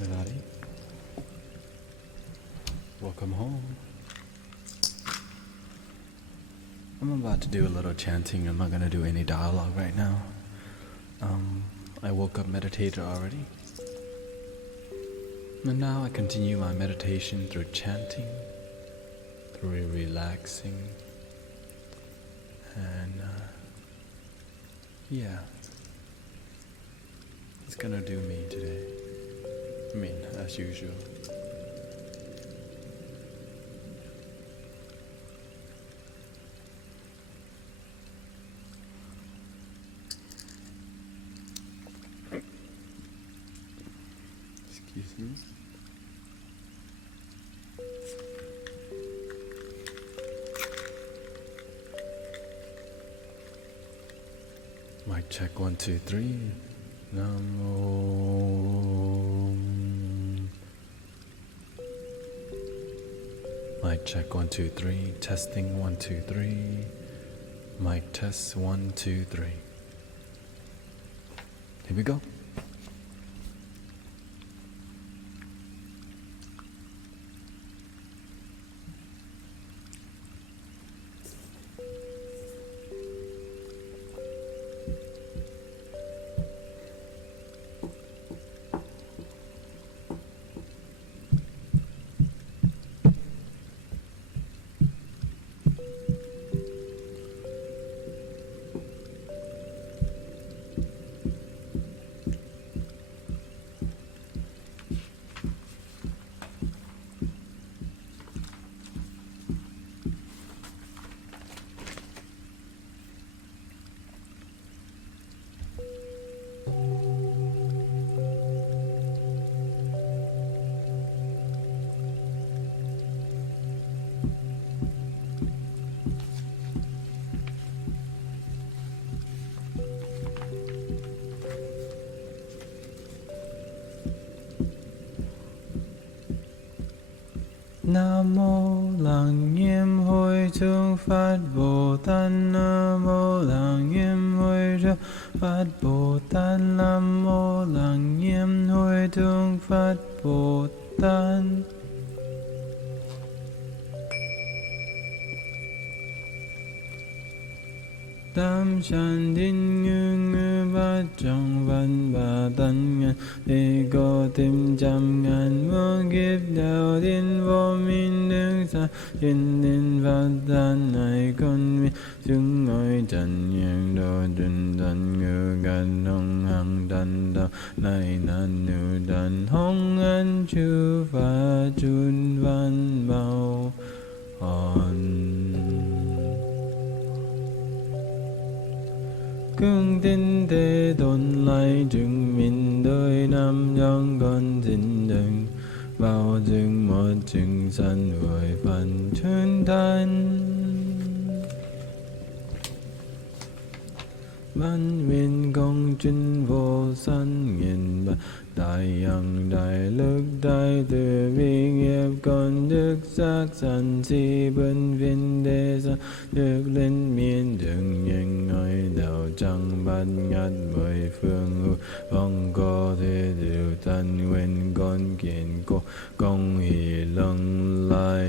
everybody. Welcome home. I'm about to do a little chanting. I'm not gonna do any dialogue right now. I woke up meditated already. And now I continue my meditation through chanting, through relaxing, and yeah. It's gonna do me today. I mean, as usual. Excuse me. Mic check 1 2 3. Namo. Mic check 1 2 3. Testing 1 2 3. Mic test 1 2 3. Here we go. Nam mô Lăng Nghiêm Hội Thượng Phật Bồ Tát. Nam mô Lăng Nghiêm Hội Thượng Phật Bồ Tát. Nam mô Lăng Nghiêm Hội Thượng Phật Bồ Tát. Tam sanh thiên ngư ngư bát trọng văn bà tân ngàn đi cô tìm trăm ngàn vô kiếp đạo thiên vô minh đứng xa thiên thiên phát tan này con mi chứng ngôi trần nhang đô trần trần ngư gần hồng hằng trần đạo này nan nữ trần hồng an chư phật chun văn bảo hòn cương tín thế tôn lai chứng minh đôi nam nhân con xin đừng vào chứng một chứng sanh với phần chân thân văn viên công chính vô sanh nghìn bạc đại hằng đại lực đại từ bi nghiệp con đức giác sanh si bên viên đế sa đức lên miên đường nhân ngôi đạo trăng bát ngát mười phương hữu vong có thể điều thân nguyên con kiện cô công hỷ lăng lai.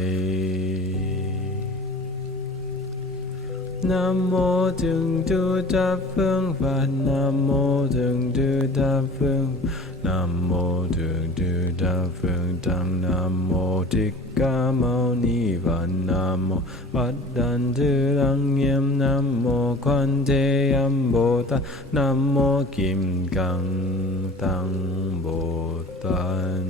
Nam mô Thượng Thủ Thập Phương Phật. Nam mô Thượng Thủ Thập Phương. Nam mô Thượng Thủ Thập Phương Tăng. Nam mô Thích Ca Mâu Ni Phật. Nam mô Phật Đản Tư Lăng Nghiêm. Nam mô Quan Thế Âm Bồ Tát. Nam mô Kim Cang Tăng Bồ Tát.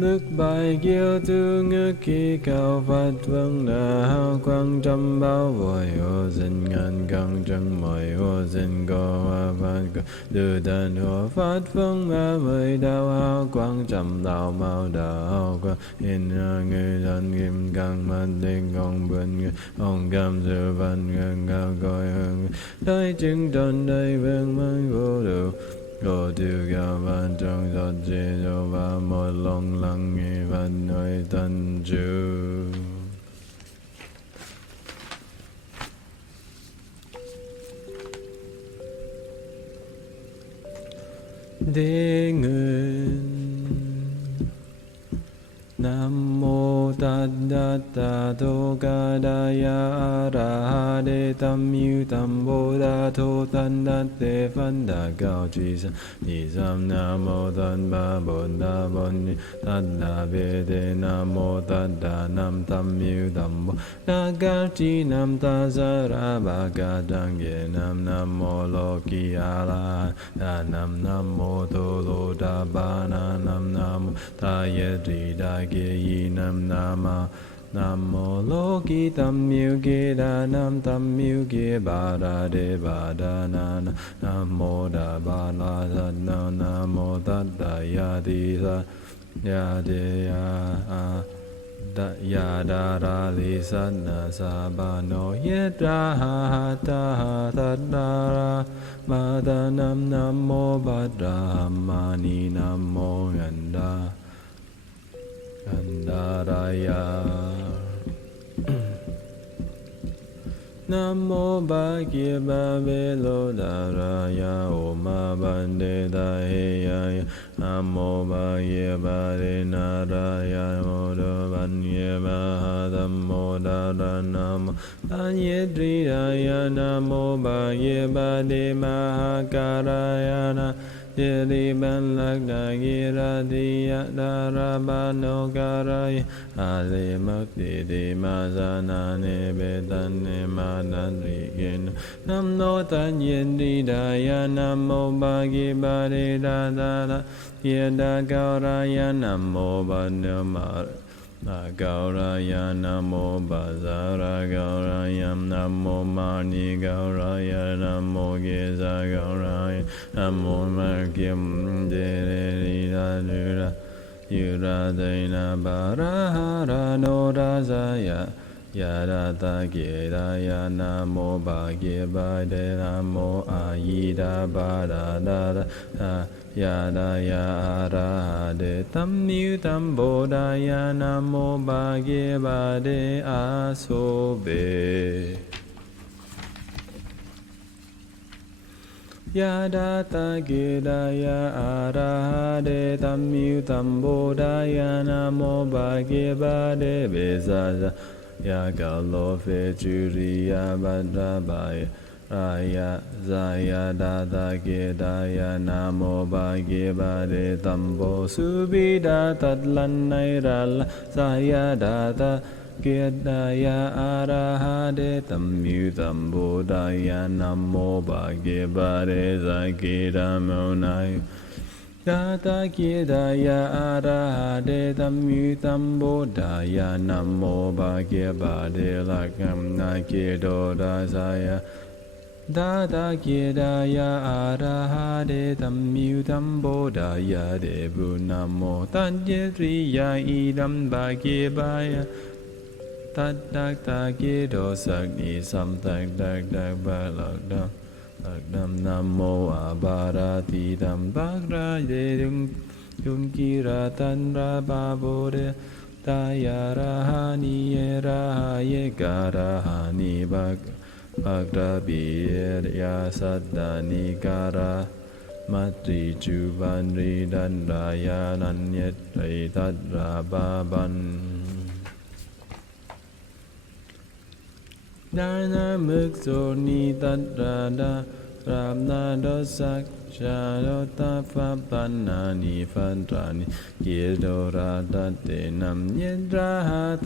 Đức bài kiêu tư ngữ kỳ cao Phật vâng đà hào quang trăm bao vội ô sinh ngàn căng trăng mọi ô sinh có hoa Phật có từ tần hộ Phật vâng ba mươi đạo hào quang trăm đạo màu đạo hào quang hiện người thân kim cang mắt linh công bên người ông cam sư văn ngân cao coi hương đại chứng tròn đầy vương mang vô độ. Cô tiêu cao văn trong giọt chế cho ba một lòng lăng nghi văn nơi tân chư. đế ngươn. Nam mô Tathagata Gadaya Arahate Tamyu Tambodato Tandate Phanda Cao Truy San Ni Sam Nam mô Tân Ba Bồn Đa Bồn Ni Tadda Bede Nam mô Tadda Nam Tamyu Tambo Na Cao Chi Nam Ta Sa Ra Ba Ca Trang Ye Nam Nam mô Lô Ki A La Nam Nam mô Tô Lô Đa Ba Na Nam Nam mô Ta Ye Tri Đa Ge Yi Nam Nama Nam mô Lô Ki Tam Miêu Ge Đa Nam Tam Miêu Ge Ba Đa De Ba Đa Na Nam mô Đa Ba La Sát Na Nam mô Tát Đa Ya Di Sa Ya De Ya A Ya Đa Ra Li Sát Na Sa Ba No Yet Ra Ha Ha Ta Ha Tát Đa Ra Ma Ta Nam Nam mô Bát Ra Ma Ni Nam mô Nganda Andaraya. Nam mô Ba Kia Ba Bê Lô Đà Ra Ya Oma Bande Da He Ya. Nam mô Ba Kia Ba Đê Na Ra Ya Mô Đô Ban Ye Ba Ha Tham Mô Đa Ra Nam mô Tan Ye Tri Ra Ya. Nam mô Ba Kia Ba Đê Ma Ha Ca Ra Ya Na Ye Di Ban Lạc Đà Gi Ra Di Ya Đa Ra Ba No Ca Ra Ya A Lê Mắc Di Di Ma Sa Na Ne Bê Tan Ne Ma Đan Ri Gen Nam Nô Tan Yen Di Đà Ya. Nam mô Ba Gi Ba Đê Đa Đa Đa Ye Đa Cao Ra Ya. Nam mô Ba Nơ Ma Ba Cao Ra Ya. Nam mô Ba Sa Ra Cao Ra Ya. Nam mô Ma Ni Cao Ra Ya. Nam mô Ge Sa Cao Ra Ya. Nam mô Ma Kiêm Đê Đê Di Đa Đư Ra Yu Ra Tây Na Ba Ra Ha Ra No Ra Sa Ya. Ya Đa Ta Kiê Đa Ya. Nam mô Ba Kiê Ba Đê. Nam mô A Di Đà Ba Đà Đà Đà Ha Ya Đa Ya A Ra Ha Đê Tam Miu Tam Bồ Đà Ya. Nam mô Ba Kiê Ba Đê A So Bê. Ya Đa Ta Kiê Đa Ya A Ra Ha Đê Tam Miu Tam Bồ Đà Ya. Nam mô Ba Kiê Ba Đê Bê Sa Sa Ya Cao Lô Phê Chư Ri Ya Bát Ra Ba Ya Ra Ya Sa Ya Đa Ta Kiê Đa Ya. Nam mô Ba Kiê Ba Đê Tam Bồ Su Bi Đa Tát Lan Nay Ra La Sa Ya Đa Ta Kiê Đa Ya A Ra Ha Đê Tam Miu Tam Bồ Đà Ya. Nam mô Ba Kiê Ba Đê Sa Ki Đa Mâu Nay Đa Ta Kiê Đa Ya A Ra Ha Đê Tam Miu Tam Bồ Đà Ya. Nam mô Ba Kiê Ba Đê Lạc Ngam Na Kiê Đô Đa Sa Ya Đa Ta Kiê Đa Ya A Ra Ha Đê Tam Miu Tam Bồ Đà Ya Đê Bu. Nam mô Tan Ye Tri Ya Y Đam Ba Kiê Ba Ya Tát Đắc Ta Kiê Đô Sắc Ni Sam Tát Đắc Đắc Ba Lạc Đam Lạc Đam. Nam mô A Ba Ra Ti Tam Bác Ra Đê Dung Ki Ra Tan Ra Ba Bồ Đê Ta Ya Ra Ha Ni Ye Ra Ha Ye Ca Ra Ha Ni Bác Bác Ra Bi Ya Sát Đà Ni Ca Ra Mát Tri Chu Ban Ri Đan Ra Ya Nan Nhất Ri Tát Ra Ba Ban Đa Na Mực Sô Ni Tát Ra Đa Ram Na Đô Sắc Cha Đô Ta Pháp Ban Na Ni Phát Ra Ni Kiê Đô Ra Tát Tê Nam Nhất Ra Ha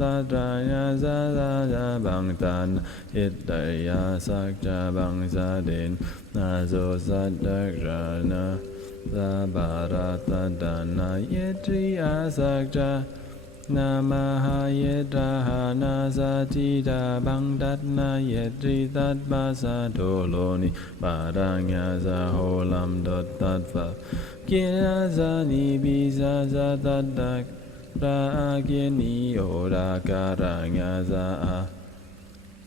Ta Ra Ya Sa Sa Ya Bang Ta Na Yết Đại Ya Sắc Cha Bang Sa Đền Na Dô Sát Đắc Ra Na Sa Ba Ra Ta Đà Na Yết Tri A Sắc Cha Namaha Yedra Na Sa Ti Đà Bang Đát Na Yedri Tát Ba Sa Đô Lô Ni Ba Đa Nga Sa Hồ Lam Đốt Tát Pháp Kiên A Sa Ni Bi Sa Sa Tát Đắc Ra A Kiên Ni Ô Đà Ca Ra Nga Sa A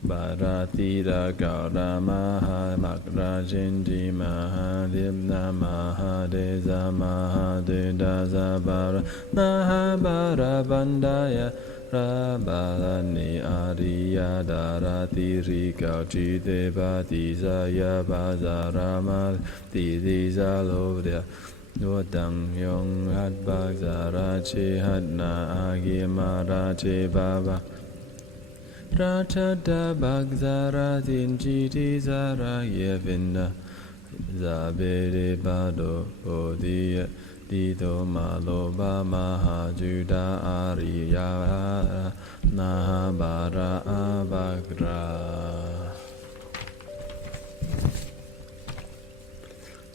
Ba Ra Ti Đà Cao Ra Ma Ha Mak Ra Chen Di Ma Ha Điệp Na Ma Ha Đê Sa Ma Ha Đê Đa Sa Ba Ra Na Ha Ba Ra Ban Đa Ya Rabalani Ariya Darati Rika Chite Patisa Bazarama Tisa Lodia Dang Yong Hat Bagzarachi Hatna Agimarachi Baba Rachata Bagzaratin Chiti Zara Yevinda Zabede Bado Bodhiya Dito Maloba Mahajuda Ariya Nahabara Abagra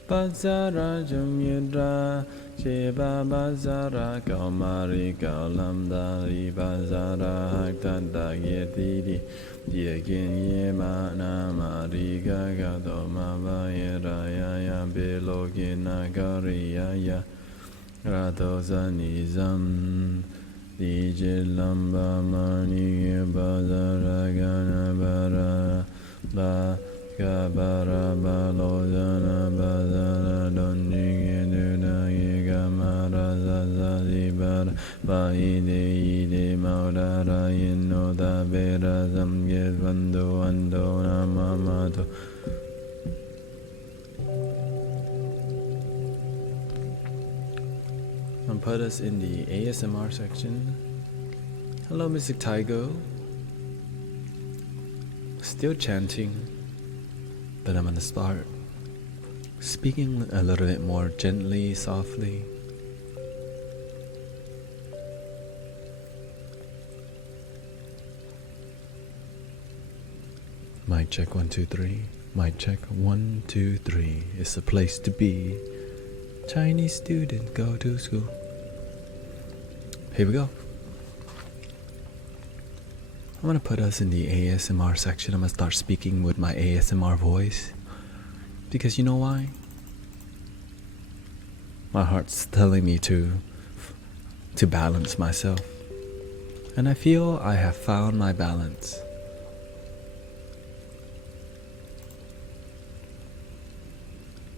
Bazara Jumyudra Sheba Bazara Kaumari Kaulamdari Bazara Haktanda Yedidi Yegin Yema Namariga Gadoma Bayeraya Belogina Gariya Radosa Nizam Dijilamba Mani Bazara Ganabara Ba Kabara Balozana Bazara Donjing Duna Yegamara Zazibara Bahide Maudara Yeno Dabera Zamged Vando Ando Namamato and put us in the ASMR section. Hello, Mr. Taigo. Still chanting, but I'm gonna start speaking a little bit more gently, softly. Mic check 1 2 3. Mic check 1 2 3. It's a place to be. Chinese student go to school. Here we go. I'm gonna put us in the ASMR section. I'm gonna start speaking with my ASMR voice. Because you know why? My heart's telling me to balance myself. And I feel I have found my balance.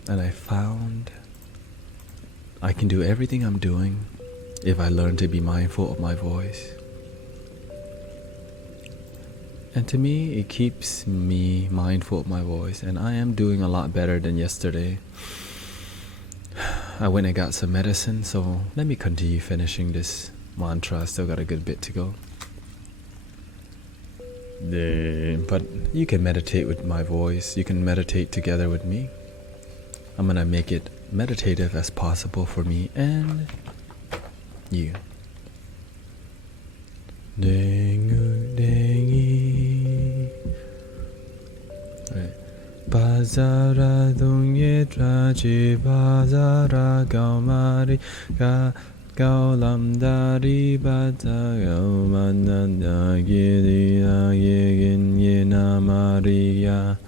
And I found I can do everything I'm doing if I learn to be mindful of my voice. And to me, it keeps me mindful of my voice, and I am doing a lot better than yesterday. I went and got some medicine, so let me continue finishing this mantra. I still got a good bit to go. But you can meditate with my voice. You can meditate together with me. I'm gonna make it meditative as possible for me and you. Dengu dengi, Bazara dungye trachi bazara gaumari ga gaulamdari bata gaumananda giri yegin yena Maria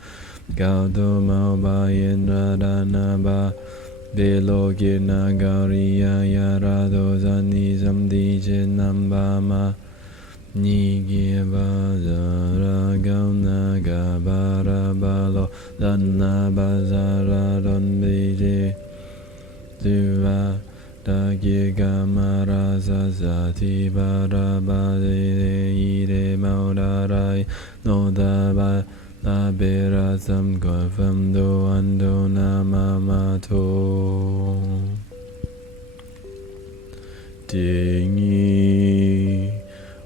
gaudo maubayen radana Belogina Gauriya Yarado Zani Zamdi Jinambama Nigi Bazara Gauna Gabara Balo Dana Bazara Don Beje Duva Dagi Gamara Zazati Bara Bade Ire Maudarai Nodaba Abera Sam Gofam Do Ando Namamato Dingi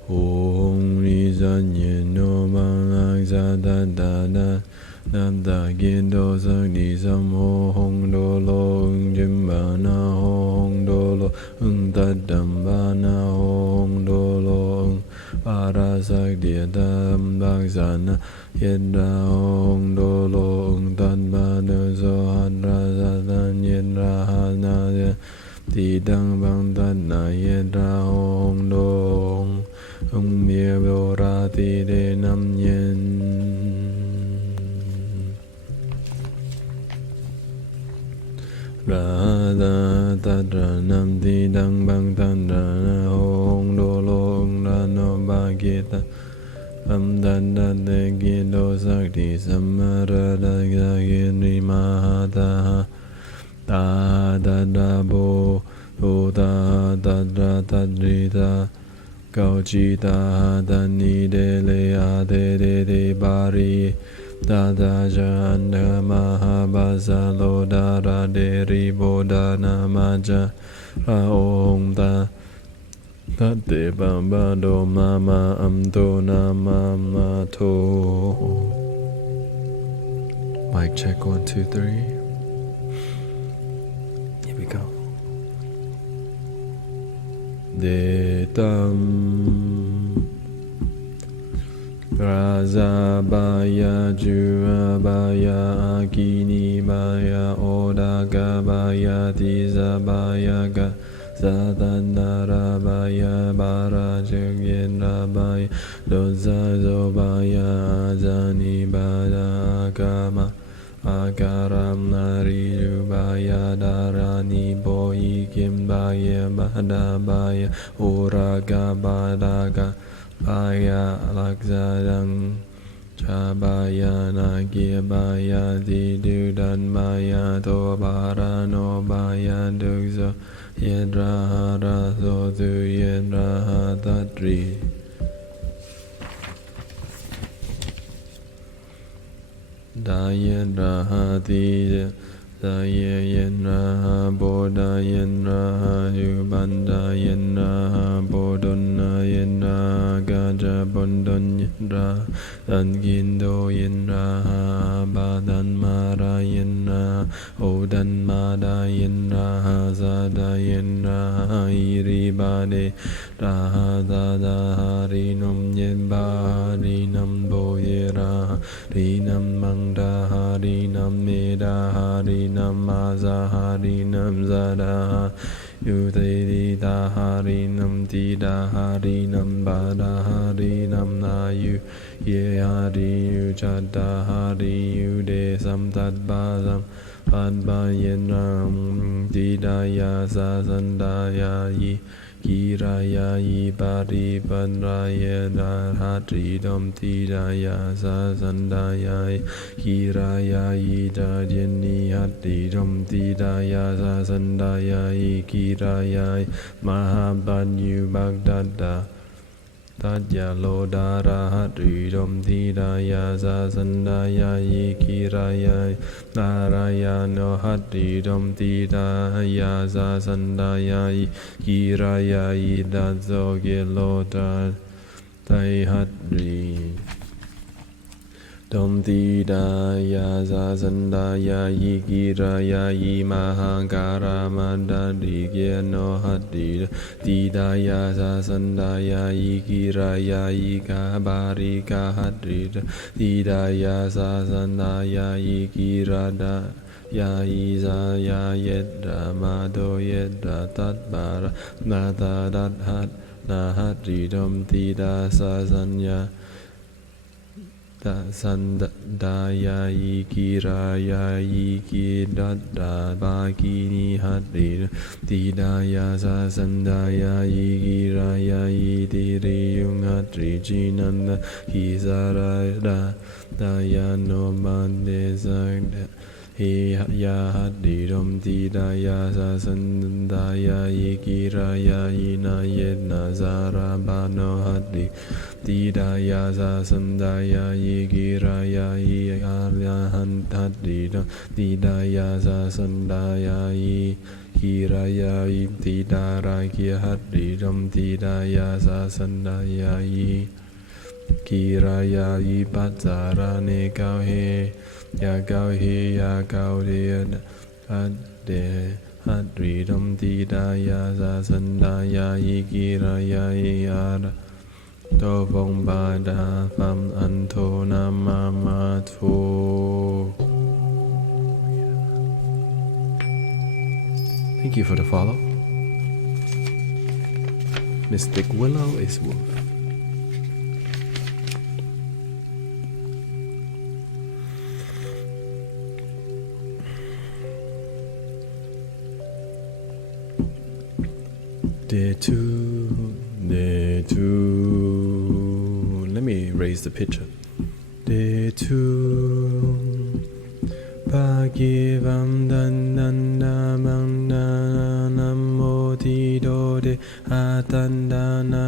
Om Rizanye No Bang Zada Dada Nanda Gindo Sagdi Samo Hong Dolo Jimbana Hong Dolo Tadambana Hong Dolo Parasakti Dam Bagsana Yedra Hong Dolo Tadbana Zohadra Zadan Yedra Hana Tidang Bang Tadna Yedra Hong Dong Myebora Tide Nam Yen Radha Tadra Nam Tidang Bang Tadra Hong Dolo Rano Bhagita Dada Gido Sakti Samara Dagiri Mahata Dada Bo Uda Tadra Tadrita Go Jita Dani de le de Bari Dada Janda Mahabasa Lodara de Bodana Maja Raom Da Tate Bamba Do Mama Amdo Nama To. Mic check 1 2 3. Here we go. De tam Raza Baya Jura Baya Agini Baya Odaga Baya Tiza Baya Ga Zadanara Baya Bara Jugenda Baya Doza Zobaya Azani Bada Agama Agaram Nari Jubaya Darani Boyi Kimbaya Badabaya Uraga Badaga Baya Lakzadang Chabaya Nagibaya Didudan Maya Tobara No Baya Dugzo Yedra Hara Sotu Yedra Hatatri Dayen Rahati Dayen Raha Bodayen Raha Yubandayen Raha Bodonayen Raha Gaja Bondon Raha Dangindo Yen Raha Badan Marayen Raha Odan Madayen Raha Zadayen Raha Iribade Raha Dada Harinum Yemba Harinam Boye Raha Rinam Mangda Harinam Meda Harinam Maza Harinam Zada Yudhida Harinam Tida Harinam Bada Harinam Nayu Ye Hari Ujada Hari Ude Samtad Bazam Adbayenam Didaya Sasandaya Yi Kiraya Ibari Panraya Darhatri Dom Tidaya Sasandaya Kiraya Ida Jenni Hati Dom Tidaya Sasandaya Kiraya Mahabanyu Bagdada Tadya Lodara Hatri Dom Tidaya Sasandaya Kiraya Naraya No Hatri Dom Tidaya Sasandaya Kiraya Idazo Geloda Tai Hatri Dom Tidaya Sasandaya Kiraya Mahangara Mandari Geno Hatri Tidaya Sasandaya Kiraya Kabari Kahatri Tidaya Sasandaya Kirada Ya Isa Ya Yedra Mado Yedra Tatbara Nata Dadhat Nahatri Dom Tida Sasanya Sandaya Kiraya Kidada Bakini Hatri Tidaya Sasandaya Kiraya Diriyung Hatri Jinanda Kisarada Daya No Mandesagda Ya Hatri Dom Tidaya Sasandaya Kiraya Inayedna Zarabano Hatri Tidaya Sasandaya Kiraya Aryahan Hatri Tidaya Sasandaya Kiraya Tidara Hatri Dom Tidaya Sasandaya Kiraya Patsara Ne Gao He Ya Gao He Ya Gao De Ade Hatri Dom Tidaya Sasandaya Kiraya Ara Do Vong Bada Pham Anto Namamato. Thank you for the follow. Mystic Willow is Wolf. Day two. Let me raise the pitch up. Day two. Bhagivam Dandanda Namo Tido de Atandana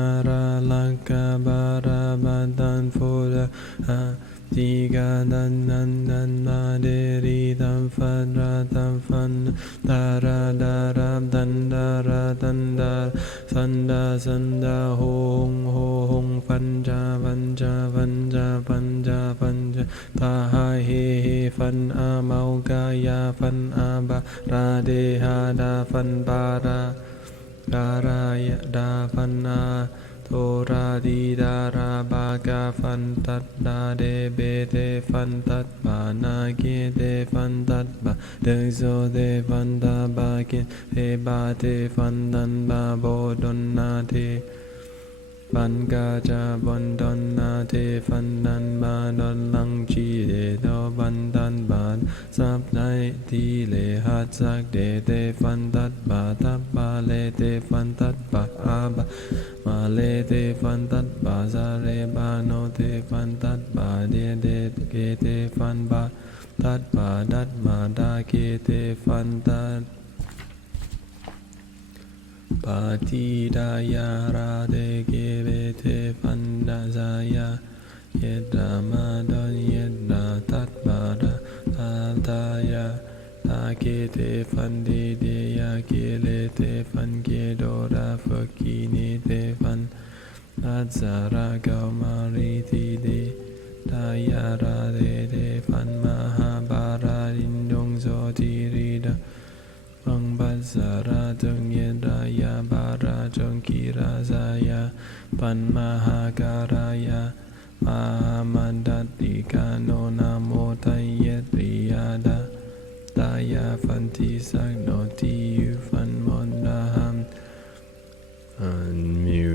Laka Barabadan Foda Tiga dan deri tam fadra tam fan dara dara dandara dandar sanda hong panja tahai he fan amau gaya fan aba rade hada fan bara daraya da fan a Tora di dara baga fan tat da de be de fan tat ba na ge de fan tat ba de zo de fan da ba ge de ba de fan dan ba bo don na de fan ga ja bon don na de fan dan ba don lang chi de do ban dan ba sap nai di le hat sak de fan tat ba le de fan tat ba a ba ma le te fan tat ba za re ba no te fan tat ba de ke te fan ba tat ba dat ma da ke te fan tat pa ti da ya ra de ke be te fan da za ya yed da ma don yed da tat ba da ta ya ta ke te fan de ya ke le te fan ke do ra fa ki ni te fan dat za ra ga ma ri ti de da ya ra de fan ma ha ba ra din dong zo ti ri da bang ba za ra dong ye da ya ba ra jong ki ra za ya pan ma ha ga ra ya ma man dat di ka no na mo tai ye ri ya da ya fan ti sak no ti yu fan mon da ham an mu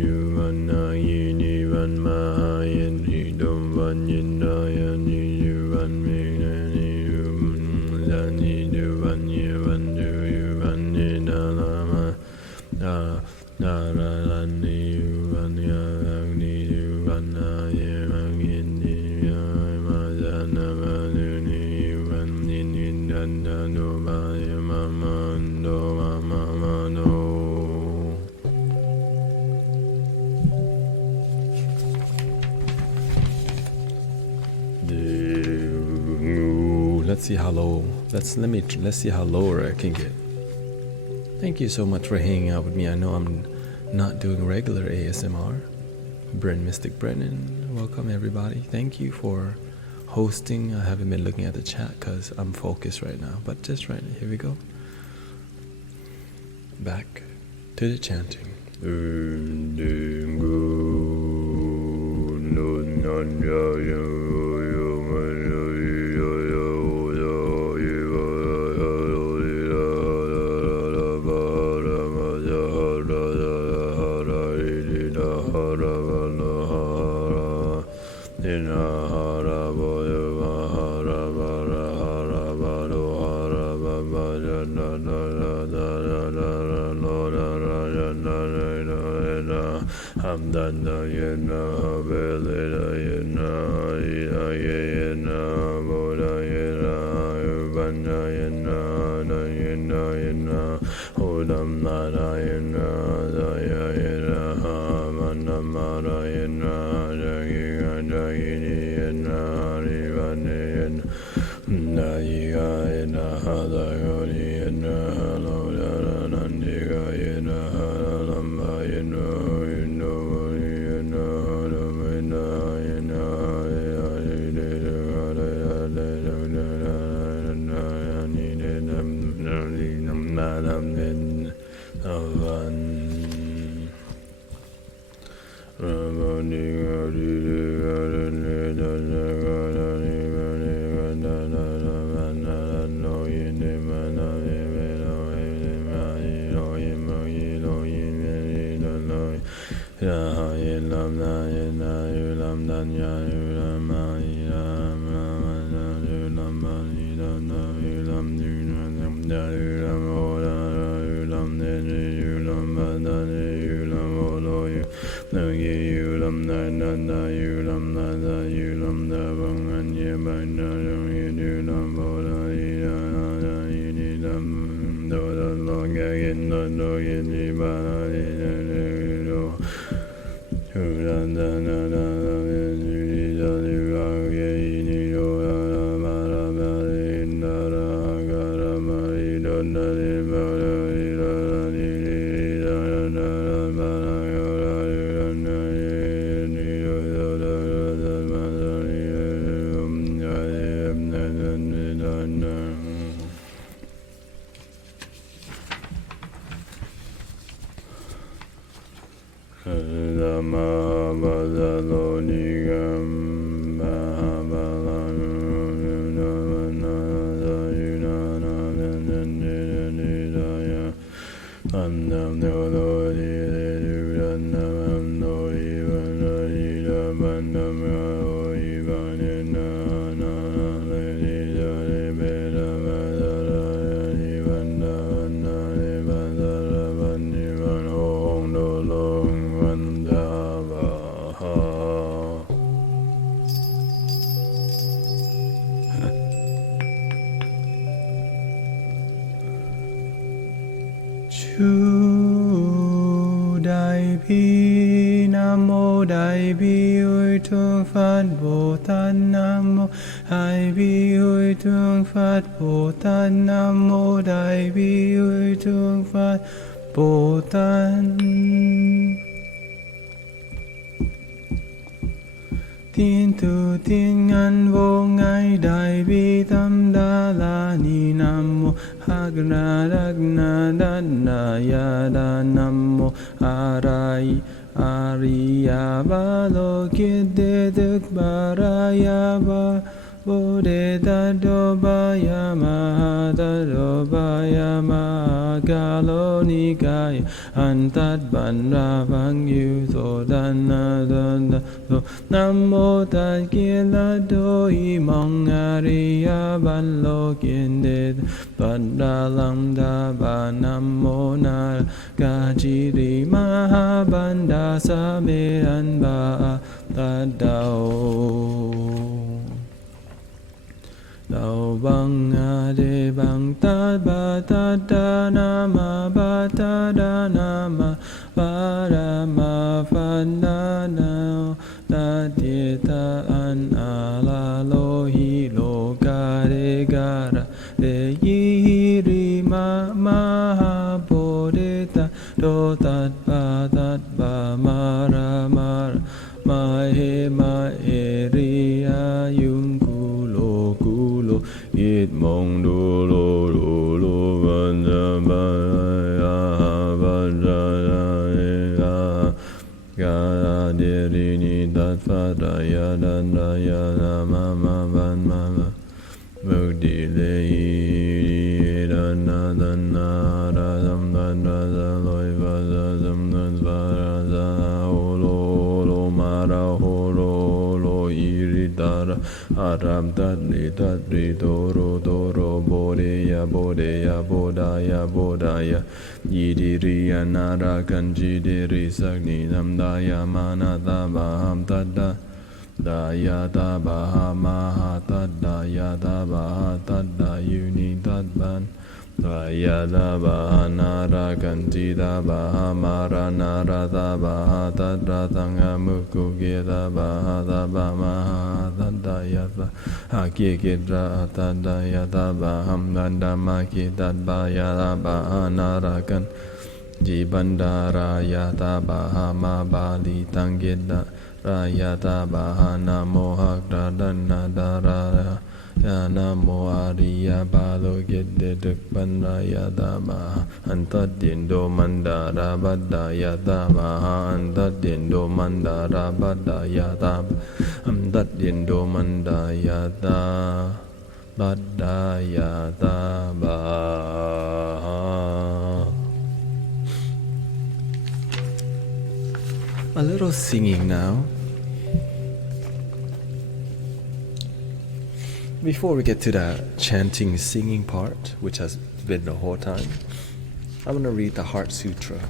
nu van na yi ni van ma yin ni dom van yin da ya ni yu van mi na ni yu da ni du van ye van du yu van ni da la ma da ra la ni yu van ya ni yu van na ye van yin ni ya ma da na ma nu ni yu van yin yin da no ma ye ma ma do ma no Let's see how low. Let's see how lower I can get. Thank you so much for hanging out with me. I know I'm not doing regular ASMR. Bren Mystic Brennan, welcome everybody. Thank you for hosting. I haven't been looking at the chat because I'm focused right now. But just right now, here we go. Back to the chanting. Chu Dai Bi Nam Mô Đại Bi Hội Thương Phật Bồ Tát Nam Mô Đại Bi Hội Thương Phật Bồ Tát Nam Mô Đại Bi Hội Thương Phật Bồ Tát. Tiên tu tiên ngăn vô ngại đại bi tâm đa la ni nam mô Hagna Dagna Dana Yada nam mô Ariya Balo Kidde Duk Baraya Ba Bodhe Dadobaya Mahadadobaya Mahagalo Nikaya Antat Bandra Vangyu Sodana Danda Nam Mô Tát Kila Doi Mong Ariya Balo Kinde Bandra Lamda Ba Nam Mô Nara Gajiri Mahabanda Sameran Ba Tadao Đau băng a đề băng tát ba tát đa nama ba tát đa nama ba đa ma phan đa nao ta địa ta an a la lo hi lo ga re ga ra re yi hi ri ma ma ha bo de ta do tát ba ma ra ma he ri a yung Yit mong du lo vanja ba vanja ya ga de ri ni dat fa da ya dan da ya na ma ban ma mukti le da na ra dam dan ra da loi va da dam dan va ra da ho lo ma ra ho lo iri da ra Aram Tadri Toro Bodaya Bodaya Yidiriya Nara Kanjidiri Sagni Namdaya Manata Baham Tadda Daya Tabaha Maha Tadda Yatabaha Tadda Yuni Tadban Daya Tabaha Nara Kanjida Baha Mara Nara Tabaha Tadda Tanga Muku Gita Baha Tabaha Tadda Yata Haki Kidra Tadda Yatabaham Dandama Kitadba Yatabaha Nara Kan Jibandara Yatabaha Mabali Tangida Rayata Bahana Mohakra Dana Dara Namo Ariya Balo Gede Dukban Rayata Baha Antat Dindo Mandara Badda Yata Baha Antat Dindo Mandara Badda Yata Antat Dindo Mandayata Badda Yata Baha. A little singing now. Before we get to the chanting singing part, which has been the whole time, I'm going to read the Heart Sutra.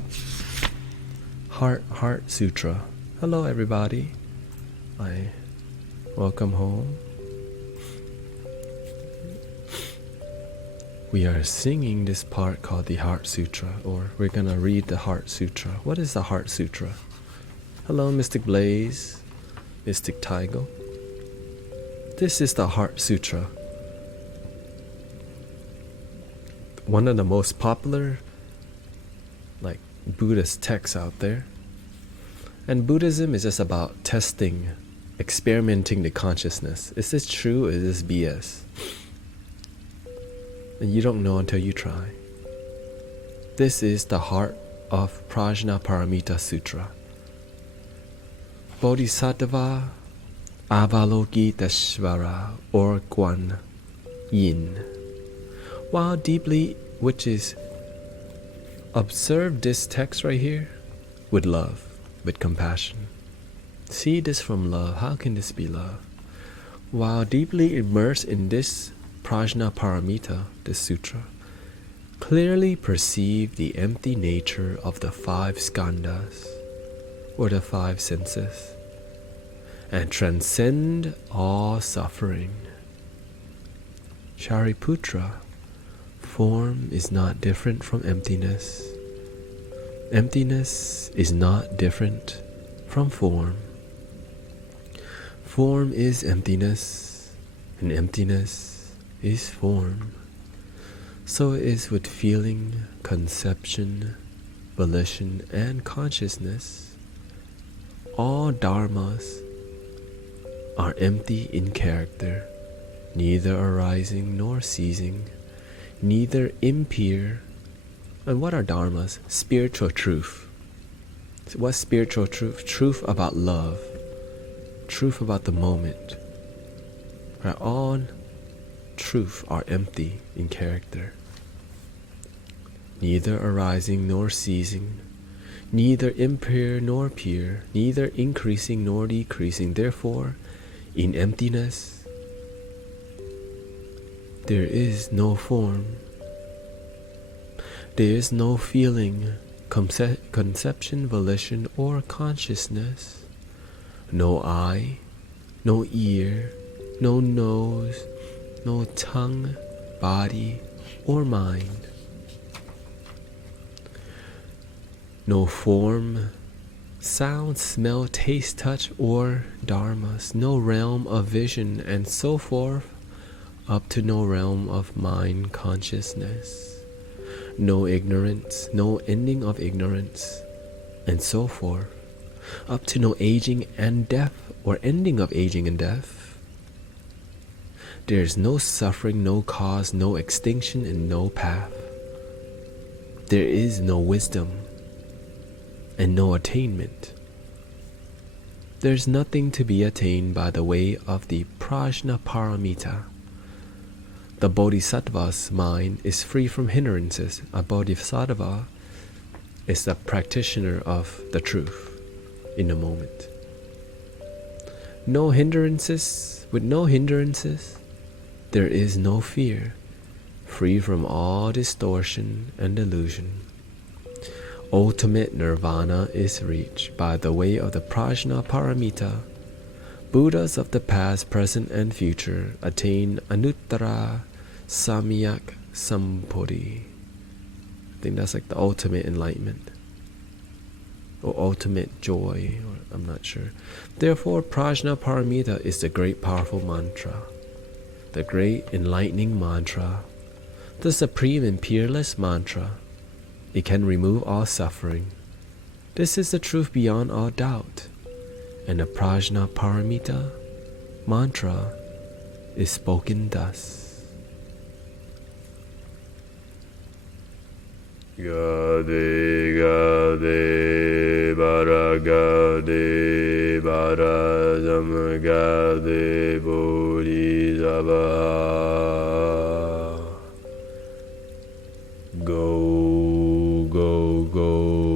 Heart Sutra. Hello everybody. Welcome home. We are singing this part called the Heart Sutra, or we're gonna read the Heart Sutra. What is the Heart Sutra? Hello, Mystic Blaze, Mystic Taigo. This is the Heart Sutra. One of the most popular Buddhist texts out there. And Buddhism is just about testing, experimenting the consciousness. Is this true or is this BS? And you don't know until you try. This is the heart of Prajnaparamita Sutra. Bodhisattva Avalokiteshvara, or Guan Yin. While deeply, which is, observe this text right here with love, with compassion. See this from love. How can this be love? While deeply immersed in this Prajnaparamita, this sutra, clearly perceive the empty nature of the 5 skandhas, or the 5 senses, and transcend all suffering. Shariputra, form is not different from emptiness. Emptiness is not different from form. Form is emptiness, and emptiness is form. So it is with feeling, conception, volition, and consciousness. All dharmas are empty in character, neither arising nor ceasing, neither impure. And what are dharmas? Spiritual truth. What's spiritual truth? Truth about love. Truth about the moment. Right? All truth are empty in character, neither arising nor ceasing, neither impure nor pure, neither increasing nor decreasing. Therefore, in emptiness, there is no form. There is no feeling, conception, volition, or consciousness. No eye, no ear, no nose, no tongue, body, or mind. No form, sound, smell, taste, touch, or dharmas. No realm of vision, and so forth, up to no realm of mind consciousness. No ignorance, no ending of ignorance, and so forth, up to no aging and death, or ending of aging and death. There is no suffering, no cause, no extinction, and no path. There is no wisdom, and no attainment. There is nothing to be attained by the way of the Prajnaparamita. The Bodhisattva's mind is free from hindrances. A Bodhisattva is the practitioner of the truth in the moment. No hindrances. With no hindrances, there is no fear, free from all distortion and delusion. Ultimate nirvana is reached by the way of the Prajnaparamita. Buddhas of the past, present, and future attain Anuttara Samyak Sampodhi. I think that's like the ultimate enlightenment, or ultimate joy, or I'm not sure. Therefore, Prajnaparamita is the great powerful mantra, the great enlightening mantra, the supreme and peerless mantra. It can remove all suffering. This is the truth beyond all doubt. And the Prajnaparamita mantra is spoken thus. Gade gade bara gade bara zam gade bodhisattva. Go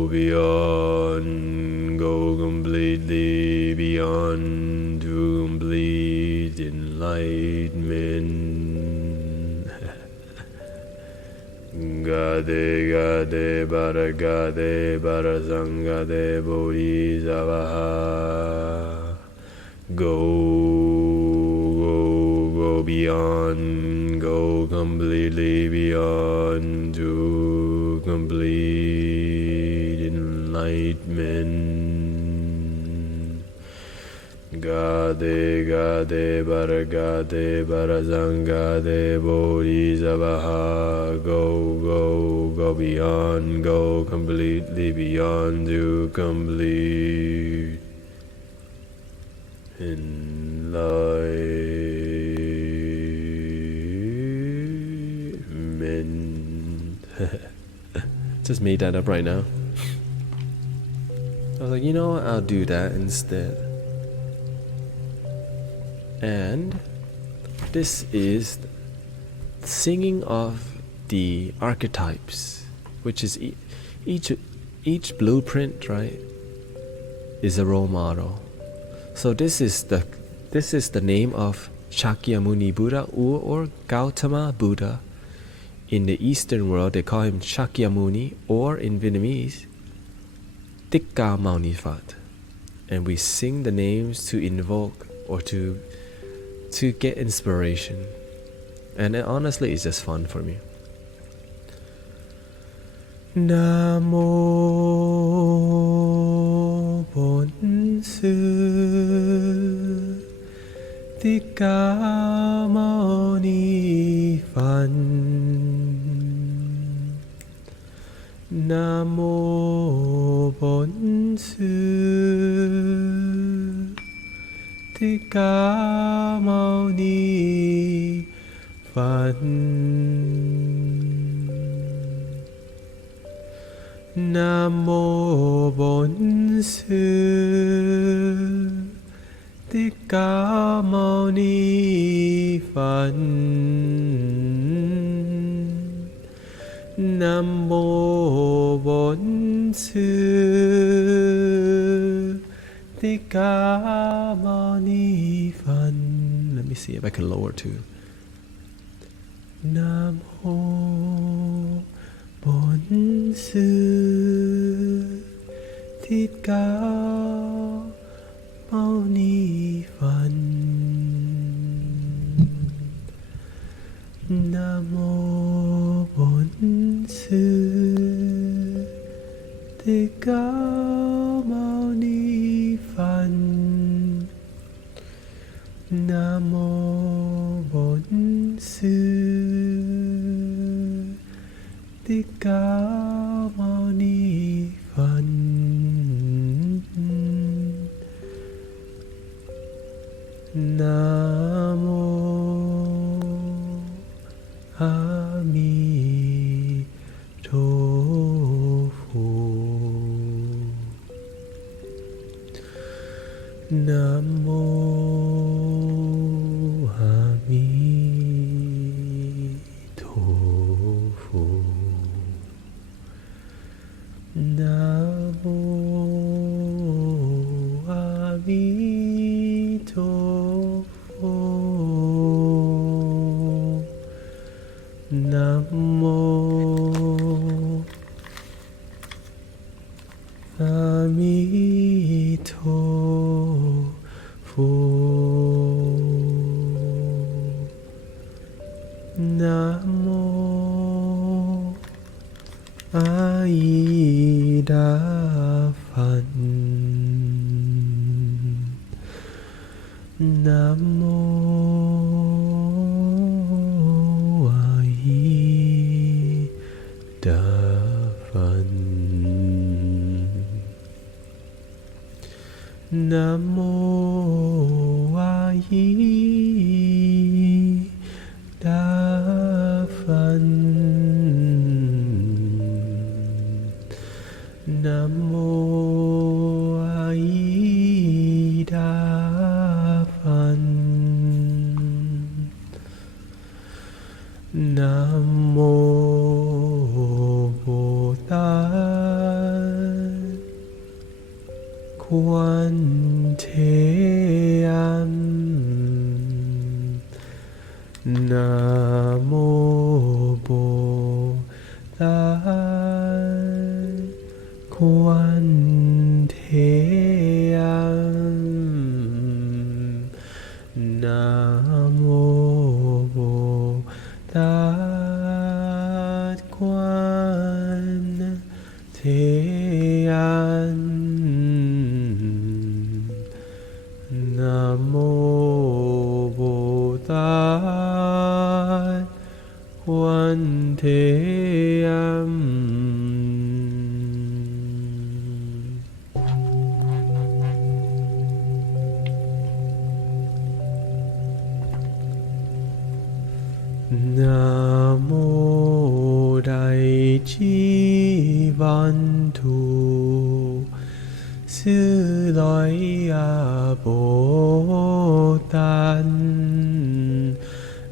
beyond, go completely beyond to complete enlightenment. Gade gade bara sangade bodhisattva. Go go beyond, go completely beyond to complete enlightenment. Gade Gade Baragade Barazangade Bodhisattva, go beyond, go completely beyond to complete enlightenment. Just made that up right now. I was like, you know what, I'll do that instead. And this is singing of the archetypes, which is each blueprint, right, is a role model. So this is the name of Shakyamuni Buddha or Gautama Buddha. In the Eastern world, they call him Shakyamuni, or in Vietnamese, Tikka Maunifat. And we sing the names to invoke or to get inspiration. And honestly, it's just fun for me. Namo Bổn Sư Thích Ca Mâu Ni Phật. Namo Bổn Sư Thích Ca Mâu Ni Phật. Namo Bổn Sư Thích Ca Mâu Ni Phật. Namo Bổn Sư Thích Ca Mâu Ni Phật. Let me see if I can lower too. Namo Bổn Sư Thích Ca Mâu Ni Phật. Namo Bổn Sư Thích Ca Mâu Ni Phật. Namo Bổn Sư Thích Ca Mâu Ni Phật. Namo A Di Đà Phật. Namo A Di Đà Phật. Namo A Di Đà Phật. Namo A Di Đà Phật. Namo A Di Đà Phật. Namo A Di Đà Phật. Namo A Di Đà Phật. Namo A Di Đà Phật. Namo Bồ Tát Quan Thế Âm. Namo Bồ Tát Quan Thế Âm. Namo an. Nam mô Bồ Tát Quan Thế Âm. Nam mô Đại Trí Văn Thù Sư Lợi Bồ Tát.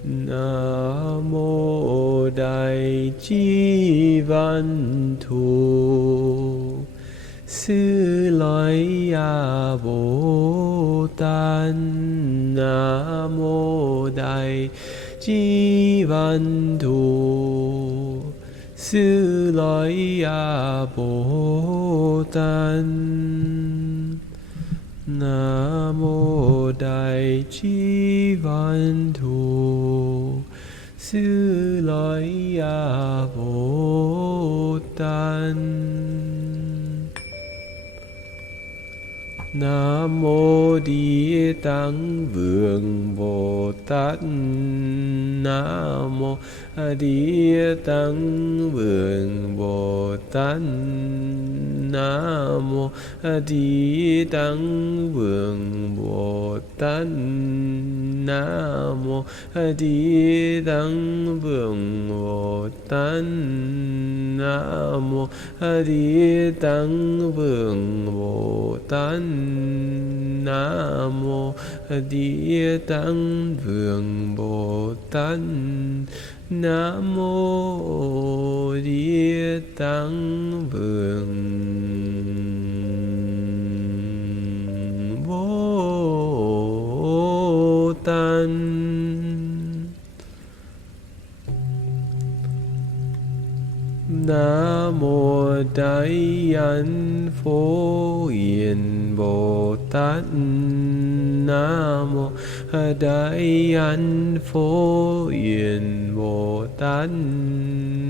Nam mô Đại Trí Văn Thù Sư Lợi Bồ Tát. Nam mô Đại Trí Văn Thù Sư Lợi Bồ Tát. Nam mô Đại Trí Văn Thù Sư Lợi Bồ Tát. Nam mô Địa Tạng Vương Bồ Tát. Nam mô Địa Tạng Vương Bồ Tát. Nam mô Địa Tạng Vương Bồ Tát. Nam mô Địa Tạng Vương Bồ Tát. Nam mô Địa Tạng Vương Bồ Tát. Nam mô Địa Tạng Vương Bồ Tát. Nam mô Địa Tạng Vương Bồ Tát. Nam mô Đại An Phổ Hiền Bồ Tát. Nam mô Đại An Phổ Hiền Bồ Tát.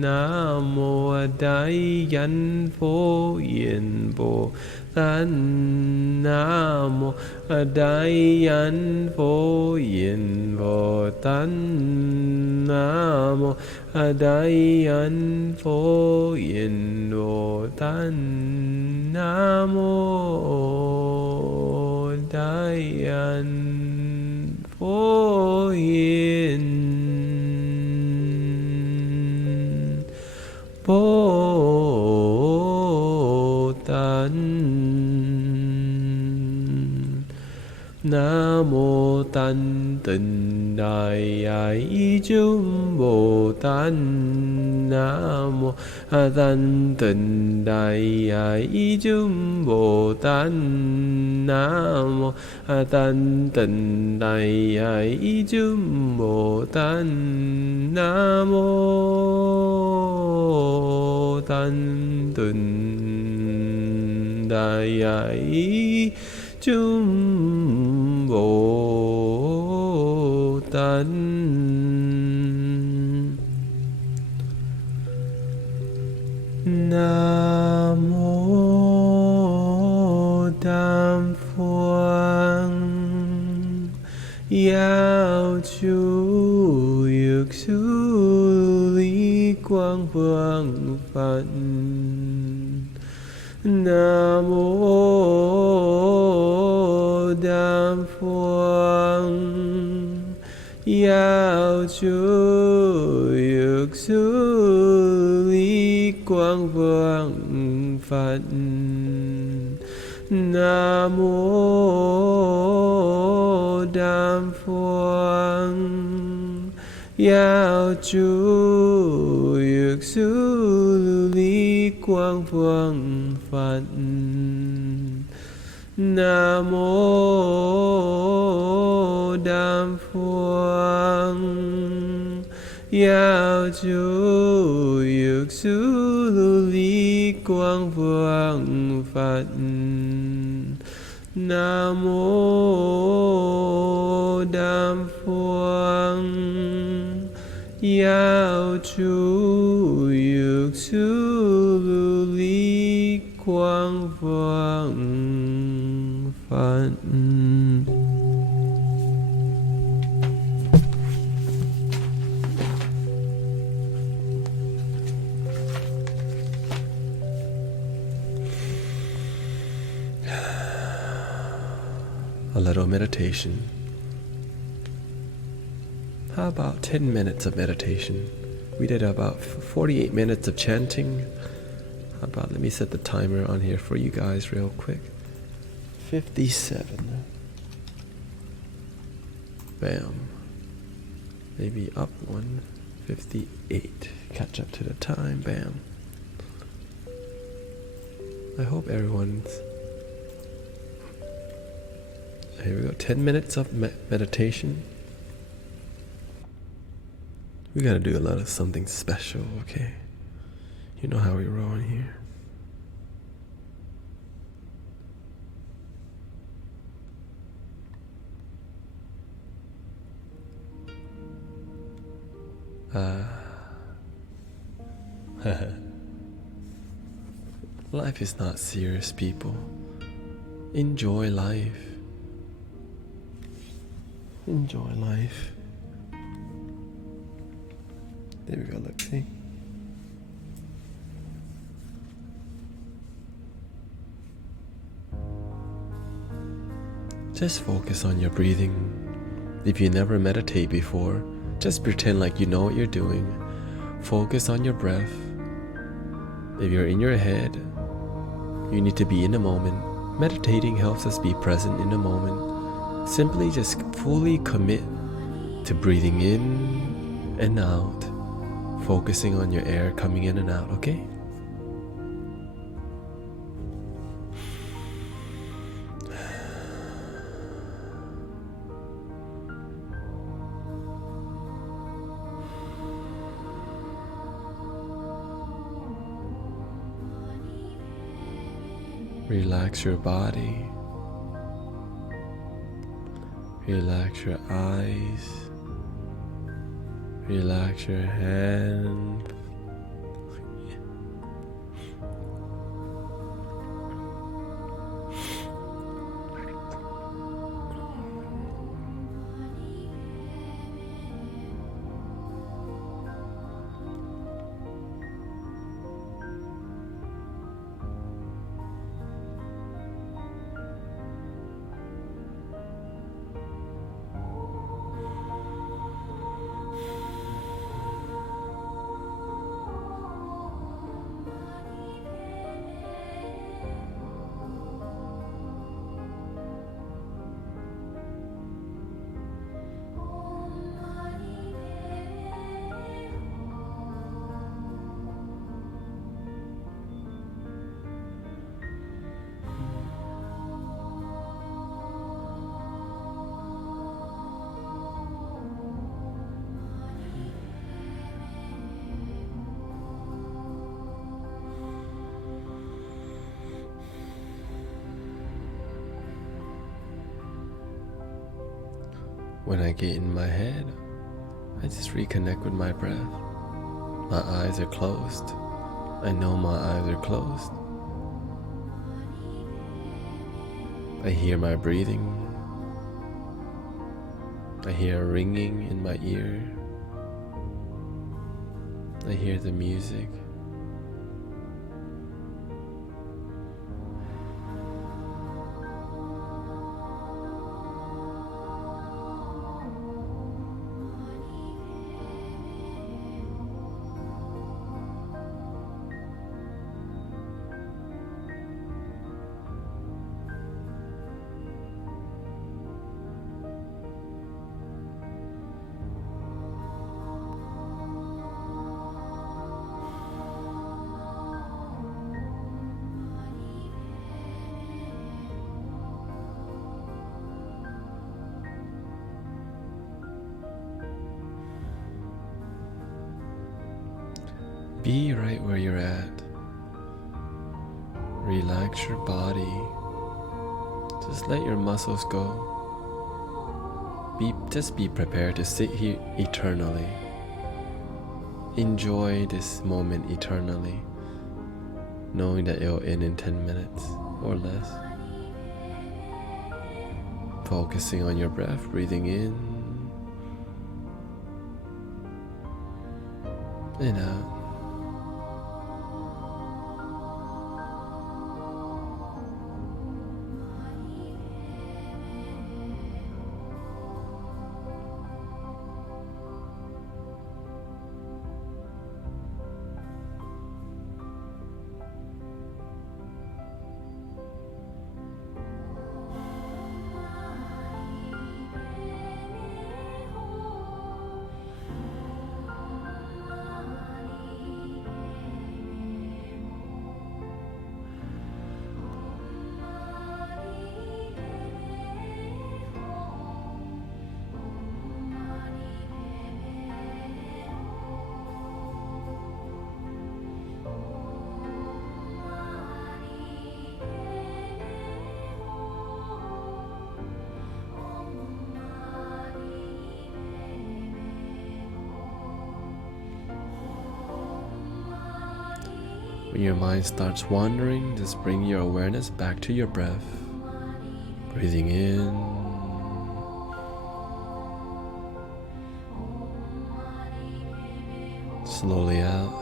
Nam mô Đại An Phổ Hiền Bồ Tát. Nam mô Đại An Phổ Hiền Bồ Tát. Nam mô Đại An Phổ Hiền Bồ Tát. Nam mô Đại An Phổ Hiền Bồ Tát. Nam mô Thanh Tịnh Đại Ái Chúng Bồ Tát. Nam mô Thanh Tịnh Đại Ái Chúng Bồ Tát. Nam mô Thanh Tịnh Đại Ái Chúng Bồ Tát. Nam mô Thanh Tịnh Đại Ái Chúng Bồ Tát. Nam mô Tam Phương Giáo Chủ Dược Sư Lý Quang Vương Phật. Nam mô Tam Phương Giáo Chủ Dược Sư Lý Quang Vương Phật. Nam mô Tam Phương Giáo Chủ Dược Sư Lý Quang Vương Phật. Nam mô Tam Phương Giáo Chủ Dược Sư Lý Quang Vương Phật. Nam mô Tam Phương Giáo Chủ Dược Sư Lý ความฝันฝัน A little meditation. How about 10 minutes of meditation? We did about 48 minutes of chanting. How about, let me set the timer on here for you guys real quick. 57. Bam. Maybe up one. 58. Catch up to the time. Bam. I hope everyone's... Here we go. 10 minutes of meditation. We gotta do a lot of something special, okay? You know how we roll in here. Life is not serious, people. Enjoy life. Enjoy life. There we go, look, see? Just focus on your breathing. If you never meditate before, just pretend like you know what you're doing. Focus on your breath. If you're in your head, you need to be in the moment. Meditating helps us be present in the moment. Simply just fully commit to breathing in and out, focusing on your air coming in and out, okay? Relax your body. Relax your eyes. Relax your hands. When I get in my head, I just reconnect with my breath. My eyes are closed. I know my eyes are closed. I hear my breathing. I hear a ringing in my ear. I hear the music. Be right where you're at. Relax your body. Just let your muscles go. Just be prepared to sit here eternally. Enjoy this moment eternally. knowing that it'll end in 10 minutes or less. Focusing on your breath, breathing in and out. When your mind starts wandering, just bring your awareness back to your breath. Breathing in slowly out.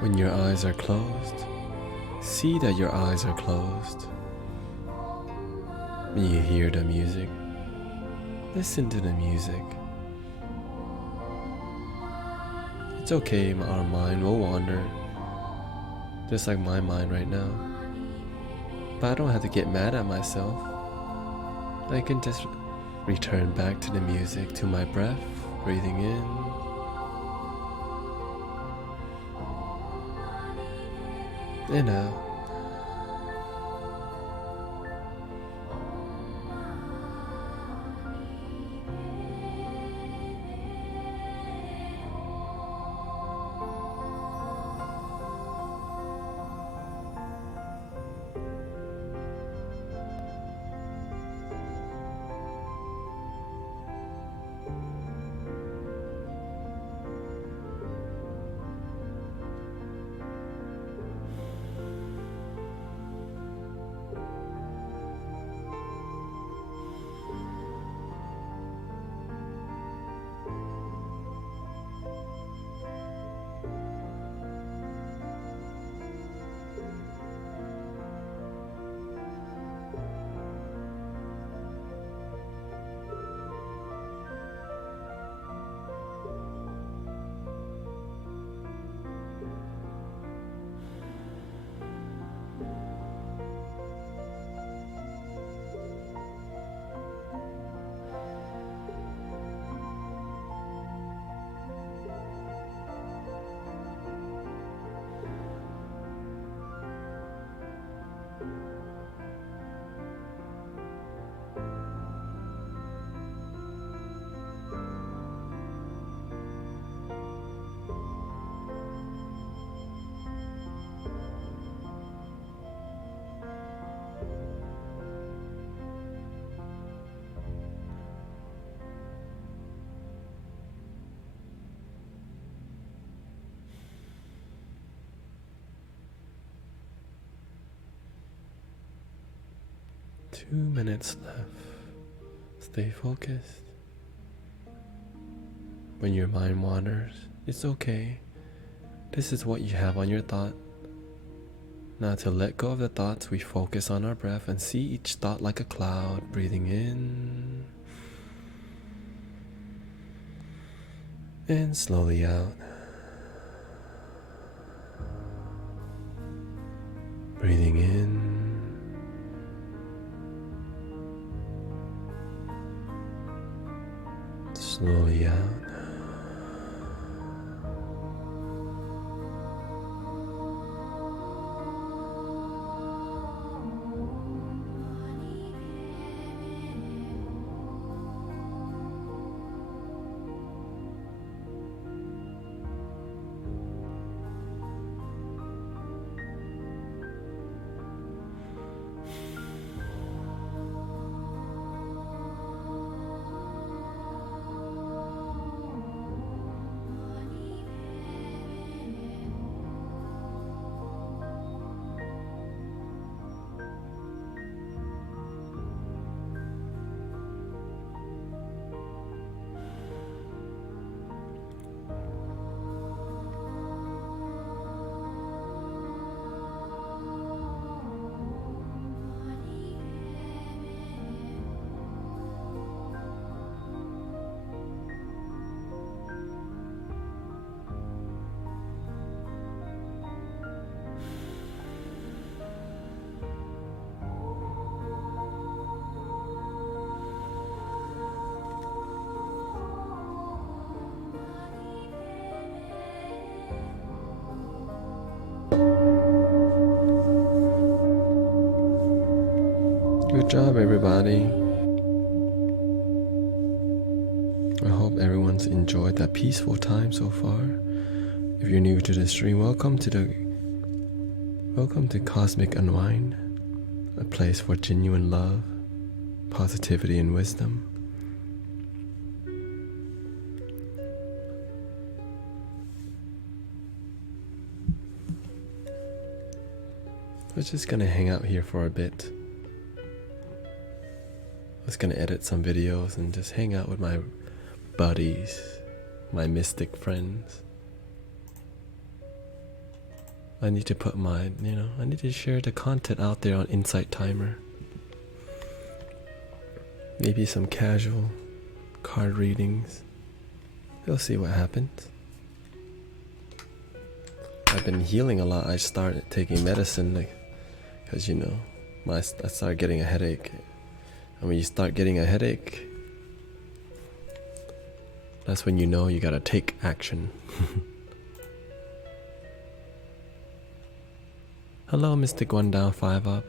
When your eyes are closed, see that your eyes are closed. When you hear the music, listen to the music. It's okay, our mind will wander, just like my mind right now. But I don't have to get mad at myself. I can just return back to the music, to my breath, breathing in and out. Two minutes left. Stay focused. When your mind wanders, it's okay. This is what you have on your thought. Now to let go of the thoughts, we focus on our breath and see each thought like a cloud, breathing in and slowly out. Breathing in, slowly out. Good job, everybody. I hope everyone's enjoyed that peaceful time so far. If you're new to the stream, welcome to Cosmic Unwind, a place for genuine love, positivity, and wisdom. We're just gonna hang out here for a bit. I was gonna edit some videos and just hang out with my buddies, my mystic friends. I need to put I need to share the content out there on Insight Timer. Maybe some casual card readings. We'll see what happens. I've been healing a lot. I started taking medicine because I started getting a headache. And when you start getting a headache, that's when you know you gotta take action. Hello, Mystic One Down, 5 Up.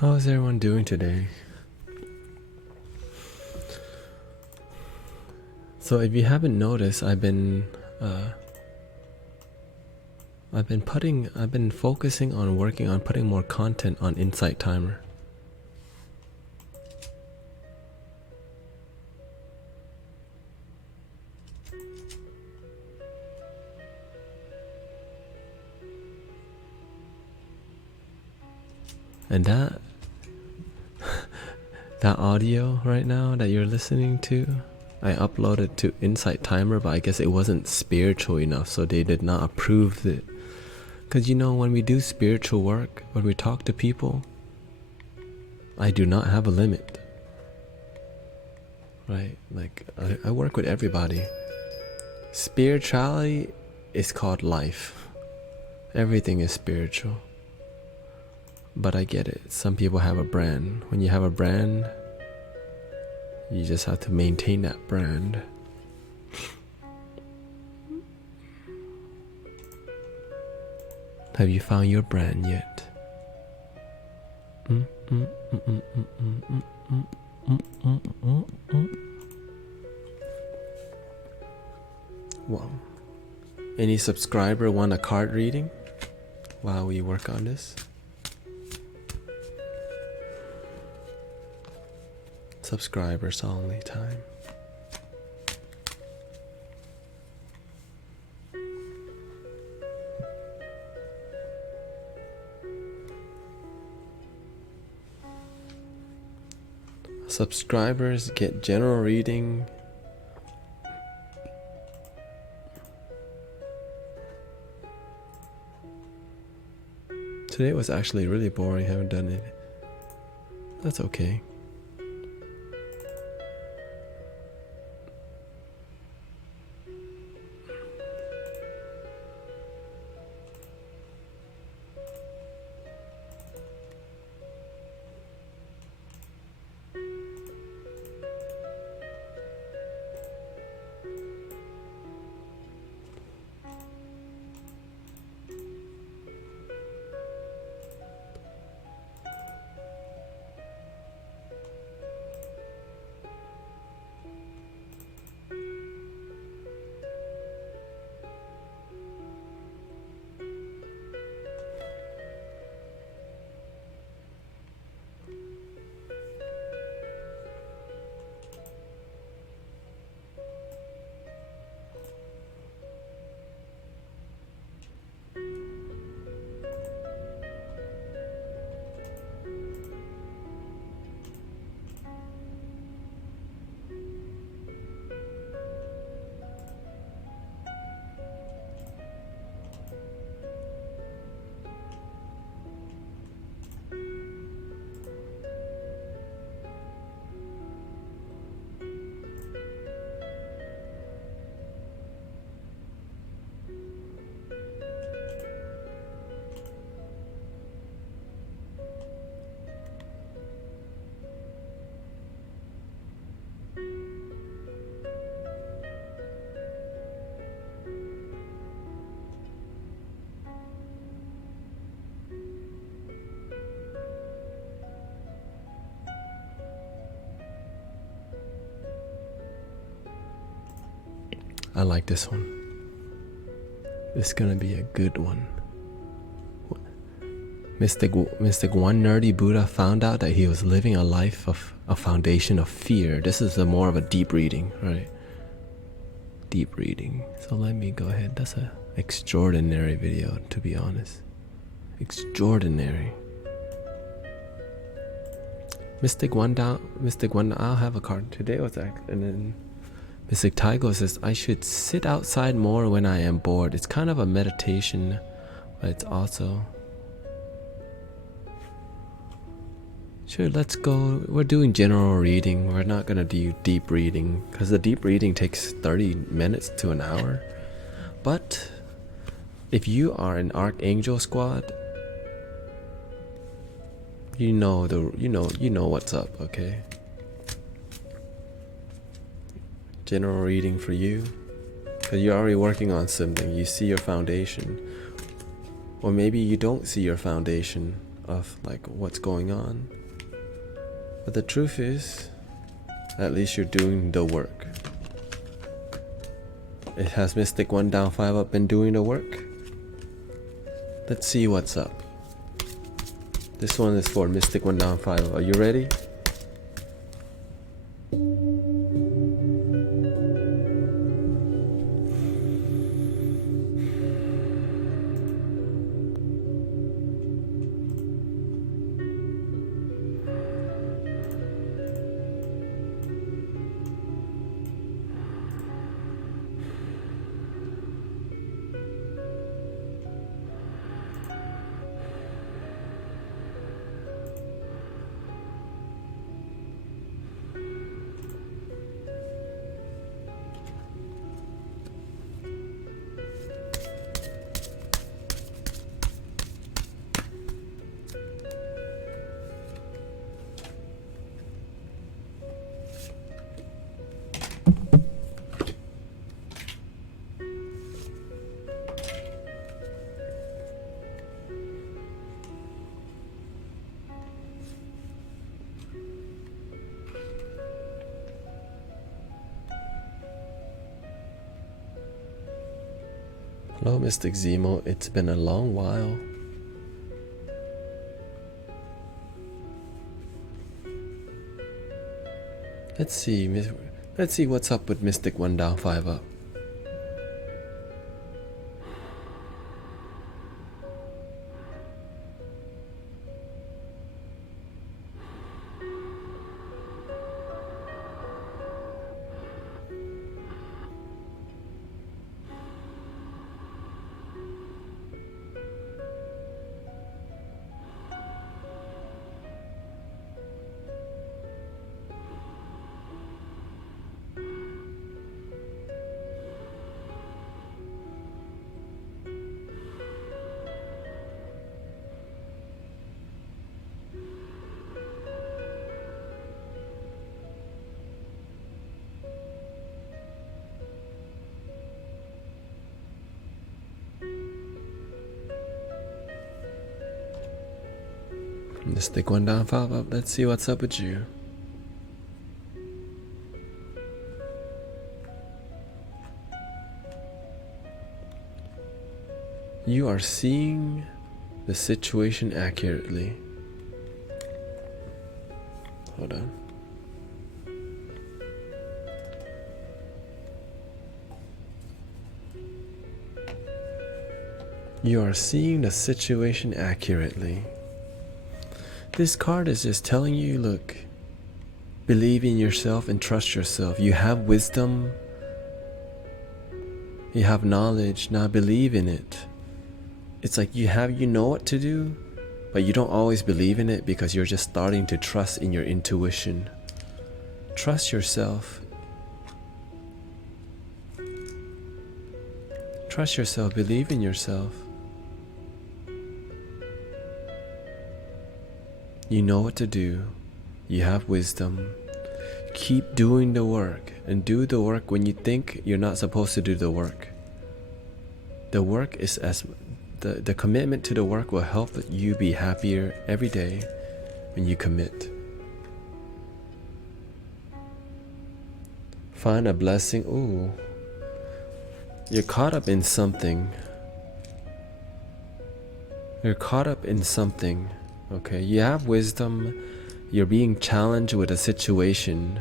How is everyone doing today? So if you haven't noticed, I've been focusing on working on putting more content on Insight Timer. And that audio right now that you're listening to, I uploaded to Insight Timer, but I guess it wasn't spiritual enough, so they did not approve it. Because when we do spiritual work, when we talk to people, I do not have a limit. Right? Like, I work with everybody. Spirituality is called life. Everything is spiritual. But I get it. Some people have a brand. When you have a brand, you just have to maintain that brand. Have you found your brand yet? Wow. Any subscriber want a card reading while we work on this? Subscribers only time. Subscribers get general reading. Today was actually really boring. Haven't done it. That's okay. I like this one. This is gonna be a good one. Mystic One Nerdy Buddha found out that he was living a life of a foundation of fear. This is more of a deep reading, right? Deep reading. So let me go ahead. That's an extraordinary video, to be honest. Extraordinary. Mystic One, I'll have a card. Today was that, and then Mystic Taigo says, I should sit outside more when I am bored. It's kind of a meditation, but it's also... Sure, let's go. We're doing general reading. We're not going to do deep reading, because the deep reading takes 30 minutes to an hour. But if you are an Archangel squad, you know what's up, okay? General reading for you, because you're already working on something. You see your foundation, or maybe you don't see your foundation of like what's going on, but the truth is, at least you're doing the work. It has Mystic One Down 5 Up been doing the work? Let's see what's up. This one is for Mystic One Down 5 Up. Are you ready? Hello, Mystic Zemo. It's been a long while. Let's see what's up with Mystic 1 down 5 up. Mystic 1 down 5 up. Let's see what's up with you. You are seeing the situation accurately. Hold on. You are seeing the situation accurately. This card is just telling you, look, believe in yourself and trust yourself. You have wisdom. You have knowledge. Now believe in it. It's like you know what to do, but you don't always believe in it because you're just starting to trust in your intuition. Trust yourself. Trust yourself. Believe in yourself. You know what to do. You have wisdom. Keep doing the work, and do the work when you think you're not supposed to do the work. The work is the commitment to the work will help you be happier every day when you commit. Find a blessing. Ooh. You're caught up in something. You're caught up in something. Okay, you have wisdom, you're being challenged with a situation,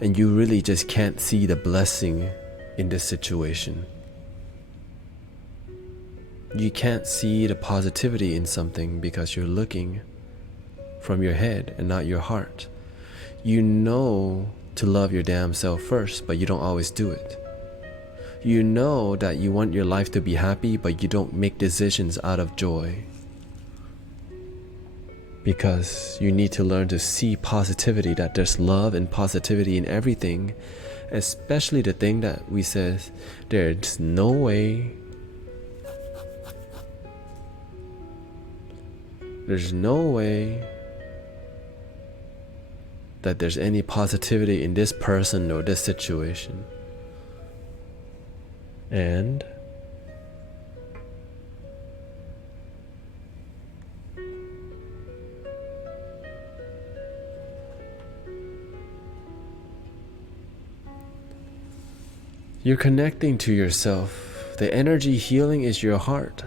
and you really just can't see the blessing in this situation. You can't see the positivity in something because you're looking from your head and not your heart. You know to love your damn self first, but you don't always do it. You know that you want your life to be happy, but you don't make decisions out of joy. Because you need to learn to see positivity, that there's love and positivity in everything, especially the thing that we said, there's no way, that there's any positivity in this person or this situation. And you're connecting to yourself. The energy healing is your heart.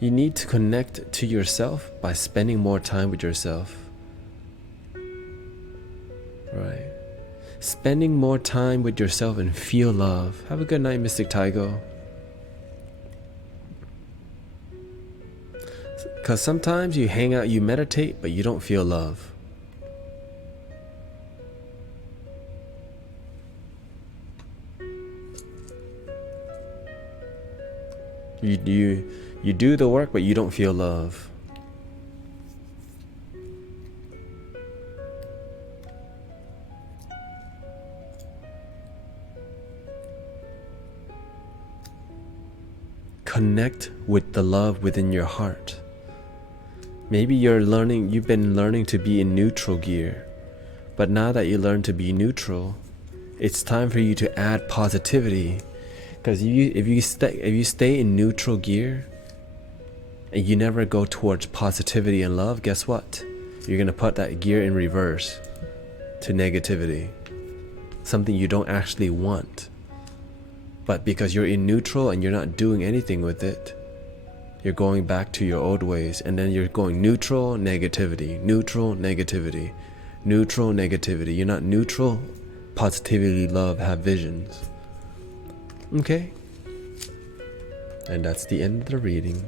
You need to connect to yourself by spending more time with yourself. Right. Spending more time with yourself and feel love. Have a good night, Mystic Taigo. Because sometimes you hang out, you meditate, but you don't feel love. You do the work, but you don't feel love. Connect with the love within your heart. Maybe you've been learning to be in neutral gear, but now that you learn to be neutral, it's time for you to add positivity. Because if you stay in neutral gear and you never go towards positivity and love, guess what? You're gonna put that gear in reverse to negativity, something you don't actually want. But because you're in neutral and you're not doing anything with it, you're going back to your old ways, and then you're going neutral, negativity, neutral, negativity, neutral, negativity. You're not neutral, positivity, love, have visions. Okay? And that's the end of the reading.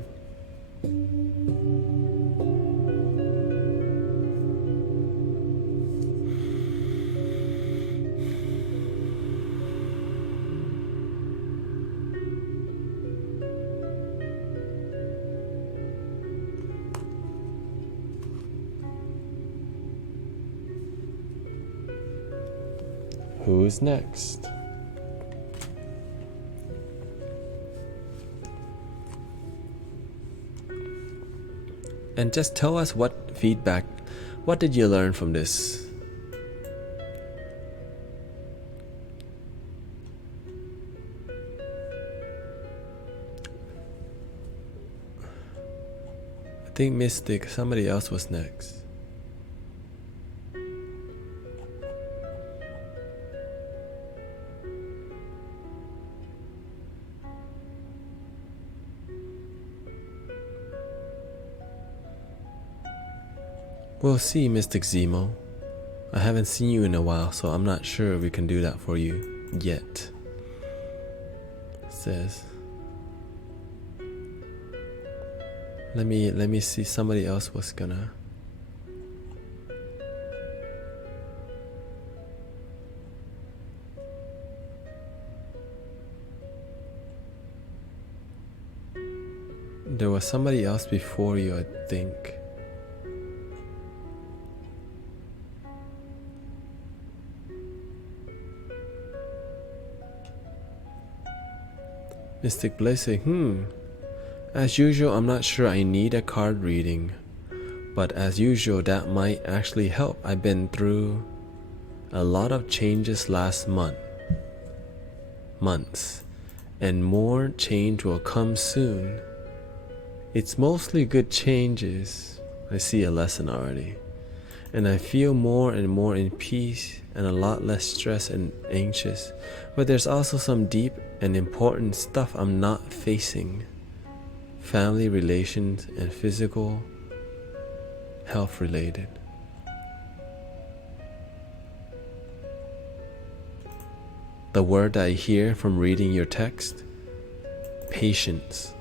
Who's next? And just tell us what feedback, what did you learn from this? I think Mystic, somebody else was next. We'll see, Mystic Zemo. I haven't seen you in a while, so I'm not sure we can do that for you yet. Says, let me see, somebody else was gonna. There was somebody else before you, I think. Mystic Blaze saying, as usual, I'm not sure I need a card reading, but as usual, that might actually help. I've been through a lot of changes last months, and more change will come soon. It's mostly good changes. I see a lesson already, and I feel more and more in peace and a lot less stressed and anxious. But there's also some deep and important stuff I'm not facing. Family relations and physical health related. The word I hear from reading your text, patience.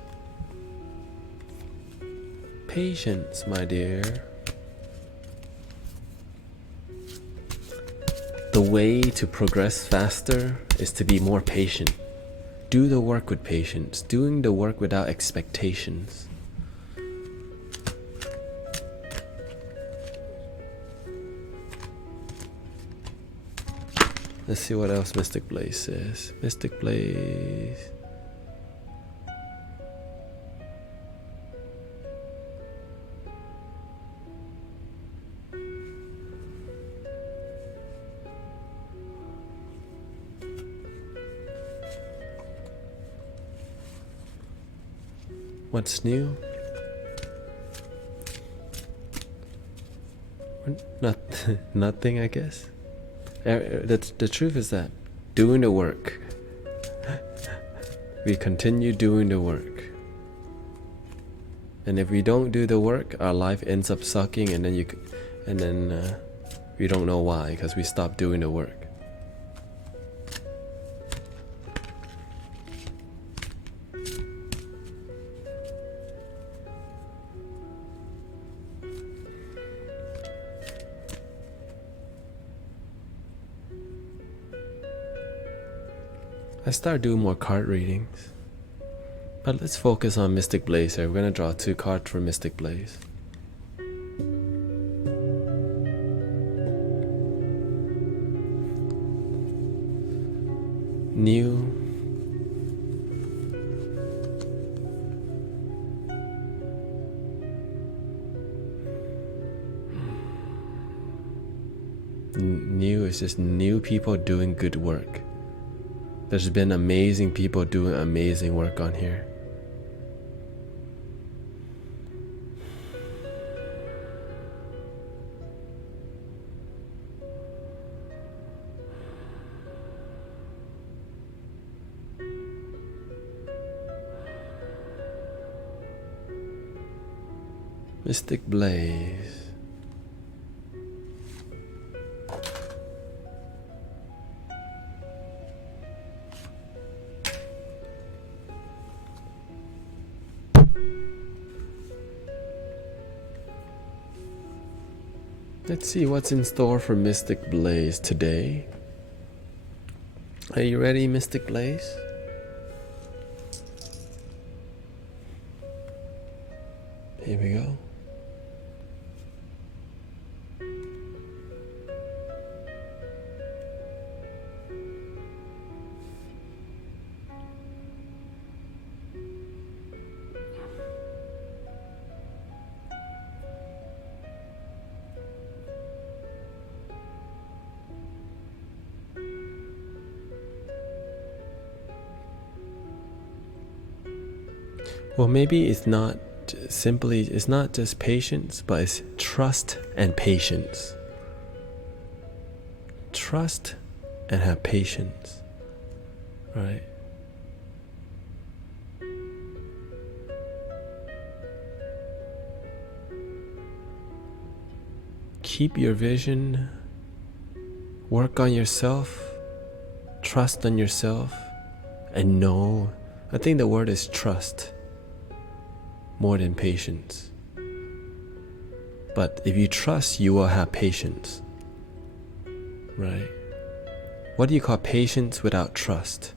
Patience, my dear. The way to progress faster is to be more patient. Do the work with patience, doing the work without expectations. Let's see what else Mystic Blaze says. Mystic Blaze. What's new? Nothing, I guess. The truth is that doing the work, we continue doing the work. And if we don't do the work, our life ends up sucking, and then we don't know why, because we stopped doing the work. I started doing more card readings, but let's focus on Mystic Blaze here. We're gonna draw 2 cards for Mystic Blaze. New. New is just new people doing good work. There's been amazing people doing amazing work on here. Mystic Blaze. Let's see what's in store for Mystic Blaze today. Are you ready, Mystic Blaze? Here we go. Well, maybe it's not just patience, but it's trust and patience. Trust and have patience, right? Keep your vision, work on yourself, trust on yourself, and know. I think the word is trust more than patience. But if you trust, you will have patience, right? What do you call patience without trust,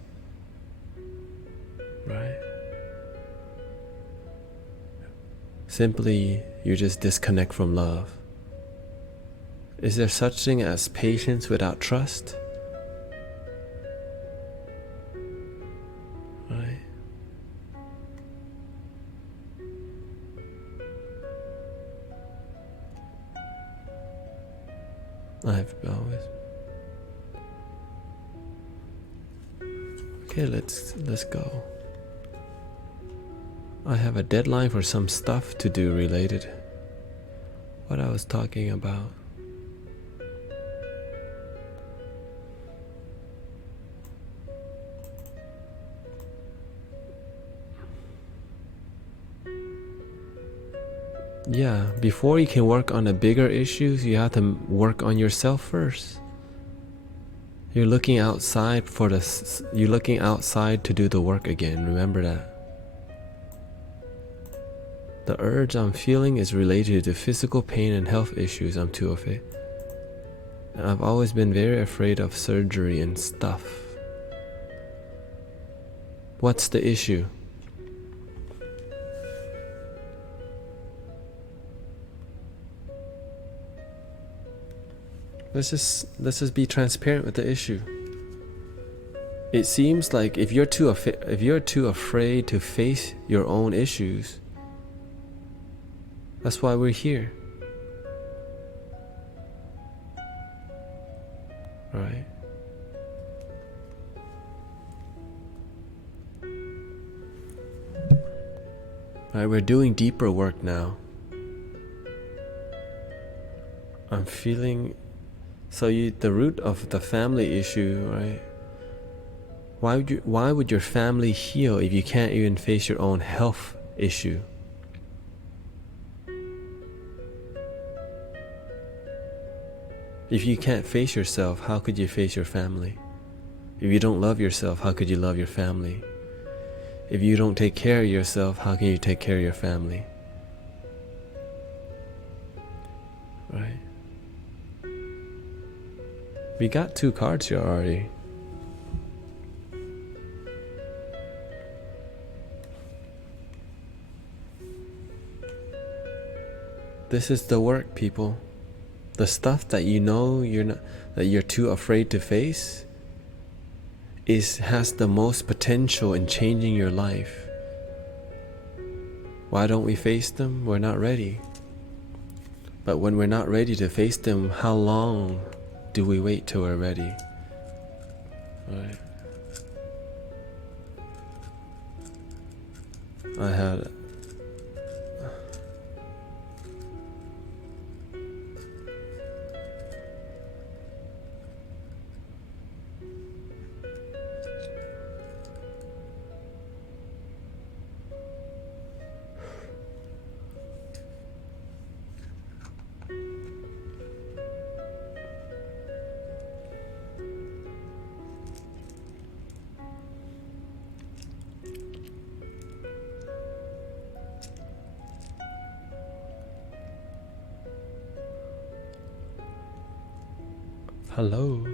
right? Simply, you just disconnect from love. Is there such thing as patience without trust? Right? I've always. Okay, let's go. I have a deadline for some stuff to do related. What I was talking about. Yeah, before you can work on the bigger issues, you have to work on yourself first. You're looking outside to do the work again. Remember that. The urge I'm feeling is related to physical pain and health issues. I'm too afraid. And I've always been very afraid of surgery and stuff. What's the issue? Let's just be transparent with the issue. It seems like if you're too afraid to face your own issues, that's why we're here. Right? Right, we're doing deeper work now. I'm feeling the root of the family issue, right? Why would your family heal if you can't even face your own health issue? If you can't face yourself, how could you face your family? If you don't love yourself, how could you love your family? If you don't take care of yourself, how can you take care of your family? Right? We got 2 cards here already. This is the work, people. The stuff that you're too afraid to face has the most potential in changing your life. Why don't we face them? We're not ready. But when we're not ready to face them, how long do we wait till we're ready? Right. I had Hello.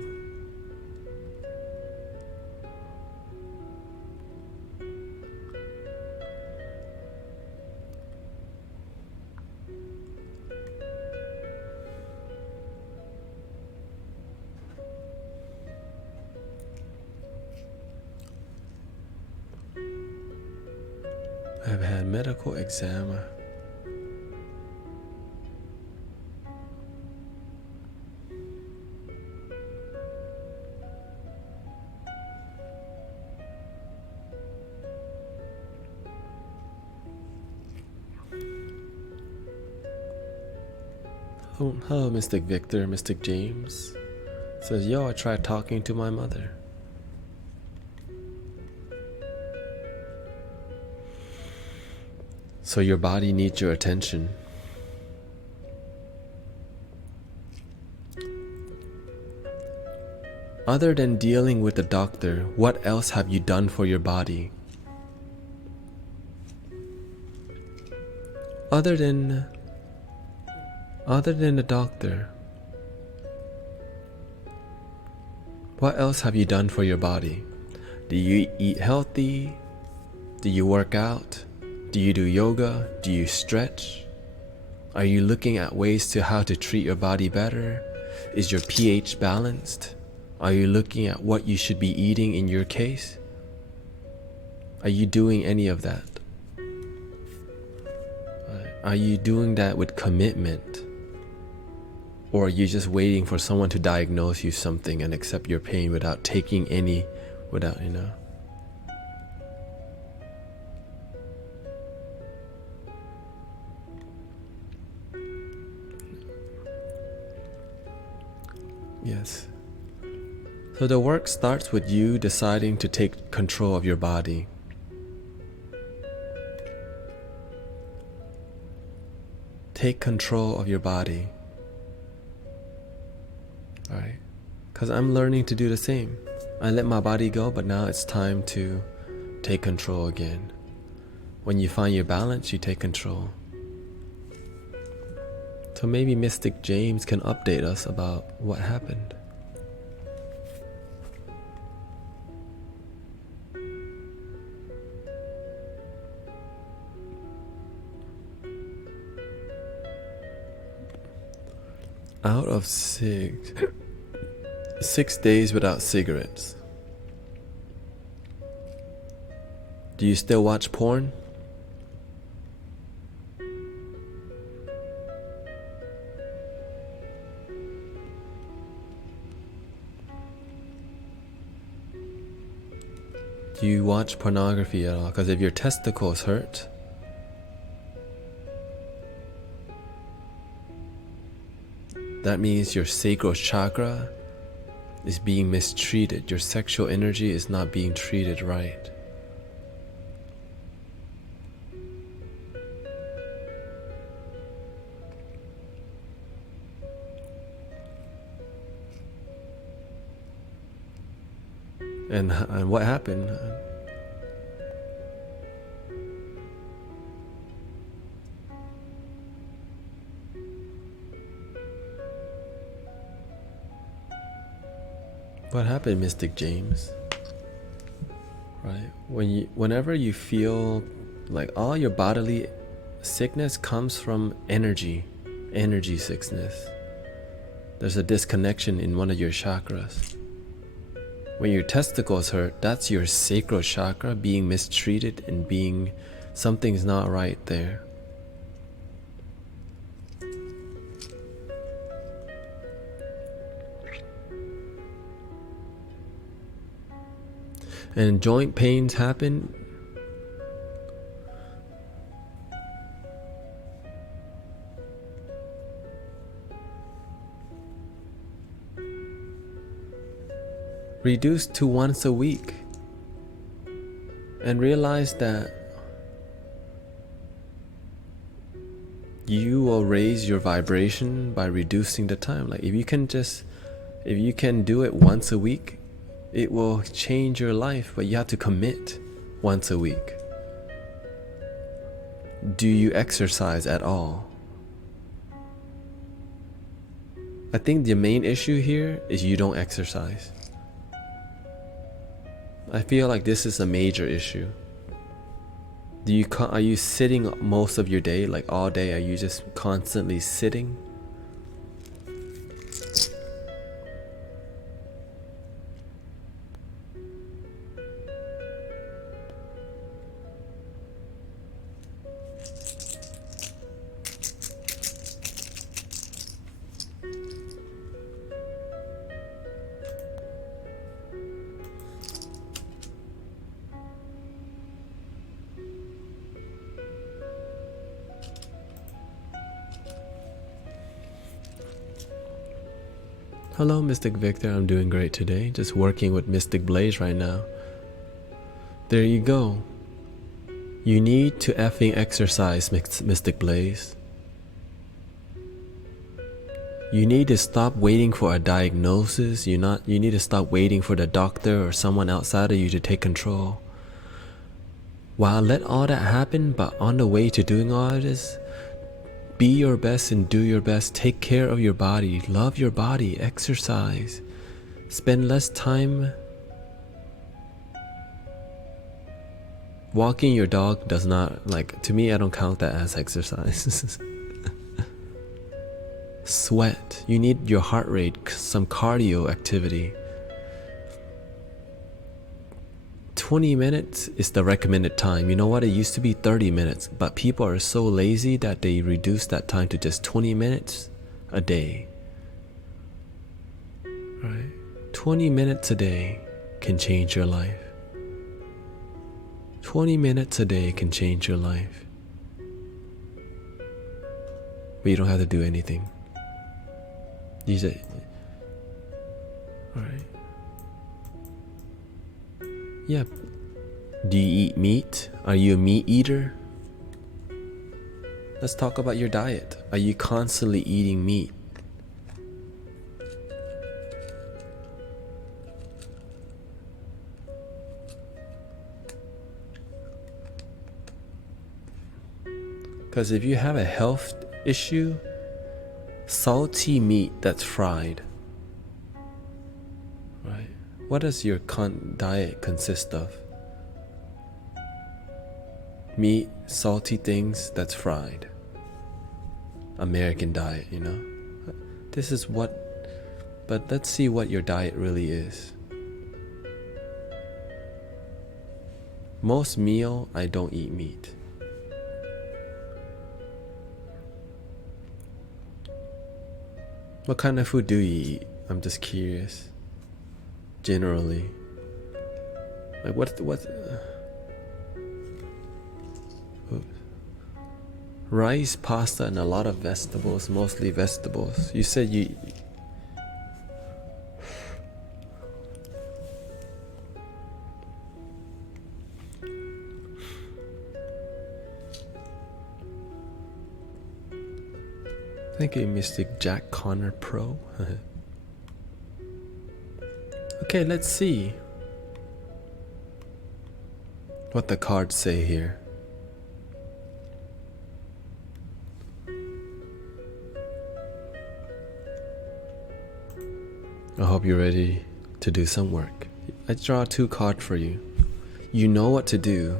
I've had medical exam. Hello, Mystic Victor, Mystic James. Says, yo, I tried talking to my mother. So your body needs your attention. Other than dealing with the doctor, what else have you done for your body? Other than the doctor, what else have you done for your body? Do you eat healthy? Do you work out? Do you do yoga? Do you stretch? Are you looking at ways to how to treat your body better? Is your pH balanced? Are you looking at what you should be eating in your case? Are you doing any of that? Are you doing that with commitment? Or are you just waiting for someone to diagnose you something and accept your pain without taking any, without, you know? Yes. So the work starts with you deciding to take control of your body. Take control of your body. Alright? Because I'm learning to do the same. I let my body go, but now it's time to take control again. When you find your balance, you take control. So maybe Mystic James can update us about what happened. Out of 6 days without cigarettes. Do you still watch porn? Do you watch pornography at all? Because if your testicles hurt, that means your sacral chakra is being mistreated. Your sexual energy is not being treated right. And what happened? What happened, Mystic James? Right? Whenever you feel like all your bodily sickness comes from energy sickness. There's a disconnection in one of your chakras. When your testicles hurt, that's your sacral chakra being mistreated and being, something's not right there. And joint pains happen. Reduce to once a week. And realize that you will raise your vibration by reducing the time. Like if you can do it once a week, it will change your life, but you have to commit once a week. Do you exercise at all? I think the main issue here is you don't exercise. I feel like this is a major issue. Are you sitting most of your day, like all day? Are you just constantly sitting? Hello, Mystic Victor. I'm doing great today. Just working with Mystic Blaze right now. There you go. You need to effing exercise, Mystic Blaze. You need to stop waiting for a diagnosis. You need to stop waiting for the doctor or someone outside of you to take control. While let all that happen, but on the way to doing all of this, be your best and do your best. Take care of your body. Love your body. Exercise. Spend less time. Walking your dog does not, to me, I don't count that as exercise. Sweat. You need your heart rate, some cardio activity. 20 minutes is the recommended time. You know what? It used to be 30 minutes, but people are so lazy that they reduce that time to just 20 minutes a day. Right? 20 minutes a day can change your life. 20 minutes a day can change your life. But you don't have to do anything. You just, right? Yeah. Do you eat meat? Are you a meat eater? Let's talk about your diet. Are you constantly eating meat? Because if you have a health issue, salty meat that's fried, right? What does your diet consist of? Meat, salty things that's fried. American diet, you know? This is what, but let's see what your diet really is. Most meal, I don't eat meat. What kind of food do you eat? I'm just curious. Generally. Like what rice, pasta, and a lot of vegetables, mostly vegetables. You said you... Thank you, Mystic Jack Connor Pro. Okay, let's see what the cards say here. I hope you're ready to do some work. I draw 2 cards for you. You know what to do.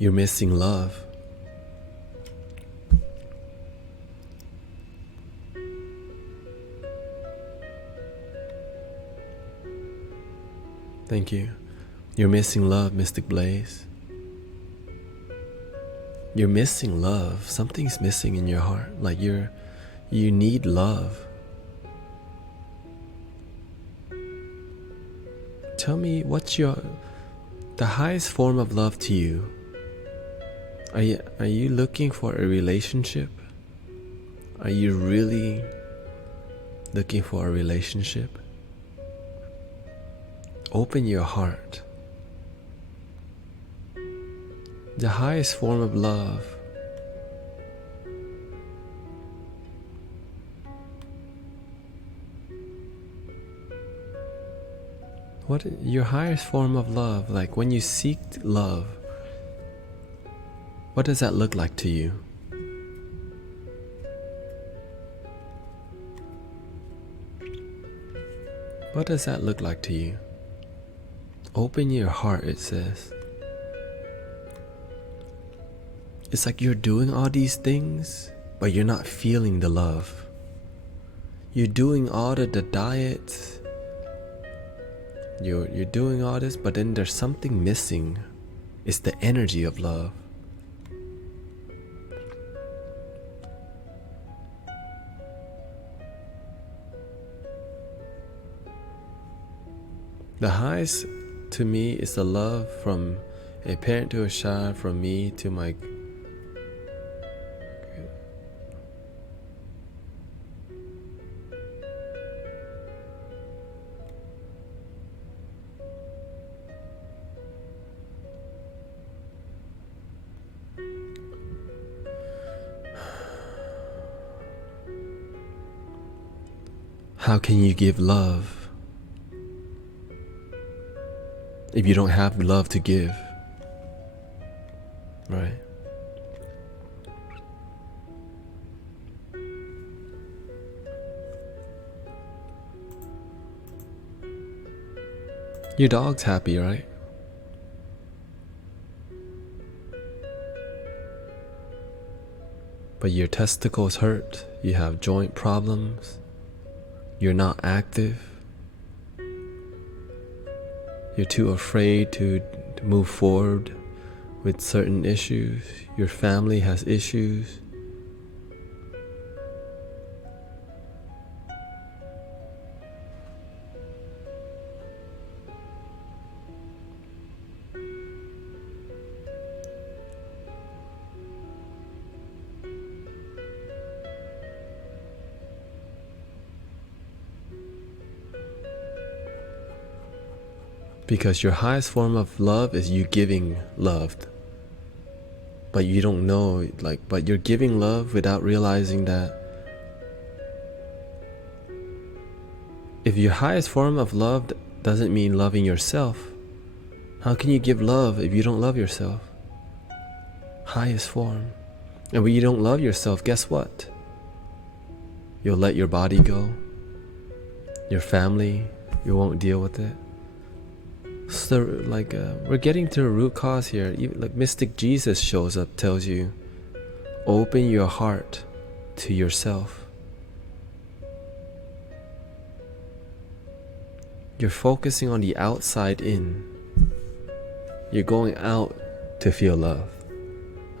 You're missing love. Thank you. You're missing love, Mystic Blaze. You're missing love. Something's missing in your heart. Like you need love. Tell me, what's the highest form of love to you? Are you looking for a relationship? Are you really looking for a relationship? Open your heart. The highest form of love. What your highest form of love, like when you seek love, what does that look like to you? What does that look like to you? Open your heart, it says. It's like you're doing all these things, but you're not feeling the love. You're doing all of the diets. You're doing all this, but then there's something missing. It's the energy of love. The highest to me is the love from a parent to a child, from me to my How can you give love if you don't have love to give? Right? Your dog's happy, right? But your testicles hurt, you have joint problems, you're not active, you're too afraid to move forward with certain issues, your family has issues. Because your highest form of love is you giving love. But you don't know, but you're giving love without realizing that if your highest form of love doesn't mean loving yourself, how can you give love if you don't love yourself? Highest form. And when you don't love yourself, guess what? You'll let your body go. Your family, you won't deal with it. So we're getting to a root cause here. Even like Mystic Jesus shows up, tells you, open your heart to yourself. You're focusing on the outside in. You're going out to feel love.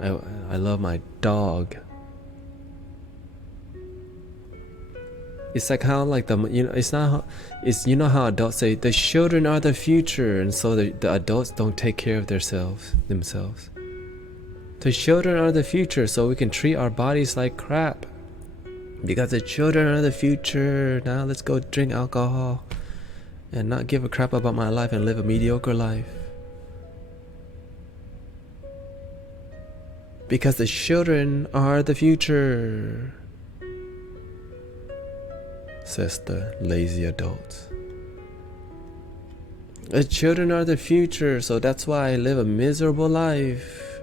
I love my dog. It's like how it's you know how adults say the children are the future, and so the adults don't take care of themselves. The children are the future, so we can treat our bodies like crap. Because the children are the future. Now let's go drink alcohol and not give a crap about my life and live a mediocre life. Because the children are the future, says the lazy adults. The children are the future, so that's why I live a miserable life.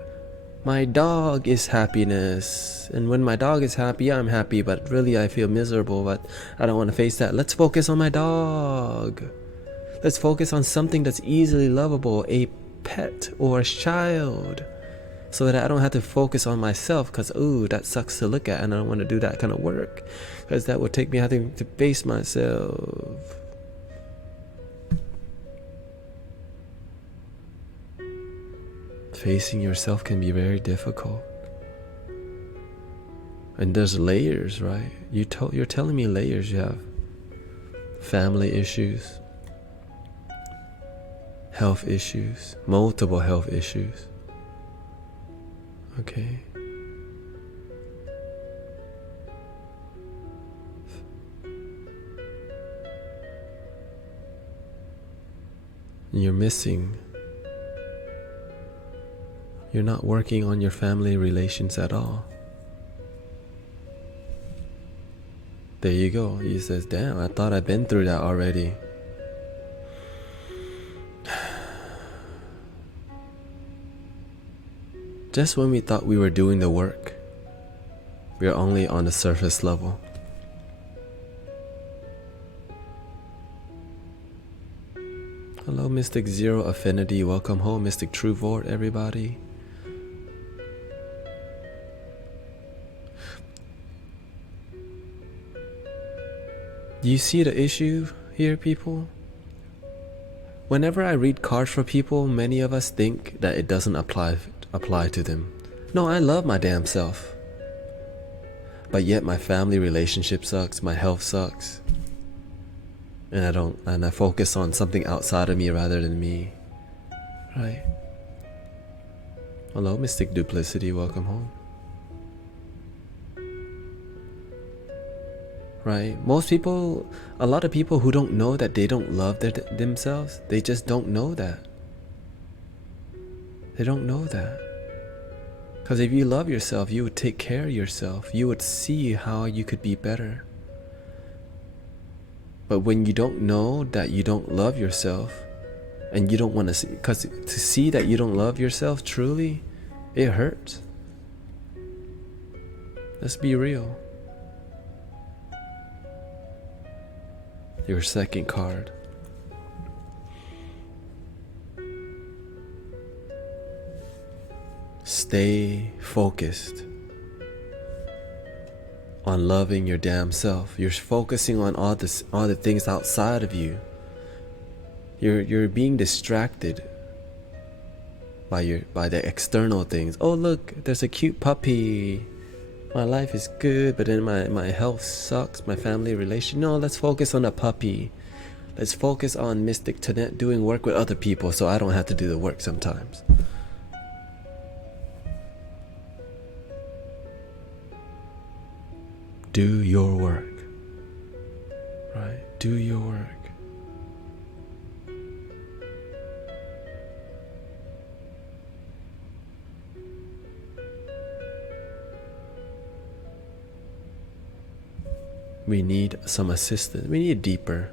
My dog is happiness, and when my dog is happy, I'm happy, but really I feel miserable, but I don't want to face that. Let's focus on my dog. Let's focus on something that's easily lovable, a pet or a child, so that I don't have to focus on myself, because ooh, that sucks to look at, and I don't want to do that kind of work, because that would take me having to face myself. Facing yourself can be very difficult. And there's layers, right? You're telling me layers. You have family issues, health issues, multiple health issues. Okay. You're not working on your family relations at all. There you go. He says, damn, I thought I'd been through that already. Just when we thought we were doing the work, we are only on the surface level. Hello, Mystic Zero Affinity. Welcome home, Mystic True Vort, everybody. Do you see the issue here, people? Whenever I read cards for people, many of us think that it doesn't apply to them. No, I love my damn self. But yet my family relationship sucks, my health sucks. And I focus on something outside of me rather than me. Right? Hello, Mystic Duplicity, welcome home. Right? A lot of people who don't know that they don't love themselves, they just don't know that. They don't know that. Because if you love yourself, you would take care of yourself. You would see how you could be better. But when you don't know that you don't love yourself, and you don't want to see, because to see that you don't love yourself truly, it hurts. Let's be real. Your second card. Stay focused on loving your damn self. You're focusing on all the things outside of you. You're being distracted by the external things. Oh look, there's a cute puppy. My life is good, but then my health sucks. My family relation. No, let's focus on a puppy. Let's focus on Mystic Tanet doing work with other people, so I don't have to do the work sometimes. Do your work, right? Do your work. We need some assistance. We need deeper.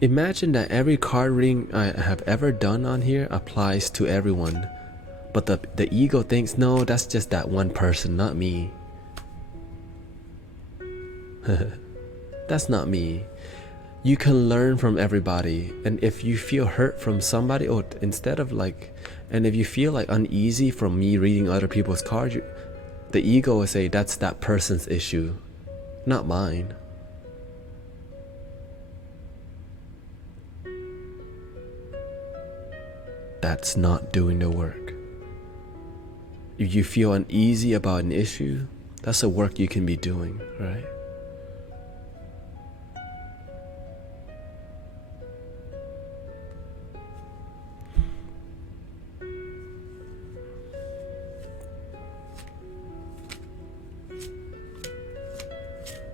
Imagine that every card reading I have ever done on here applies to everyone. But the ego thinks, no, that's just that one person, not me. That's not me. You can learn from everybody. And if you feel hurt from somebody, or instead of and if you feel like uneasy from me reading other people's cards, the ego will say, that's that person's issue, not mine. That's not doing the work. If you feel uneasy about an issue, that's the work you can be doing, right?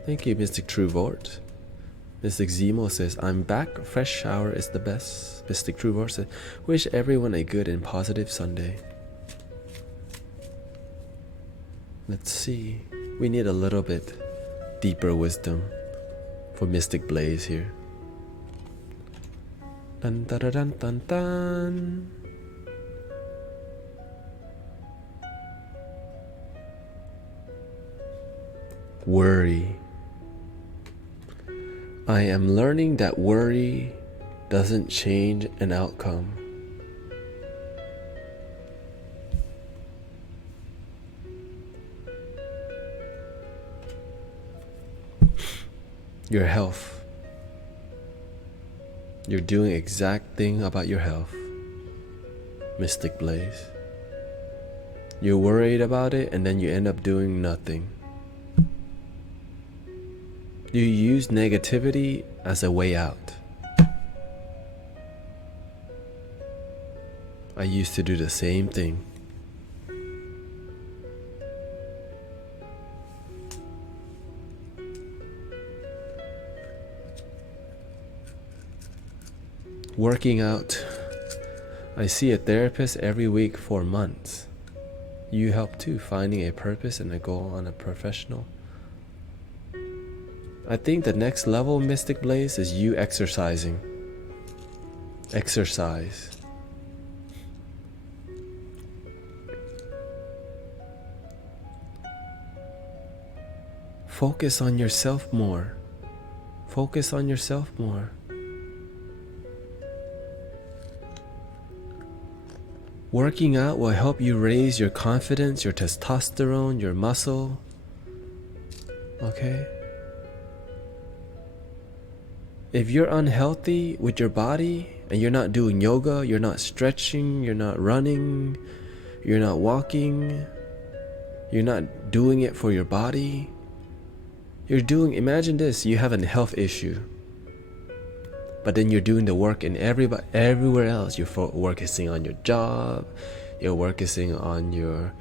Thank you, Mystic True Vort. Mystic Zemo says, I'm back. Fresh shower is the best. Mystic True Vort says, wish everyone a good and positive Sunday. Let's see. We need a little bit deeper wisdom for Mystic Blaze here. Dun dun dun dun dun. Worry. I am learning that worry doesn't change an outcome. Your health. You're doing exact thing about your health, Mystic Blaze. You're worried about it and then you end up doing nothing. You use negativity as a way out. I used to do the same thing. working out. I see a therapist every week for months. You help too, finding a purpose and a goal on a professional. I think the next level, Mystic Blaze, is you exercising. Exercise. Focus on yourself more. Focus on yourself more. Working out will help you raise your confidence, your testosterone, your muscle. Okay? If you're unhealthy with your body and you're not doing yoga, you're not stretching, you're not running, you're not walking, you're not doing it for your body, imagine this, you have a health issue, but then you're doing the work in everywhere else. You're focusing on your job, you're focusing on your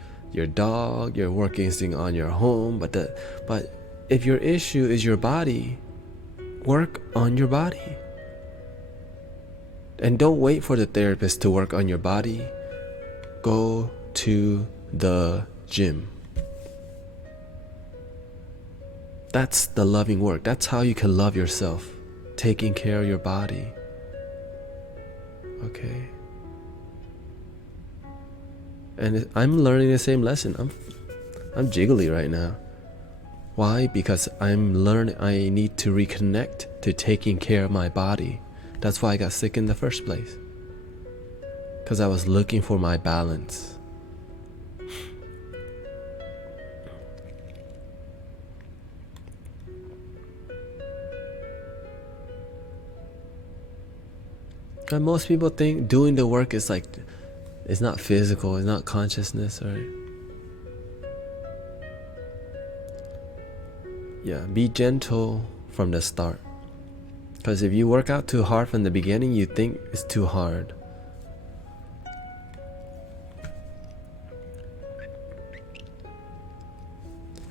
dog, you're focusing on your home, but if your issue is your body, work on your body. And don't wait for the therapist to work on your body. Go to the gym. That's the loving work. That's how you can love yourself. Taking care of your body. Okay? And I'm learning the same lesson. I'm jiggly right now. Why? Because I need to reconnect to taking care of my body. That's why I got sick in the first place. Because I was looking for my balance. And most people think doing the work is like, it's not physical, it's not consciousness, right? Yeah, be gentle from the start. Because if you work out too hard from the beginning, you think it's too hard.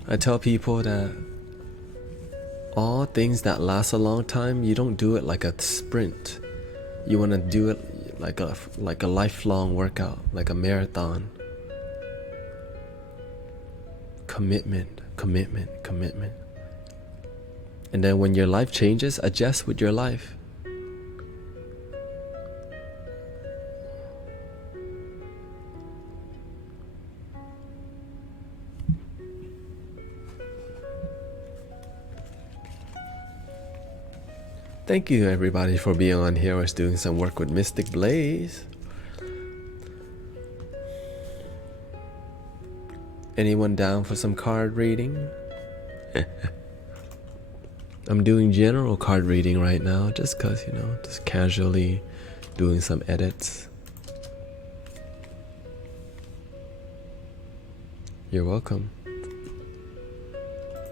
I tell people that all things that last a long time, you don't do it like a sprint. You want to do it like a lifelong workout, like a marathon. Commitment, commitment, commitment. And then when your life changes, adjust with your life. Thank you everybody for being on here. I was doing some work with Mystic Blaze. Anyone down for some card reading? I'm doing general card reading right now just cause, just casually doing some edits. You're welcome.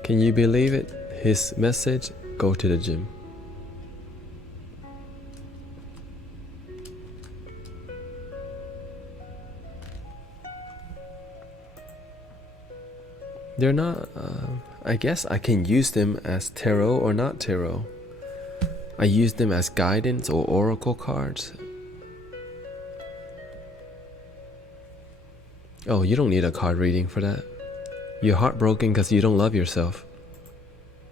Can you believe it? His message, go to the gym. They're not, I guess I can use them as tarot or not tarot. I use them as guidance or oracle cards. Oh, you don't need a card reading for that. You're heartbroken because you don't love yourself.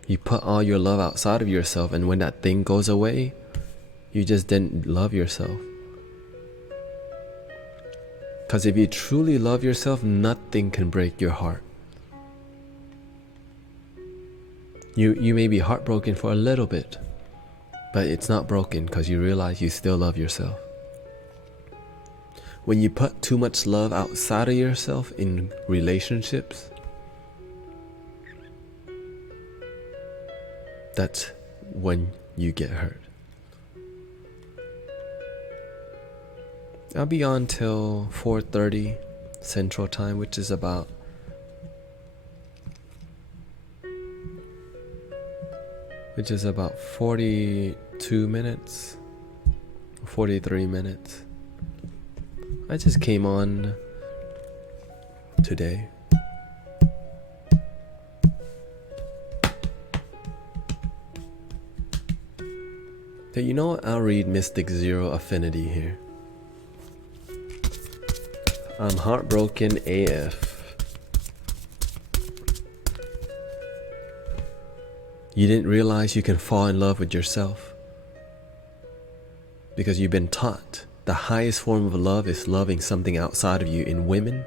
You put all your love outside of yourself, and when that thing goes away, you just didn't love yourself. Because if you truly love yourself, nothing can break your heart. You may be heartbroken for a little bit, but it's not broken because you realize you still love yourself. When you put too much love outside of yourself in relationships, that's when you get hurt. I'll be on till 4:30 Central Time, which is about which is about 42 minutes, 43 minutes. I just came on today. But you know what? I'll read Mystic Zero Affinity here. I'm heartbroken AF. You didn't realize you can fall in love with yourself because you've been taught the highest form of love is loving something outside of you in women.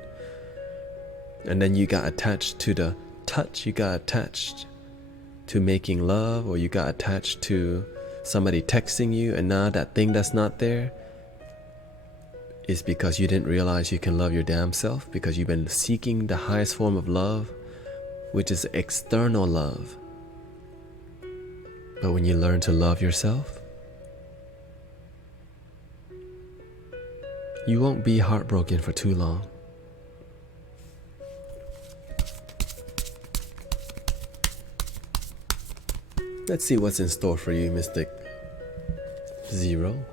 And then you got attached to the touch, you got attached to making love, or you got attached to somebody texting you, and now that thing that's not there is because you didn't realize you can love your damn self because you've been seeking the highest form of love, which is external love. But when you learn to love yourself, you won't be heartbroken for too long. Let's see what's in store for you, Mystic Zero.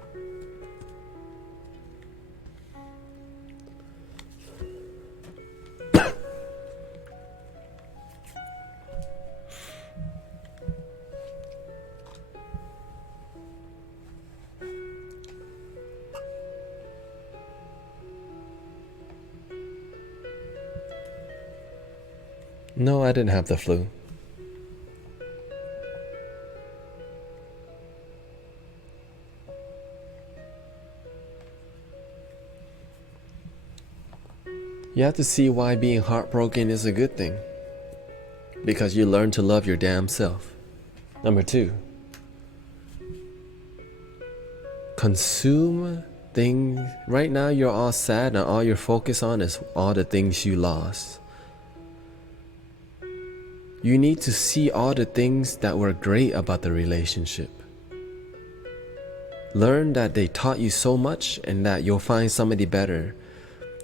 No, I didn't have the flu. You have to see why being heartbroken is a good thing. Because you learn to love your damn self. Number 2, consume things. Right now you're all sad and all you're focused on is all the things you lost. You need to see all the things that were great about the relationship. Learn that they taught you so much and that you'll find somebody better.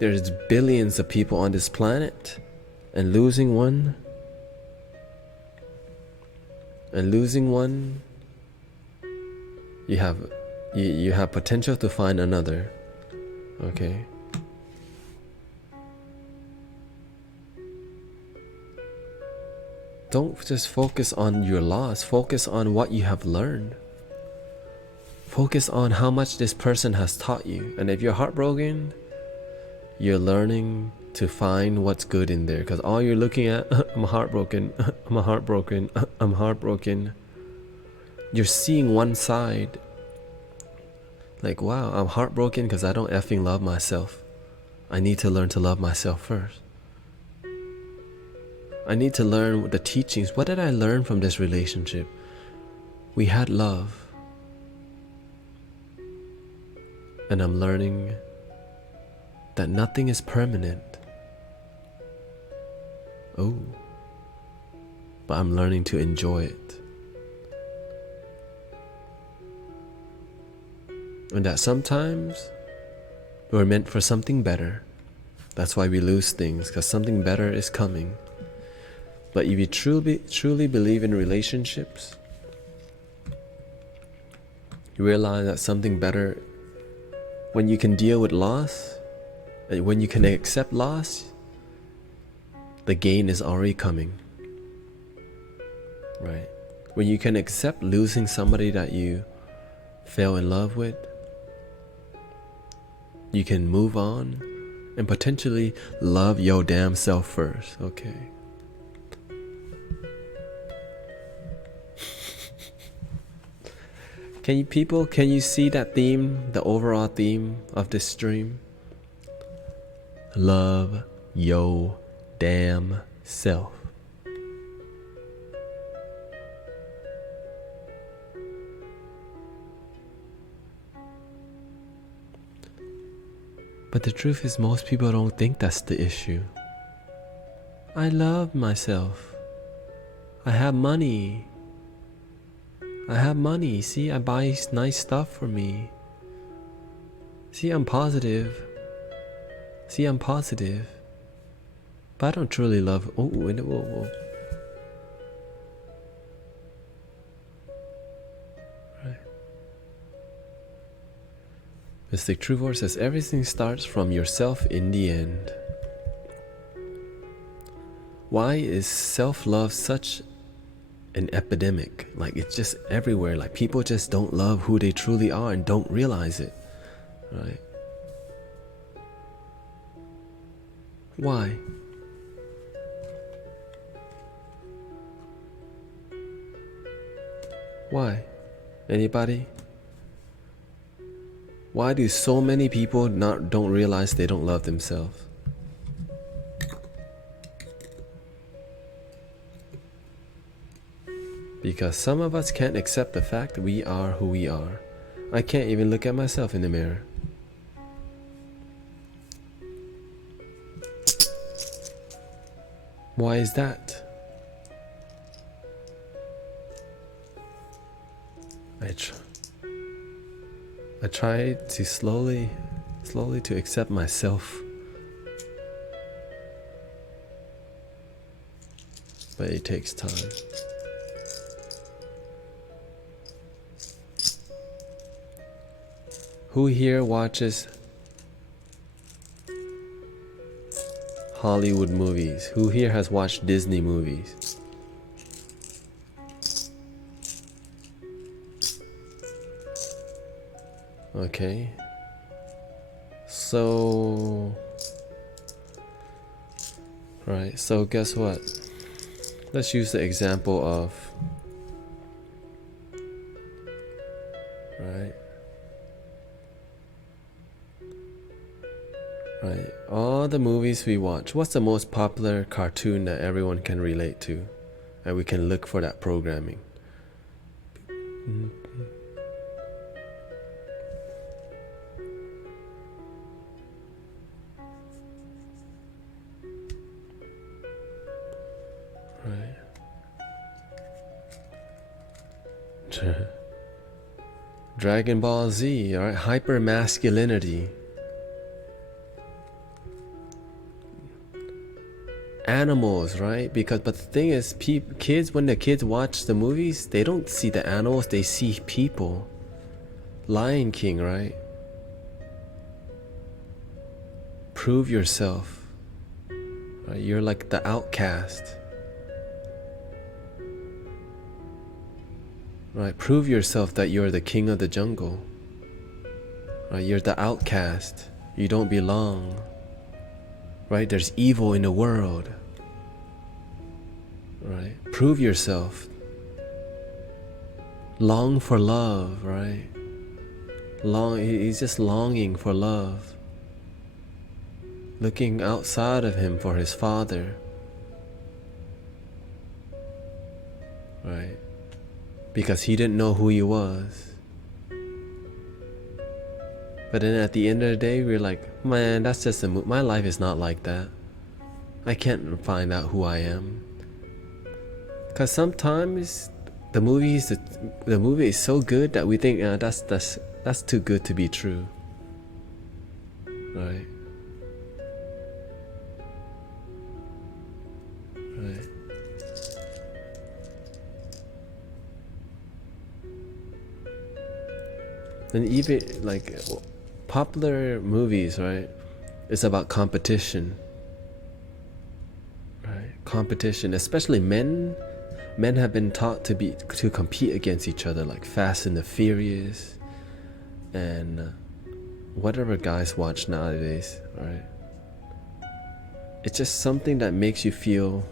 There's billions of people on this planet, and losing one, you have potential to find another. Okay? Don't just focus on your loss, focus on what you have learned. Focus on how much this person has taught you. And if you're heartbroken, you're learning to find what's good in there. Because all you're looking at, I'm heartbroken, I'm heartbroken, I'm heartbroken. You're seeing one side. Like, wow, I'm heartbroken because I don't effing love myself. I need to learn to love myself first. I need to learn the teachings. What did I learn from this relationship? We had love. And I'm learning that nothing is permanent. Oh. But I'm learning to enjoy it. And that sometimes we're meant for something better. That's why we lose things, because something better is coming. But if you truly believe in relationships, you realize that something better, when you can deal with loss, and when you can accept loss, the gain is already coming. Right? When you can accept losing somebody that you fell in love with, you can move on and potentially love your damn self first. Okay? Can you see that theme, the overall theme of this stream? Love your damn self. But the truth is, most people don't think that's the issue. I love myself. I have money. See, I buy nice stuff for me. See, I'm positive. But I don't truly love. Whoa. Right. Mystic Truvor says everything starts from yourself in the end. Why is self-love such an epidemic. Like it's just everywhere. Like people just don't love who they truly are and don't realize it, right? Why? Why? Anybody? Why do so many people don't realize they don't love themselves? Because some of us can't accept the fact that we are who we are. I can't even look at myself in the mirror. Why is that? I try to slowly to accept myself. But it takes time. Who here watches Hollywood movies? Who here has watched Disney movies? Okay. So, right, so guess what? Let's use the example of, right, all the movies we watch, what's the most popular cartoon that everyone can relate to? And we can look for that programming. Right. Dragon Ball Z, alright, hyper masculinity. Animals, right? But the thing is, kids, when the kids watch the movies, they don't see the animals, they see people. Lion King, right? Prove yourself. Right? You're like the outcast. Right? Prove yourself that you're the king of the jungle. Right? You're the outcast. You don't belong. Right? There's evil in the world. Right? Prove yourself. Long for love, right? He's just longing for love. Looking outside of him for his father. Right? Because he didn't know who he was. But then at the end of the day, we're like, man, that's just my life is not like that. I can't find out who I am. Because sometimes the movie is so good that we think that's too good to be true. Right? Right. And even like popular movies, right? It's about competition. Right? Competition, especially men. Men have been taught to compete against each other, like Fast and the Furious, and whatever guys watch nowadays, right? It's just something that makes you feel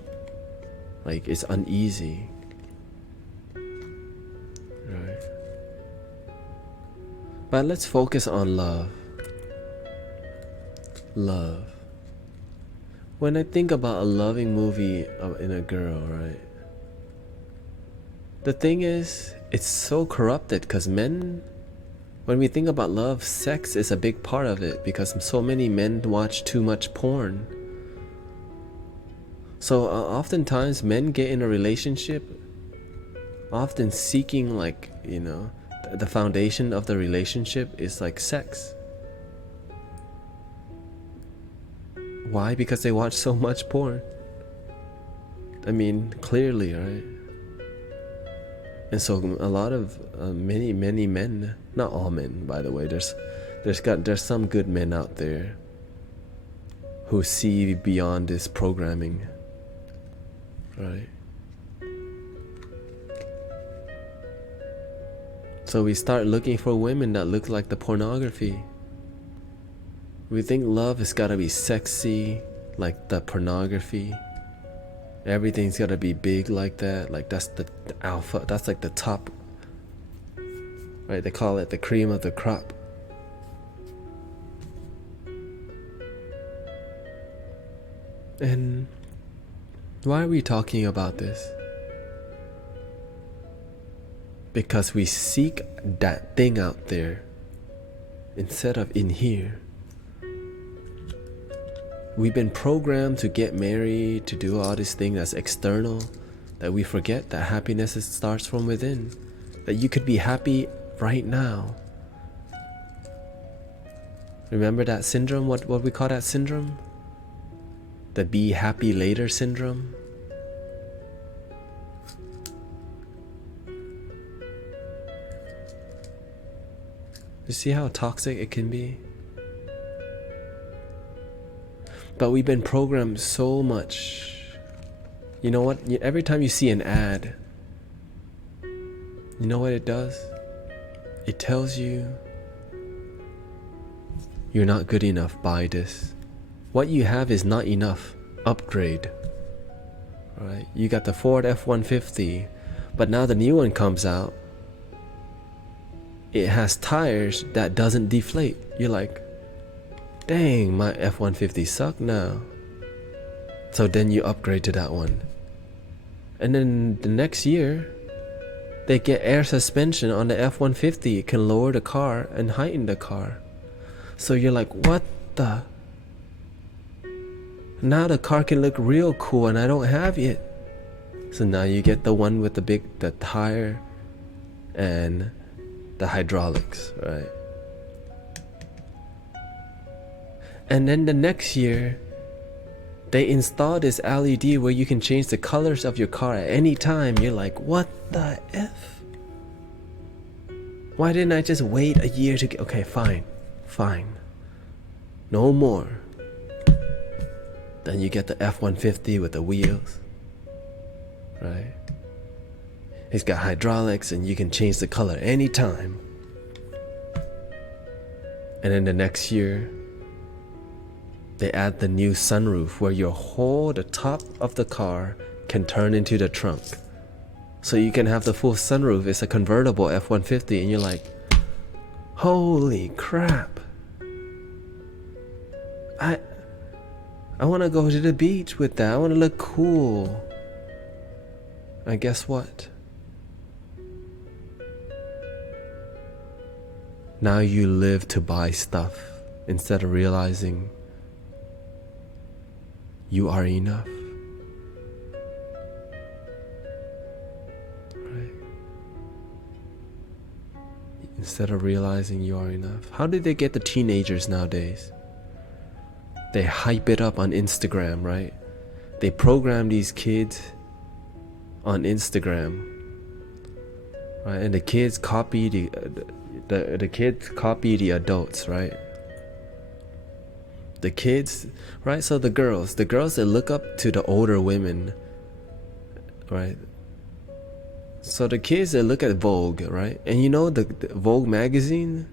like it's uneasy. Right? But let's focus on love. Love. When I think about a loving movie in a girl, right? The thing is, it's so corrupted because men, when we think about love, sex is a big part of it because so many men watch too much porn. So oftentimes men get in a relationship often seeking like, the foundation of the relationship is like sex. Why? Because they watch so much porn. I mean, clearly, right? And so a lot of many men, not all men, by the way, there's some good men out there who see beyond this programming, right? So we start looking for women that look like the pornography. We think love has gotta be sexy, like the pornography. Everything's gotta be big like that. Like that's the alpha. That's like the top. Right? They call it the cream of the crop. And why are we talking about this? Because we seek that thing out there instead of in here. We've been programmed to get married, to do all this thing that's external, that we forget that happiness starts from within. That you could be happy right now. Remember that syndrome? What we call that syndrome? The be happy later syndrome? You see how toxic it can be? But we've been programmed so much. You know what? Every time you see an ad, you know what it does? It tells you you're not good enough, buy this. What you have is not enough, upgrade. Right? You got the Ford F-150, but now the new one comes out. It has tires that doesn't deflate. You're like, dang, my F-150 suck now. So then you upgrade to that one. And then the next year, they get air suspension on the F-150. It can lower the car and heighten the car. So you're like, what the? Now the car can look real cool and I don't have it. So now you get the one with the tire and the hydraulics, right? And then the next year, they install this LED where you can change the colors of your car at any time. You're like, what the F? Why didn't I just wait a year to get... Okay, fine. No more. Then you get the F-150 with the wheels, right? It's got hydraulics and you can change the color anytime. And then the next year, they add the new sunroof where the top of the car can turn into the trunk. So you can have the full sunroof. It's a convertible F-150 and you're like, holy crap. I want to go to the beach with that. I want to look cool. And guess what? Now you live to buy stuff instead of realizing you are enough. Right? Instead of realizing you are enough. How did they get the teenagers nowadays? They hype it up on Instagram, right? They program these kids on Instagram, right? And the kids copy the kids copy the adults, right? The kids, right? So the girls that look up to the older women, right? So the kids that look at Vogue, right? And you know the Vogue magazine,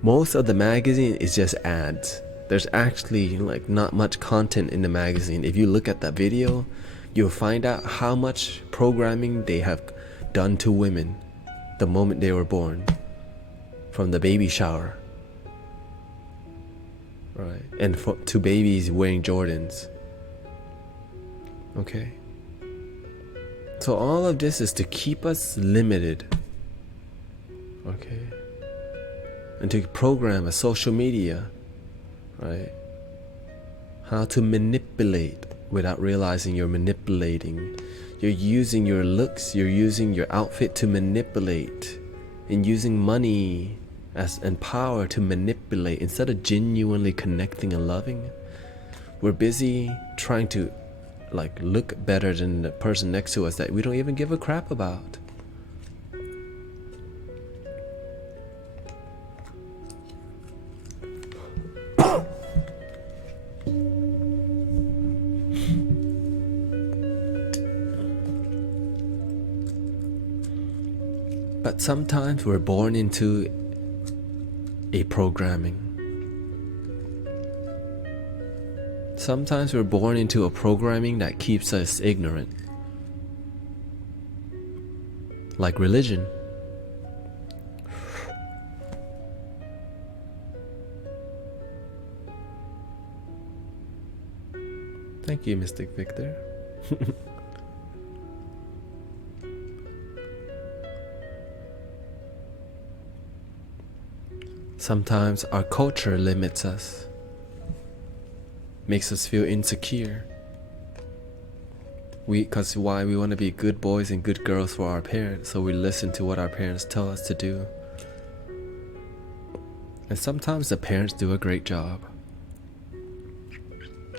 most of the magazine is just ads. There's actually like not much content in the magazine. If you look at that video, you'll find out how much programming they have done to women the moment they were born, from the baby shower, right? And to babies wearing Jordans. Okay. So all of this is to keep us limited, okay? And to program a social media, right? How to manipulate without realizing you're manipulating. You're using your looks, you're using your outfit to manipulate, and using money and power to manipulate instead of genuinely connecting and loving. We're busy trying to like look better than the person next to us that we don't even give a crap about. But sometimes we're born into a programming. Sometimes we're born into a programming that keeps us ignorant. Like religion. Thank you, Mystic Victor. Sometimes our culture limits us, makes us feel insecure. Because why? We want to be good boys and good girls for our parents, so we listen to what our parents tell us to do. And sometimes the parents do a great job.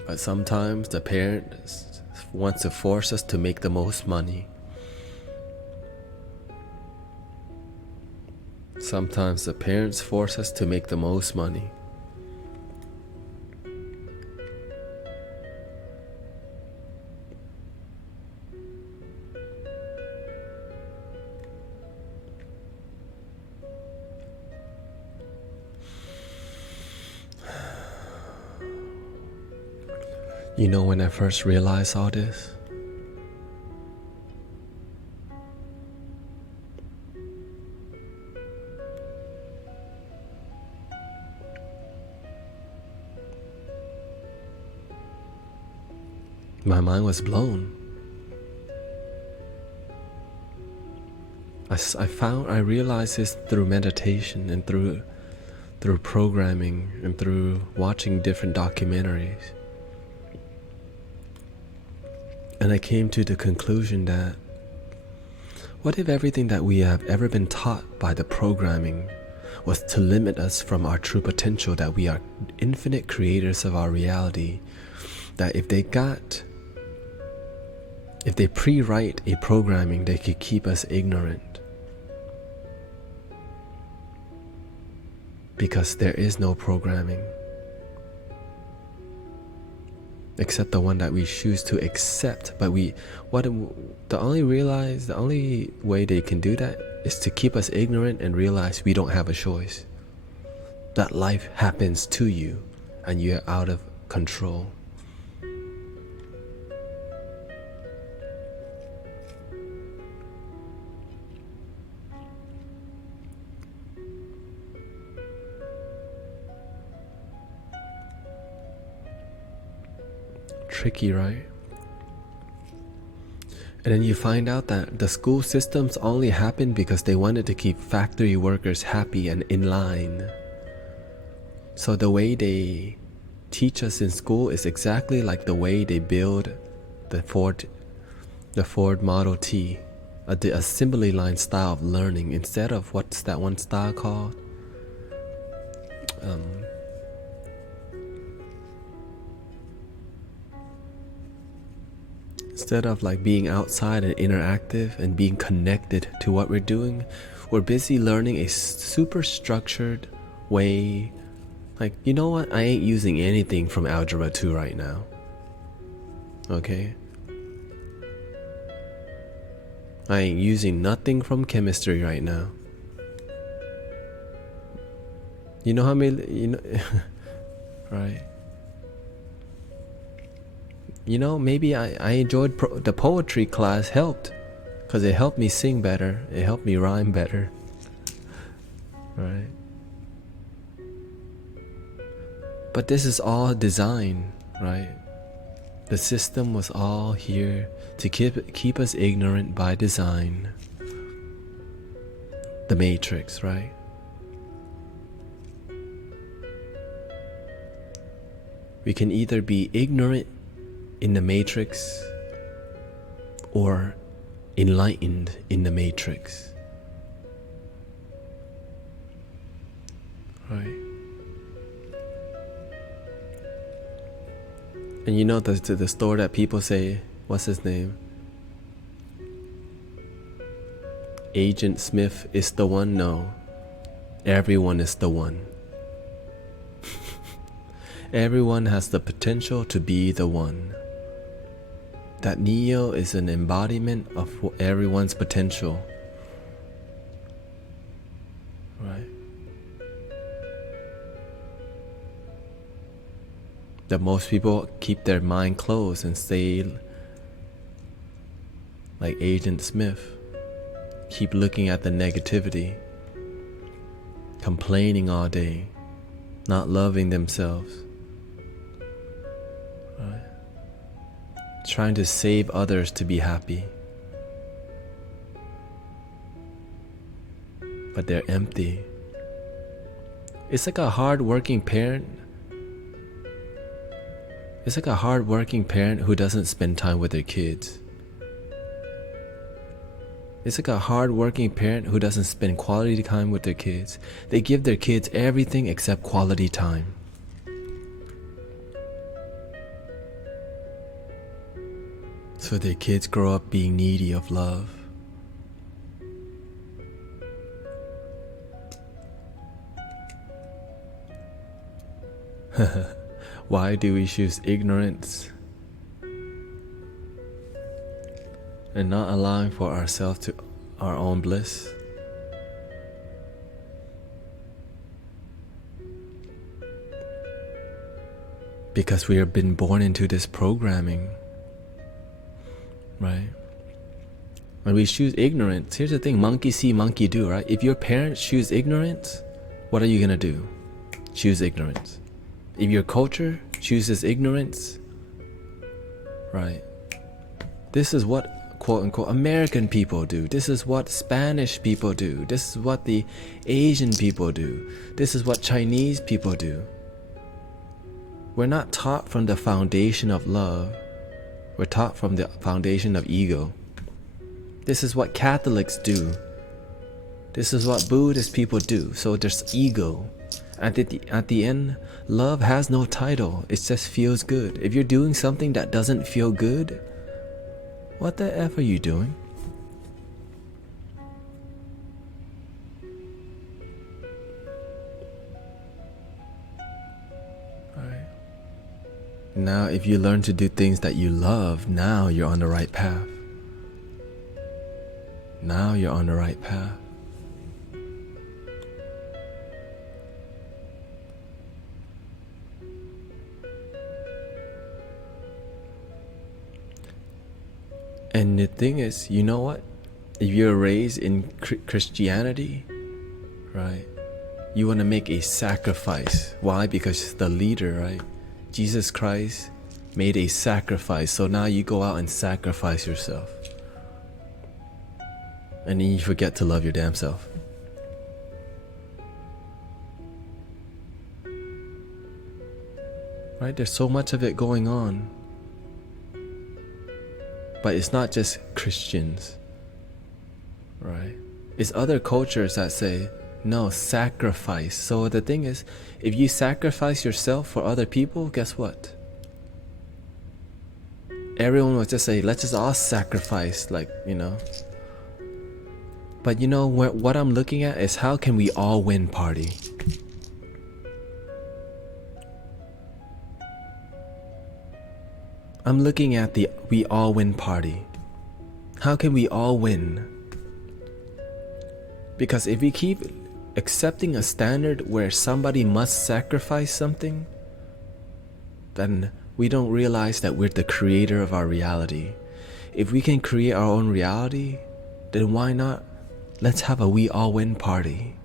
But sometimes the parents wants to force us to make the most money. Sometimes the parents force us to make the most money. You know, when I first realized all this, my mind was blown. I realized this through meditation and through programming and through watching different documentaries. And I came to the conclusion that what if everything that we have ever been taught by the programming was to limit us from our true potential, that we are infinite creators of our reality, that if they pre-write a programming, they could keep us ignorant. Because there is no programming except the one that we choose to accept. But the only way they can do that is to keep us ignorant and realize we don't have a choice. That life happens to you and you're out of control. Tricky, right? And then you find out that the school systems only happened because they wanted to keep factory workers happy and in line. So the way they teach us in school is exactly like the way they build the Ford Model T, the assembly line style of learning, instead of what's that one style called? Instead of like being outside and interactive and being connected to what we're doing, we're busy learning a super structured way. Like, you know what? I ain't using anything from Algebra 2 right now. Okay? I ain't using nothing from chemistry right now. You know how many, right? You know, maybe I enjoyed the poetry class helped, because it helped me sing better, it helped me rhyme better, right? But this is all design, right? The system was all here to keep us ignorant by design. The Matrix, right? We can either be ignorant in the Matrix or enlightened in the Matrix, right? And you know the store that people say, what's his name? Agent Smith is the one? No, everyone is the one. Everyone has the potential to be the one. That Neo is an embodiment of everyone's potential. that most people keep their mind closed and stay like Agent Smith, keep looking at the negativity, complaining all day, not loving themselves, right? Trying to save others to be happy, but they're empty. It's like a hard-working parent. It's like a hard-working parent who doesn't spend time with their kids. It's like a hard-working parent who doesn't spend quality time with their kids. They give their kids everything except quality time. So their kids grow up being needy of love. Why do we choose ignorance and not allowing for ourselves to our own bliss? Because we have been born into this programming, right? When we choose ignorance, here's the thing, monkey see, monkey do, right? If your parents choose ignorance, what are you gonna do? Choose ignorance. If your culture chooses ignorance, right? This is what quote unquote American people do. This is what Spanish people do. This is what the Asian people do. This is what Chinese people do. We're not taught from the foundation of love. We're taught from the foundation of ego. This is what Catholics do. This is what Buddhist people do. So there's ego. At the end, love has no title. It just feels good. If you're doing something that doesn't feel good, what the F are you doing? Alright. Now, if you learn to do things that you love, now you're on the right path. Now you're on the right path. And the thing is, you know what? If you're raised in Christianity, right? You want to make a sacrifice. Why? Because the leader, right? Jesus Christ made a sacrifice. So now you go out and sacrifice yourself. And then you forget to love your damn self. Right? There's so much of it going on. But it's not just Christians, right? It's other cultures that say, no, sacrifice. So the thing is, if you sacrifice yourself for other people, guess what? Everyone will just say, let's just all sacrifice, like, you know. But you know, what I'm looking at is how can we all win party? I'm looking at the we all win party. How can we all win? Because if we keep accepting a standard where somebody must sacrifice something, then we don't realize that we're the creator of our reality. If we can create our own reality, then why not? Let's have a we all win party.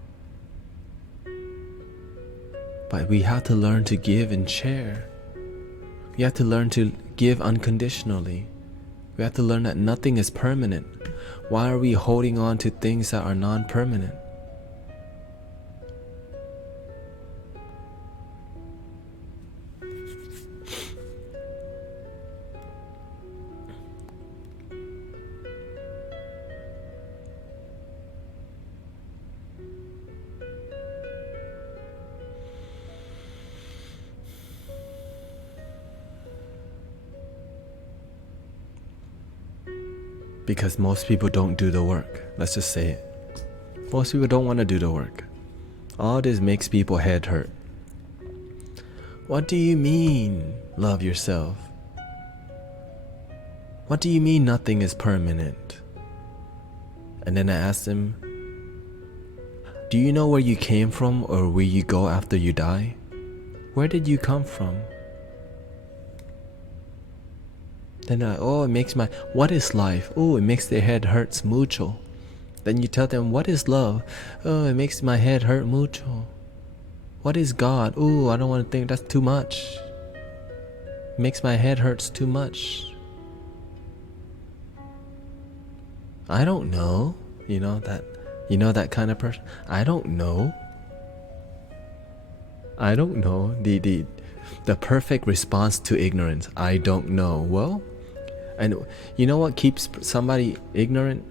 But we have to learn to give and share. We have to learn to give unconditionally. We have to learn that nothing is permanent. Why are we holding on to things that are non-permanent? Because most people don't do the work. Let's just say it. Most people don't want to do the work. All this makes people head hurt. What do you mean, love yourself? What do you mean nothing is permanent? And then I asked them, do you know where you came from or where you go after you die? Where did you come from? Then oh, it makes my, what is life? Oh, it makes their head hurts mucho. Then you tell them, what is love? Oh, it makes my head hurt mucho. What is God? Oh, I don't want to think, that's too much. It makes my head hurts too much. I don't know. You know that kind of person? I don't know. The perfect response to ignorance. I don't know. Well, and you know what keeps somebody ignorant?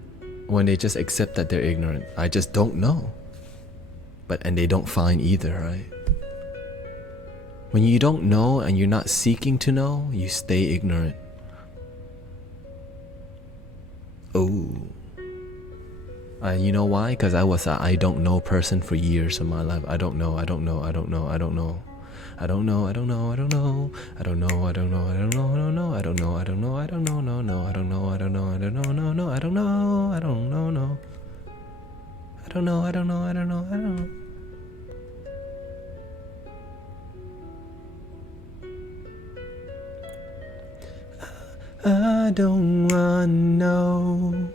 When they just accept that they're ignorant. I just don't know. And they don't find either, right? When you don't know and you're not seeking to know, you stay ignorant. Oh. You know why? Because I was a I don't know person for years of my life. I don't know. I don't know. I don't know. I don't know. I don't know. I don't know. I don't know. I don't know. I don't know. I don't know. I don't know. I don't know. I don't know. I don't know. No. No. I don't know. I don't know. I don't know. No. No. I don't know. I don't know. No. I don't know. I don't know. I don't know. I don't know. I don't wanna know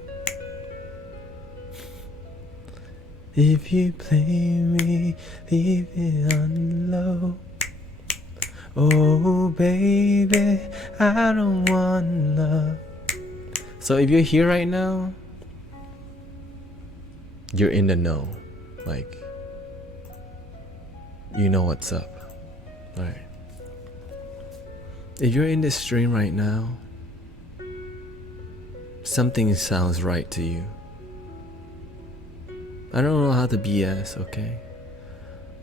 if you play me, leave it on low. Oh baby, I don't want love. So if you're here right now, you're in the know. Like, you know what's up. Alright. If you're in this stream right now, something sounds right to you. I don't know how to BS, okay?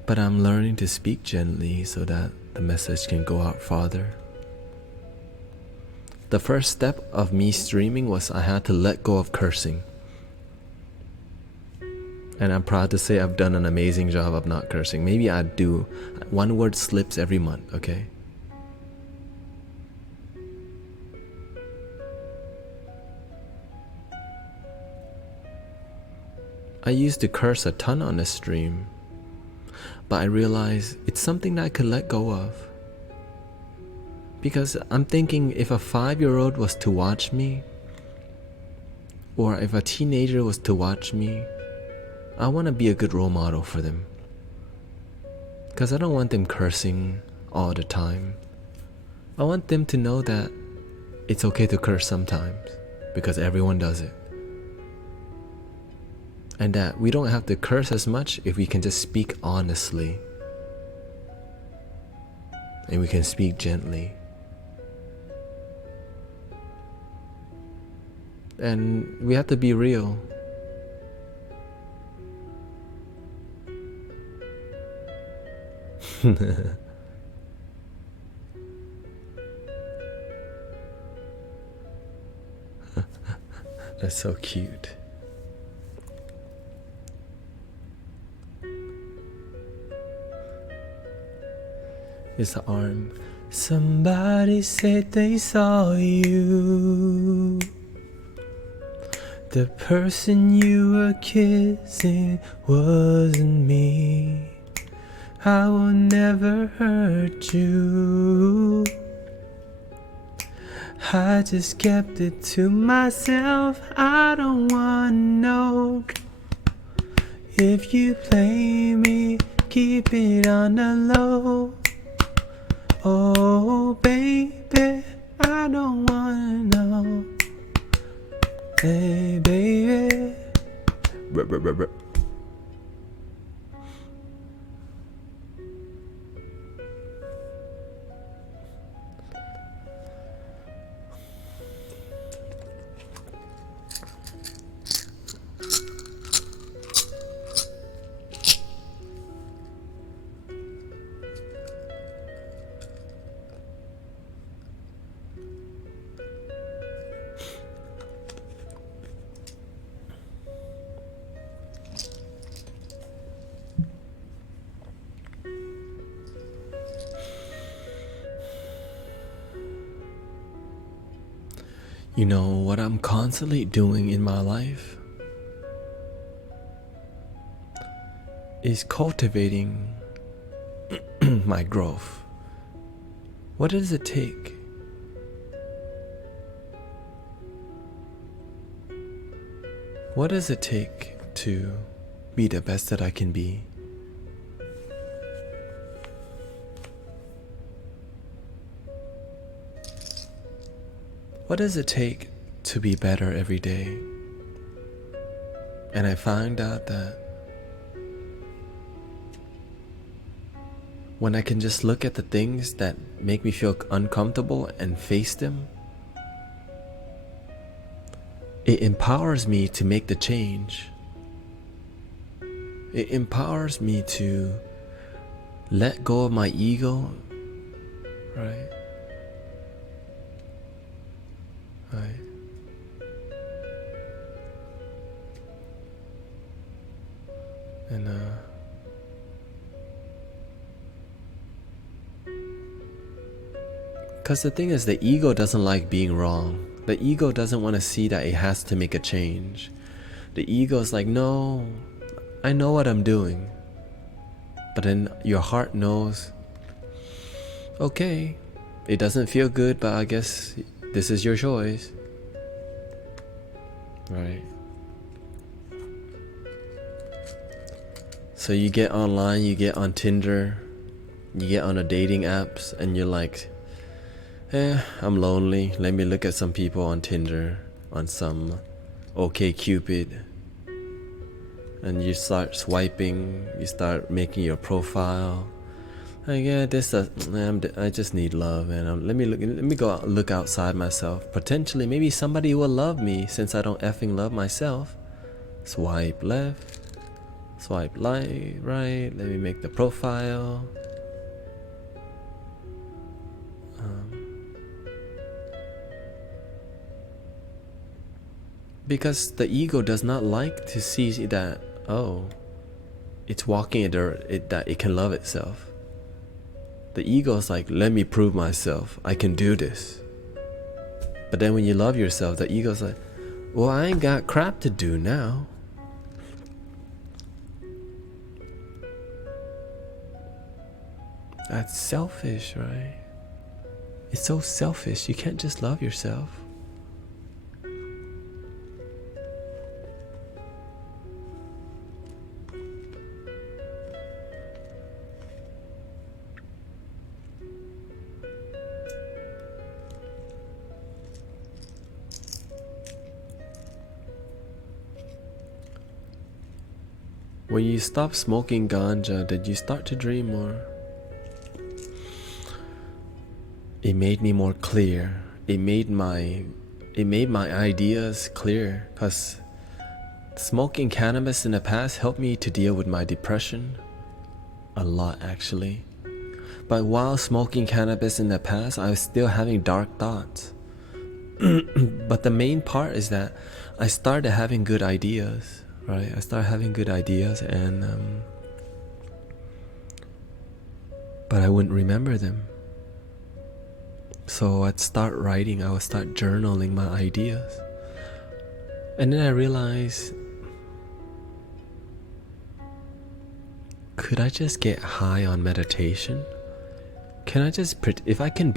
But I'm learning to speak gently so that the message can go out farther. The first step of me streaming was I had to let go of cursing. And I'm proud to say I've done an amazing job of not cursing. Maybe I do. One word slips every month, okay? I used to curse a ton on the stream, but I realized it's something that I could let go of. Because I'm thinking if a 5-year-old was to watch me, or if a teenager was to watch me, I want to be a good role model for them. Because I don't want them cursing all the time. I want them to know that it's okay to curse sometimes, because everyone does it. And that we don't have to curse as much if we can just speak honestly. And we can speak gently. And we have to be real. That's so cute. It's the arm. Somebody said they saw you. The person you were kissing wasn't me. I will never hurt you. I just kept it to myself. I don't wanna know if you play me. Keep it on the low. Oh baby, I don't wanna know. Hey baby. You know what I'm constantly doing in my life is cultivating my growth. What does it take What does it take to be the best that I can be? What does it take to be better every day? And I found out that when I can just look at the things that make me feel uncomfortable and face them, it empowers me to make the change. It empowers me to let go of my ego, right? Right. And because the thing is, the ego doesn't like being wrong. The ego doesn't want to see that it has to make a change. The ego is like, no, I know what I'm doing. But then your heart knows, okay, it doesn't feel good, but I guess this is your choice. Right. So you get online, you get on Tinder, you get on the dating apps, and you're like, I'm lonely. Let me look at some people on Tinder, on some OkCupid. And you start swiping, you start making your profile. Like, yeah, I just need love, and let me go out, look outside myself. Potentially, maybe somebody will love me since I don't effing love myself. Swipe left, swipe right. Let me make the profile. Because the ego does not like to see that, oh, it's walking that it can love itself. The ego is like, let me prove myself, I can do this. But then when you love yourself, the ego's like, well, I ain't got crap to do now. That's selfish, right? It's so selfish. You can't just love yourself. When you stopped smoking ganja, did you start to dream more? It made me more clear. It made my ideas clear, because smoking cannabis in the past helped me to deal with my depression a lot, actually. But while smoking cannabis in the past, I was still having dark thoughts. But the main part is that I started having good ideas, right? I started having good ideas, and but I wouldn't remember them. So I'd start writing, I would start journaling my ideas. And then I realized, could I just get high on meditation? Can I just, if I can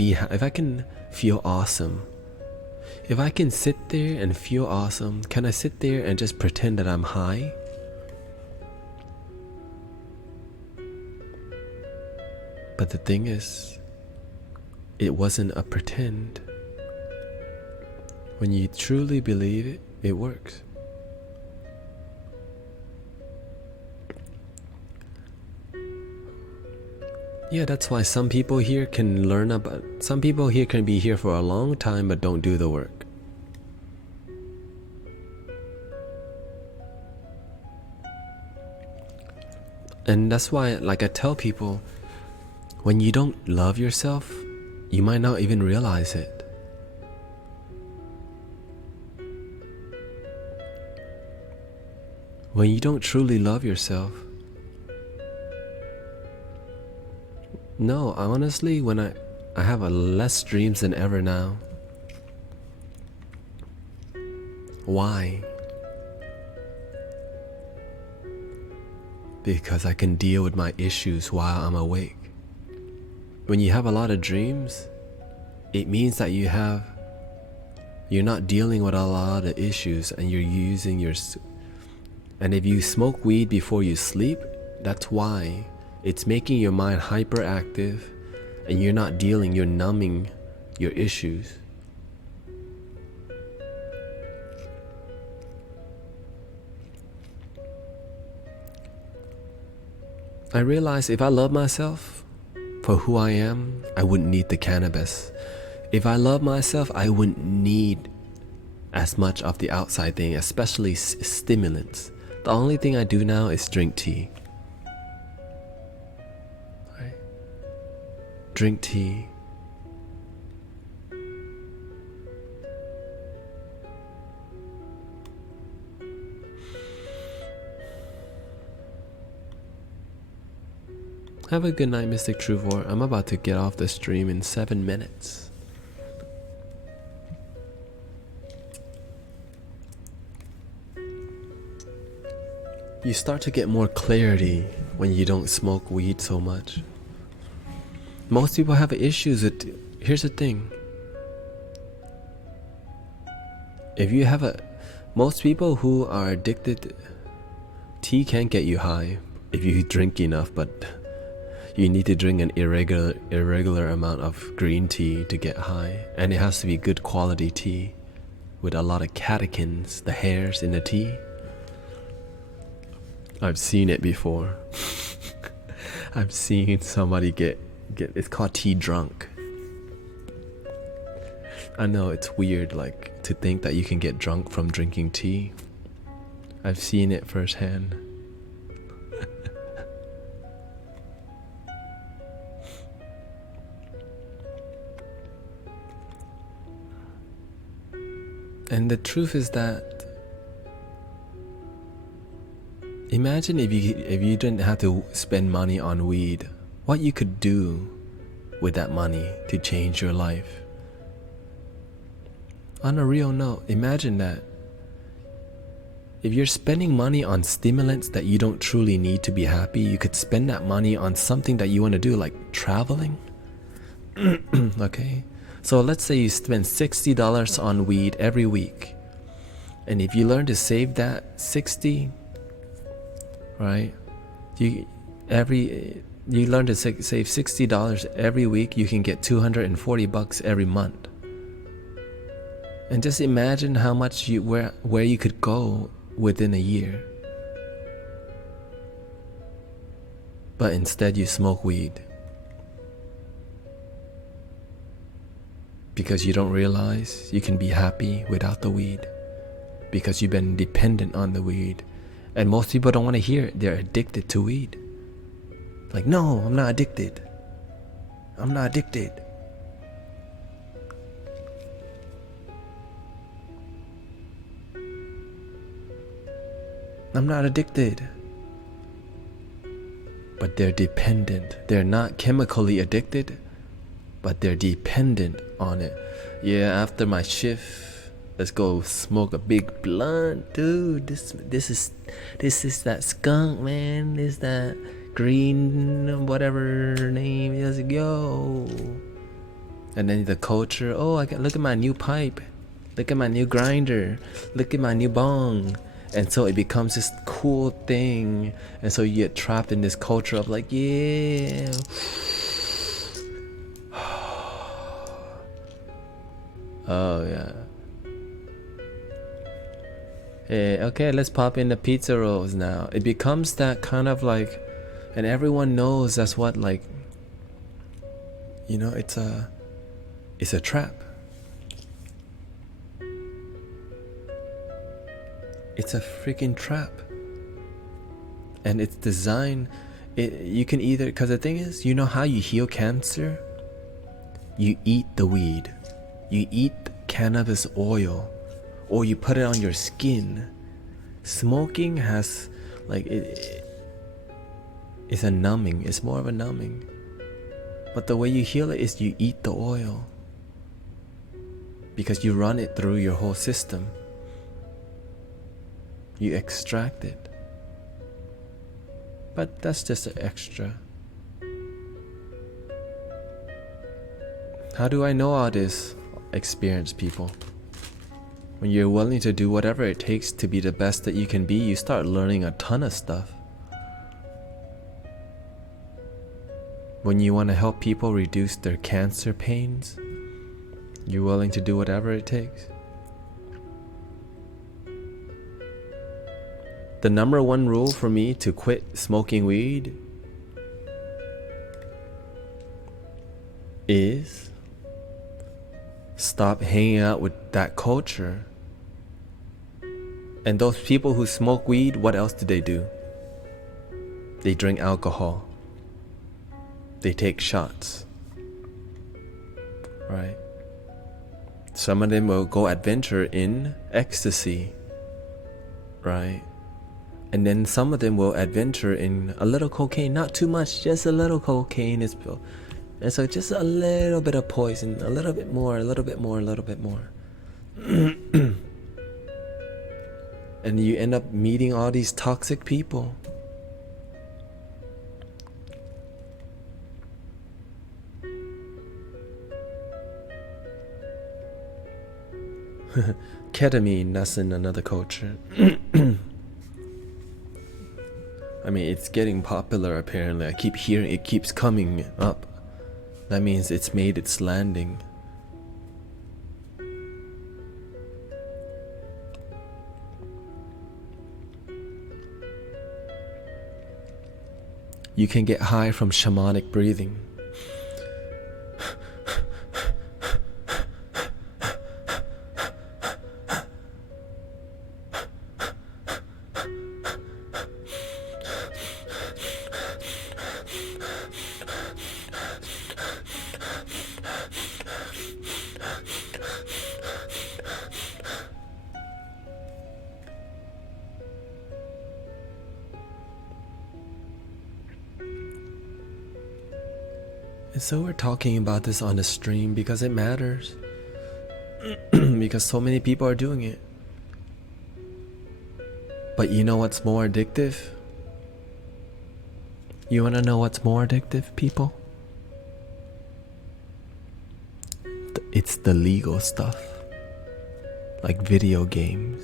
feel awesome, if I can sit there and feel awesome, can I sit there and just pretend that I'm high? But the thing is, it wasn't a pretend. When you truly believe it, it works. Yeah, that's why some people here can be here for a long time but don't do the work. And that's why, like I tell people, when you don't love yourself, you might not even realize it. When you don't truly love yourself, no, honestly, when I have less dreams than ever now. Why? Because I can deal with my issues while I'm awake. When you have a lot of dreams, it means that you're not dealing with a lot of issues, and you're using And if you smoke weed before you sleep, that's why. It's making your mind hyperactive, and you're not dealing, you're numbing your issues. I realized if I love myself for who I am, I wouldn't need the cannabis. If I love myself, I wouldn't need as much of the outside thing, especially stimulants. The only thing I do now is drink tea. Right? Drink tea. Have a good night, Mystic Truvor. I'm about to get off the stream in 7 minutes. You start to get more clarity when you don't smoke weed so much. Most people have issues with, here's the thing. If you have most people who are addicted, tea can't get you high if you drink enough, but you need to drink an irregular amount of green tea to get high. And it has to be good quality tea with a lot of catechins, the hairs in the tea. I've seen it before. I've seen somebody get it's called tea drunk. I know it's weird, like, to think that you can get drunk from drinking tea. I've seen it firsthand. And the truth is that, imagine if you didn't have to spend money on weed, what you could do with that money to change your life. On a real note, imagine that if you're spending money on stimulants that you don't truly need to be happy, you could spend that money on something that you want to do, like traveling. Okay? So let's say you spend $60 on weed every week. And if you learn to save that 60, right? You learn to save $60 every week, you can get $240 every month. And just imagine how much where you could go within a year. But instead you smoke weed. Because you don't realize you can be happy without the weed. Because you've been dependent on the weed. And most people don't want to hear it. They're addicted to weed. Like, no, I'm not addicted. I'm not addicted. I'm not addicted. But they're dependent. They're not chemically addicted, but they're dependent on it. Yeah, after my shift, let's go smoke a big blunt, dude. This is that skunk, man. This that green whatever name is. Yo. And then the culture. Oh, look at my new pipe. Look at my new grinder. Look at my new bong. And so it becomes this cool thing. And so you get trapped in this culture of like, yeah. Oh yeah. Hey, okay, let's pop in the pizza rolls now. It becomes that kind of like, and everyone knows that's what, like, you know, it's a trap. It's a freaking trap. And it's designed, you can either, because the thing is, you know how you heal cancer? You eat the weed. You eat cannabis oil, or you put it on your skin. Smoking has, like, it's a numbing. It's more of a numbing. But the way you heal it is you eat the oil. Because you run it through your whole system. You extract it. But that's just an extra. How do I know all this? Experienced people. When you're willing to do whatever it takes to be the best that you can be, you start learning a ton of stuff. When you want to help people reduce their cancer pains, you're willing to do whatever it takes. The number one rule for me to quit smoking weed is stop hanging out with that culture. And those people who smoke weed, what else do? They drink alcohol. They take shots. Right? Some of them will go adventure in ecstasy. Right? And then some of them will adventure in a little cocaine, not too much, just a little cocaine. And so just a little bit of poison, a little bit more, a little bit more, a little bit more. And you end up meeting all these toxic people. Ketamine, that's in another culture. I mean, it's getting popular apparently. I keep hearing it keeps coming up. That means it's made its landing. You can get high from shamanic breathing. And so we're talking about this on the stream because it matters. Because so many people are doing it. But you know what's more addictive? You wanna know what's more addictive, people? It's the legal stuff. Like video games.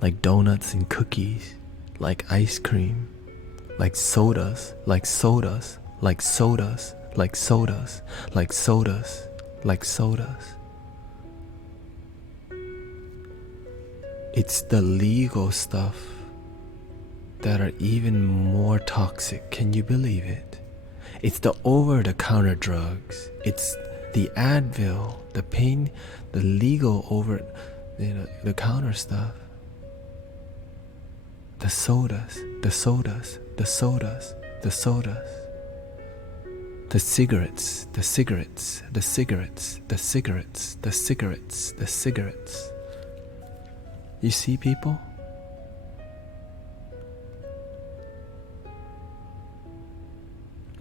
Like donuts and cookies. Like ice cream. Like sodas. Like sodas. Like sodas, like sodas, like sodas, like sodas. It's the legal stuff that are even more toxic. Can you believe it? It's the over-the-counter drugs. It's the Advil, the pain, the legal over-the-counter stuff. The sodas, the sodas, the sodas, the sodas. The cigarettes, the cigarettes, the cigarettes, the cigarettes, the cigarettes, the cigarettes. You see, people?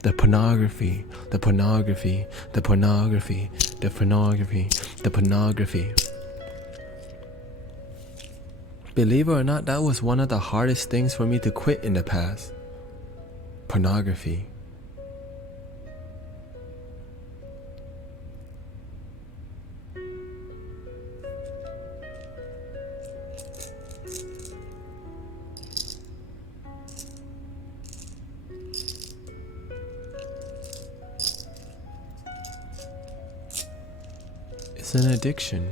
The pornography, the pornography, the pornography, the pornography, the pornography. Believe it or not, that was one of the hardest things for me to quit in the past. Pornography. It's an addiction.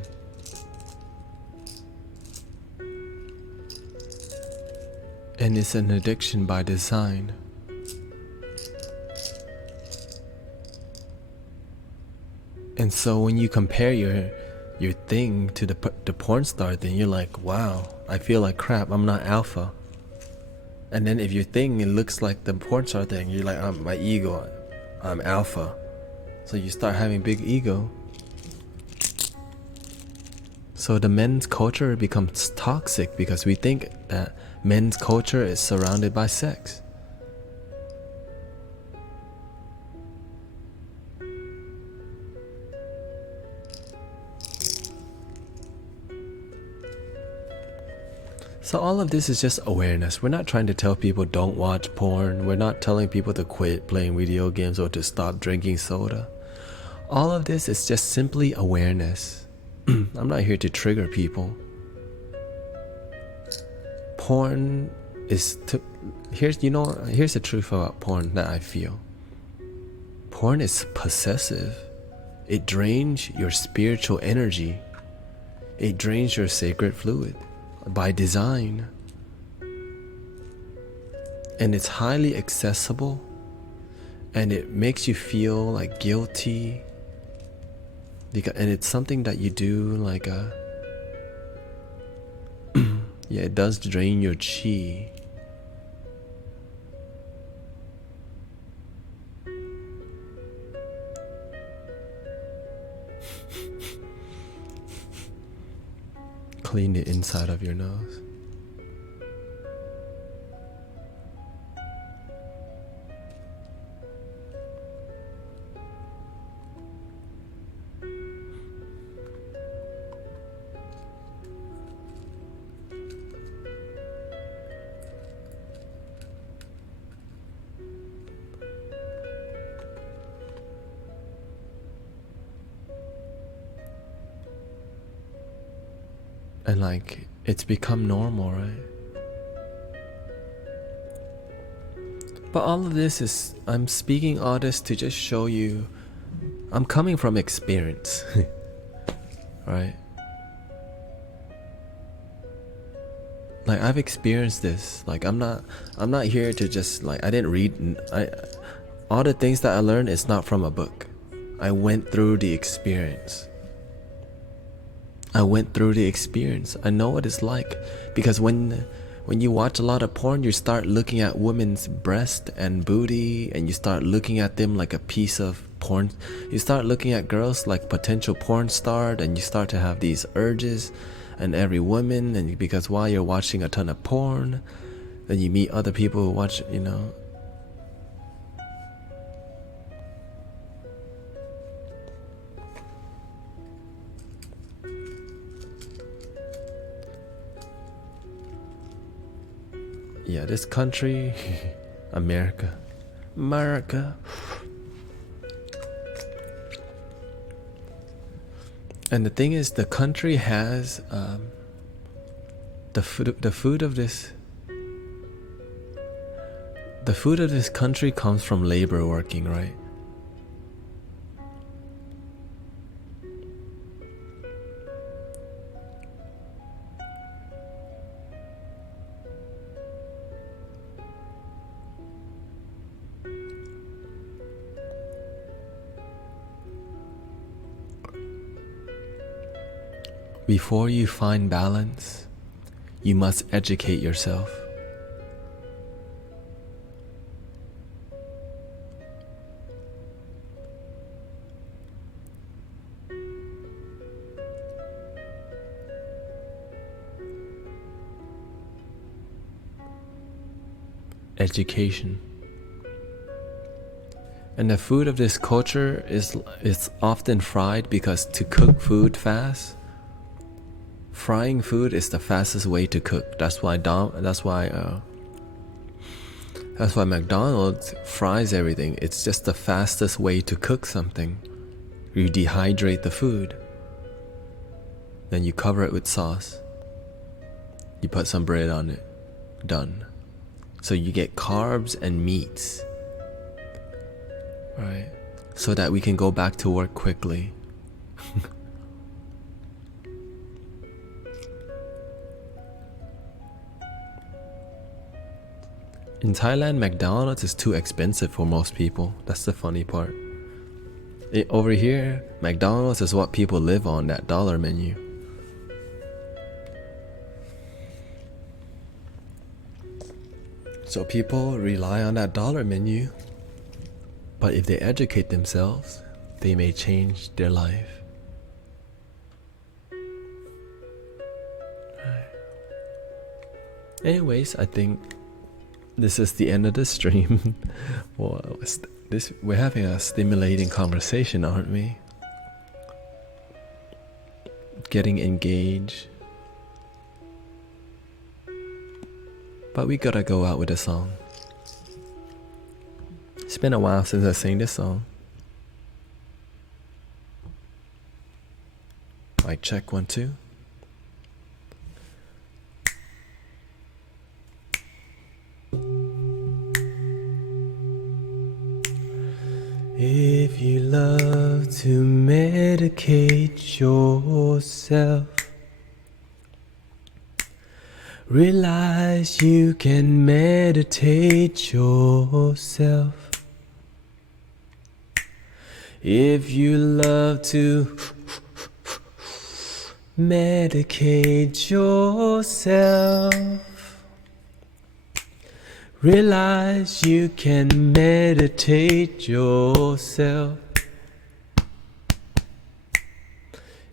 And it's an addiction by design. And so when you compare your thing to the porn star thing, you're like, wow, I feel like crap, I'm not alpha. And then if your thing, it looks like the porn star thing, you're like, my ego, I'm alpha. So you start having big ego. So the men's culture becomes toxic because we think that men's culture is surrounded by sex. So all of this is just awareness. We're not trying to tell people don't watch porn. We're not telling people to quit playing video games or to stop drinking soda. All of this is just simply awareness. I'm not here to trigger people. Porn is here's the truth about porn that I feel. Porn is possessive. It drains your spiritual energy. It drains your sacred fluid by design. And it's highly accessible, and it makes you feel like guilty. And it's something that you do like yeah, it does drain your chi. Clean the inside of your nose. And like, it's become normal, right? But all of this is, I'm speaking all this to just show you, I'm coming from experience, right? Like, I've experienced this. Like, I'm not here to just like, I didn't read, all the things that I learned is not from a book. I went through the experience. I know what it's like, because when you watch a lot of porn, you start looking at women's breast and booty, and you start looking at them like a piece of porn. You start looking at girls like potential porn star, and you start to have these urges, and every woman, and because while you're watching a ton of porn, then you meet other people who watch, Yeah, this country, America. And the thing is, the country has the food of this country comes from labor working, right? Before you find balance, you must educate yourself. Education. And the food of this culture is often fried, because to cook food fast, frying food is the fastest way to cook. That's why McDonald's fries everything. It's just the fastest way to cook something. You dehydrate the food, then you cover it with sauce, you put some bread on it, done. So you get carbs and meats, right? So that we can go back to work quickly. In Thailand, McDonald's is too expensive for most people. That's the funny part. Over here, McDonald's is what people live on, that dollar menu. So people rely on that dollar menu. But if they educate themselves, they may change their life. Anyways, I think this is the end of the stream. Well, we're having a stimulating conversation, aren't we? Getting engaged. But we gotta go out with a song. It's been a while since I sang this song. Mic check 1 2. If you love to medicate yourself, realize you can meditate yourself. If you love to medicate yourself, realize you can meditate yourself.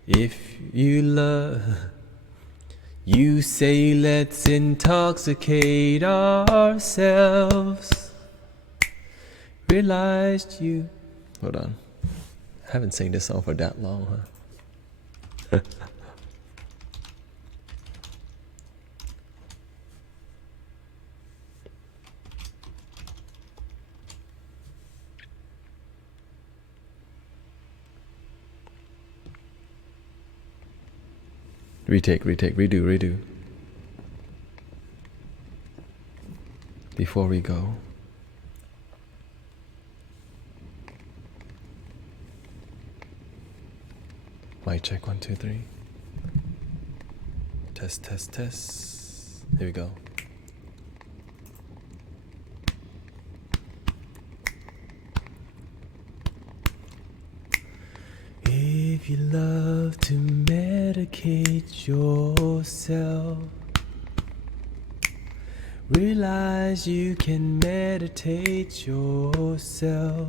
If you love, you say let's intoxicate ourselves. Realize you. Hold on. I haven't sang this song for that long, huh? Retake, redo. Before we go. Mic check 1 2 3. Test. Here we go. If you love to medicate yourself, realize you can meditate yourself.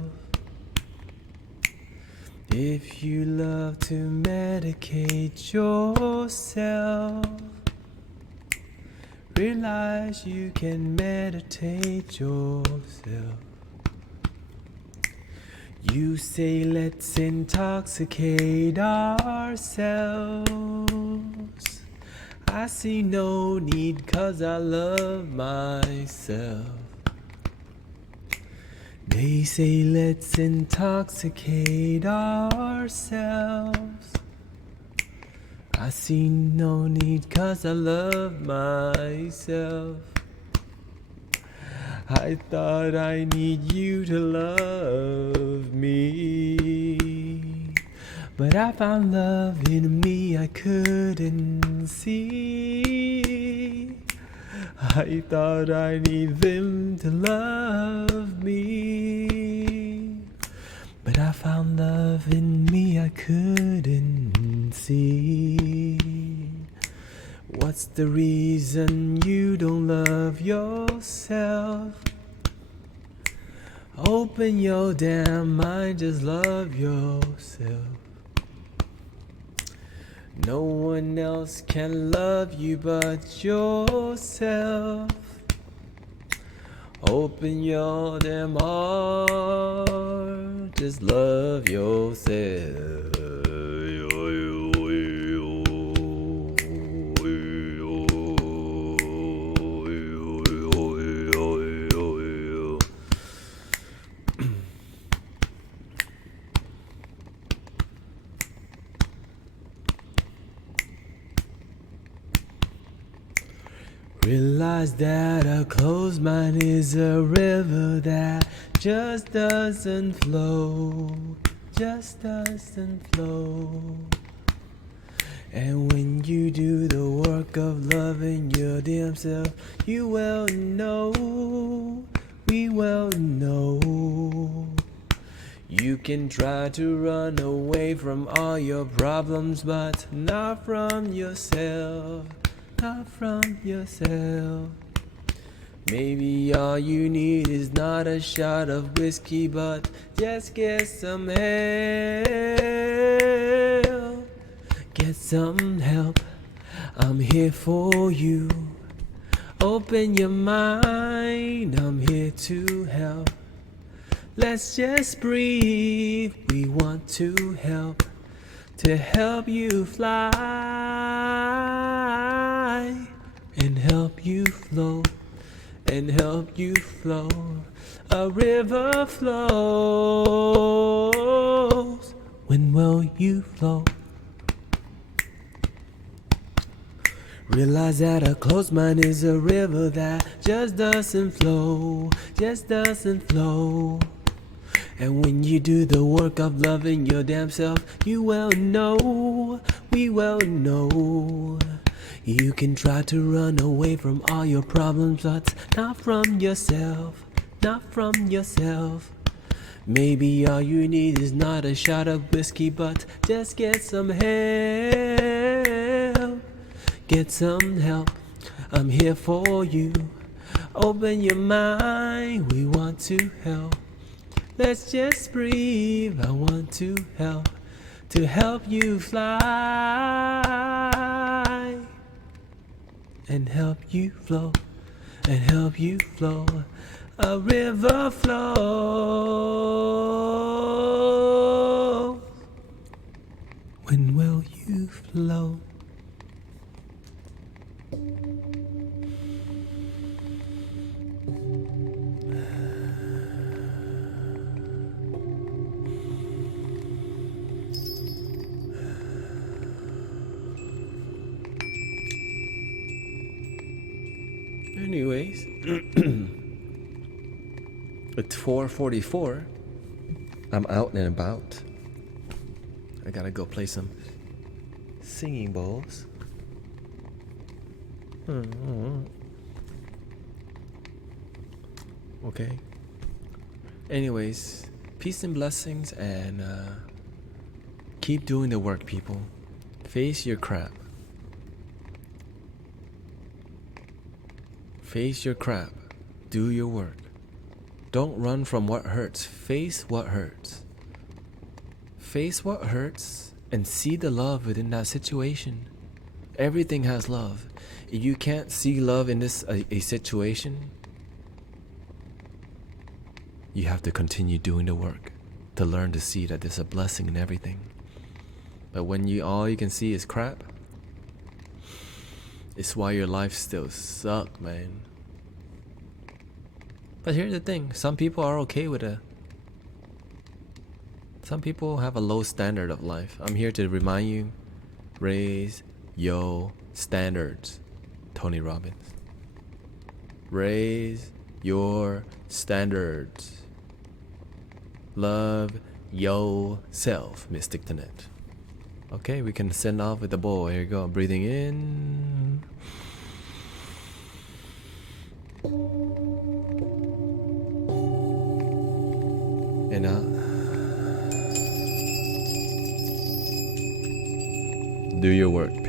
If you love to medicate yourself, realize you can meditate yourself. You say let's intoxicate ourselves. I see no need 'cause I love myself. They say let's intoxicate ourselves. I see no need 'cause I love myself. I thought I need you to love me, but I found love in me I couldn't see. I thought I need them to love me, but I found love in me I couldn't see. What's the reason you don't love yourself? Open your damn mind, just love yourself. No one else can love you but yourself. Open your damn heart, just love yourself. Realize that a closed mind is a river that just doesn't flow. And when you do the work of loving your damn self, you well know, we well know. You can try to run away from all your problems, but not from yourself. Not from yourself. Maybe all you need is not a shot of whiskey, but just get some help. Get some help. I'm here for you. Open your mind. I'm here to help. Let's just breathe. We want to help you fly and help you flow. A river flows when will you flow. Realize that a closed mind is a river that just doesn't flow, just doesn't flow. And when you do the work of loving your damn self, you well know, we well know. You can try to run away from all your problems, but not from yourself, not from yourself. Maybe all you need is not a shot of whiskey, but just get some help. Get some help, I'm here for you. Open your mind, we want to help. Let's just breathe, I want to help you fly. And help you flow, and help you flow. A river flows. When will you flow? Anyways, it's 4:44. I'm out and about. I gotta go play some singing bowls. Okay. Anyways, peace and blessings, and keep doing the work, people. Face your crap. Face your crap. Do your work. Don't run from what hurts. Face what hurts. Face what hurts and see the love within that situation. Everything has love. If you can't see love in this a situation, you have to continue doing the work to learn to see that there's a blessing in everything. But when all you can see is crap, it's why your life still sucks, man. But here's the thing, some people are okay with it. Some people have a low standard of life. I'm here to remind you, raise your standards. Tony Robbins. Raise your standards. Love yourself, Mystic Tanet. Okay, we can send off with the bowl. Here you go. Breathing in. And out. Do your work. Peace.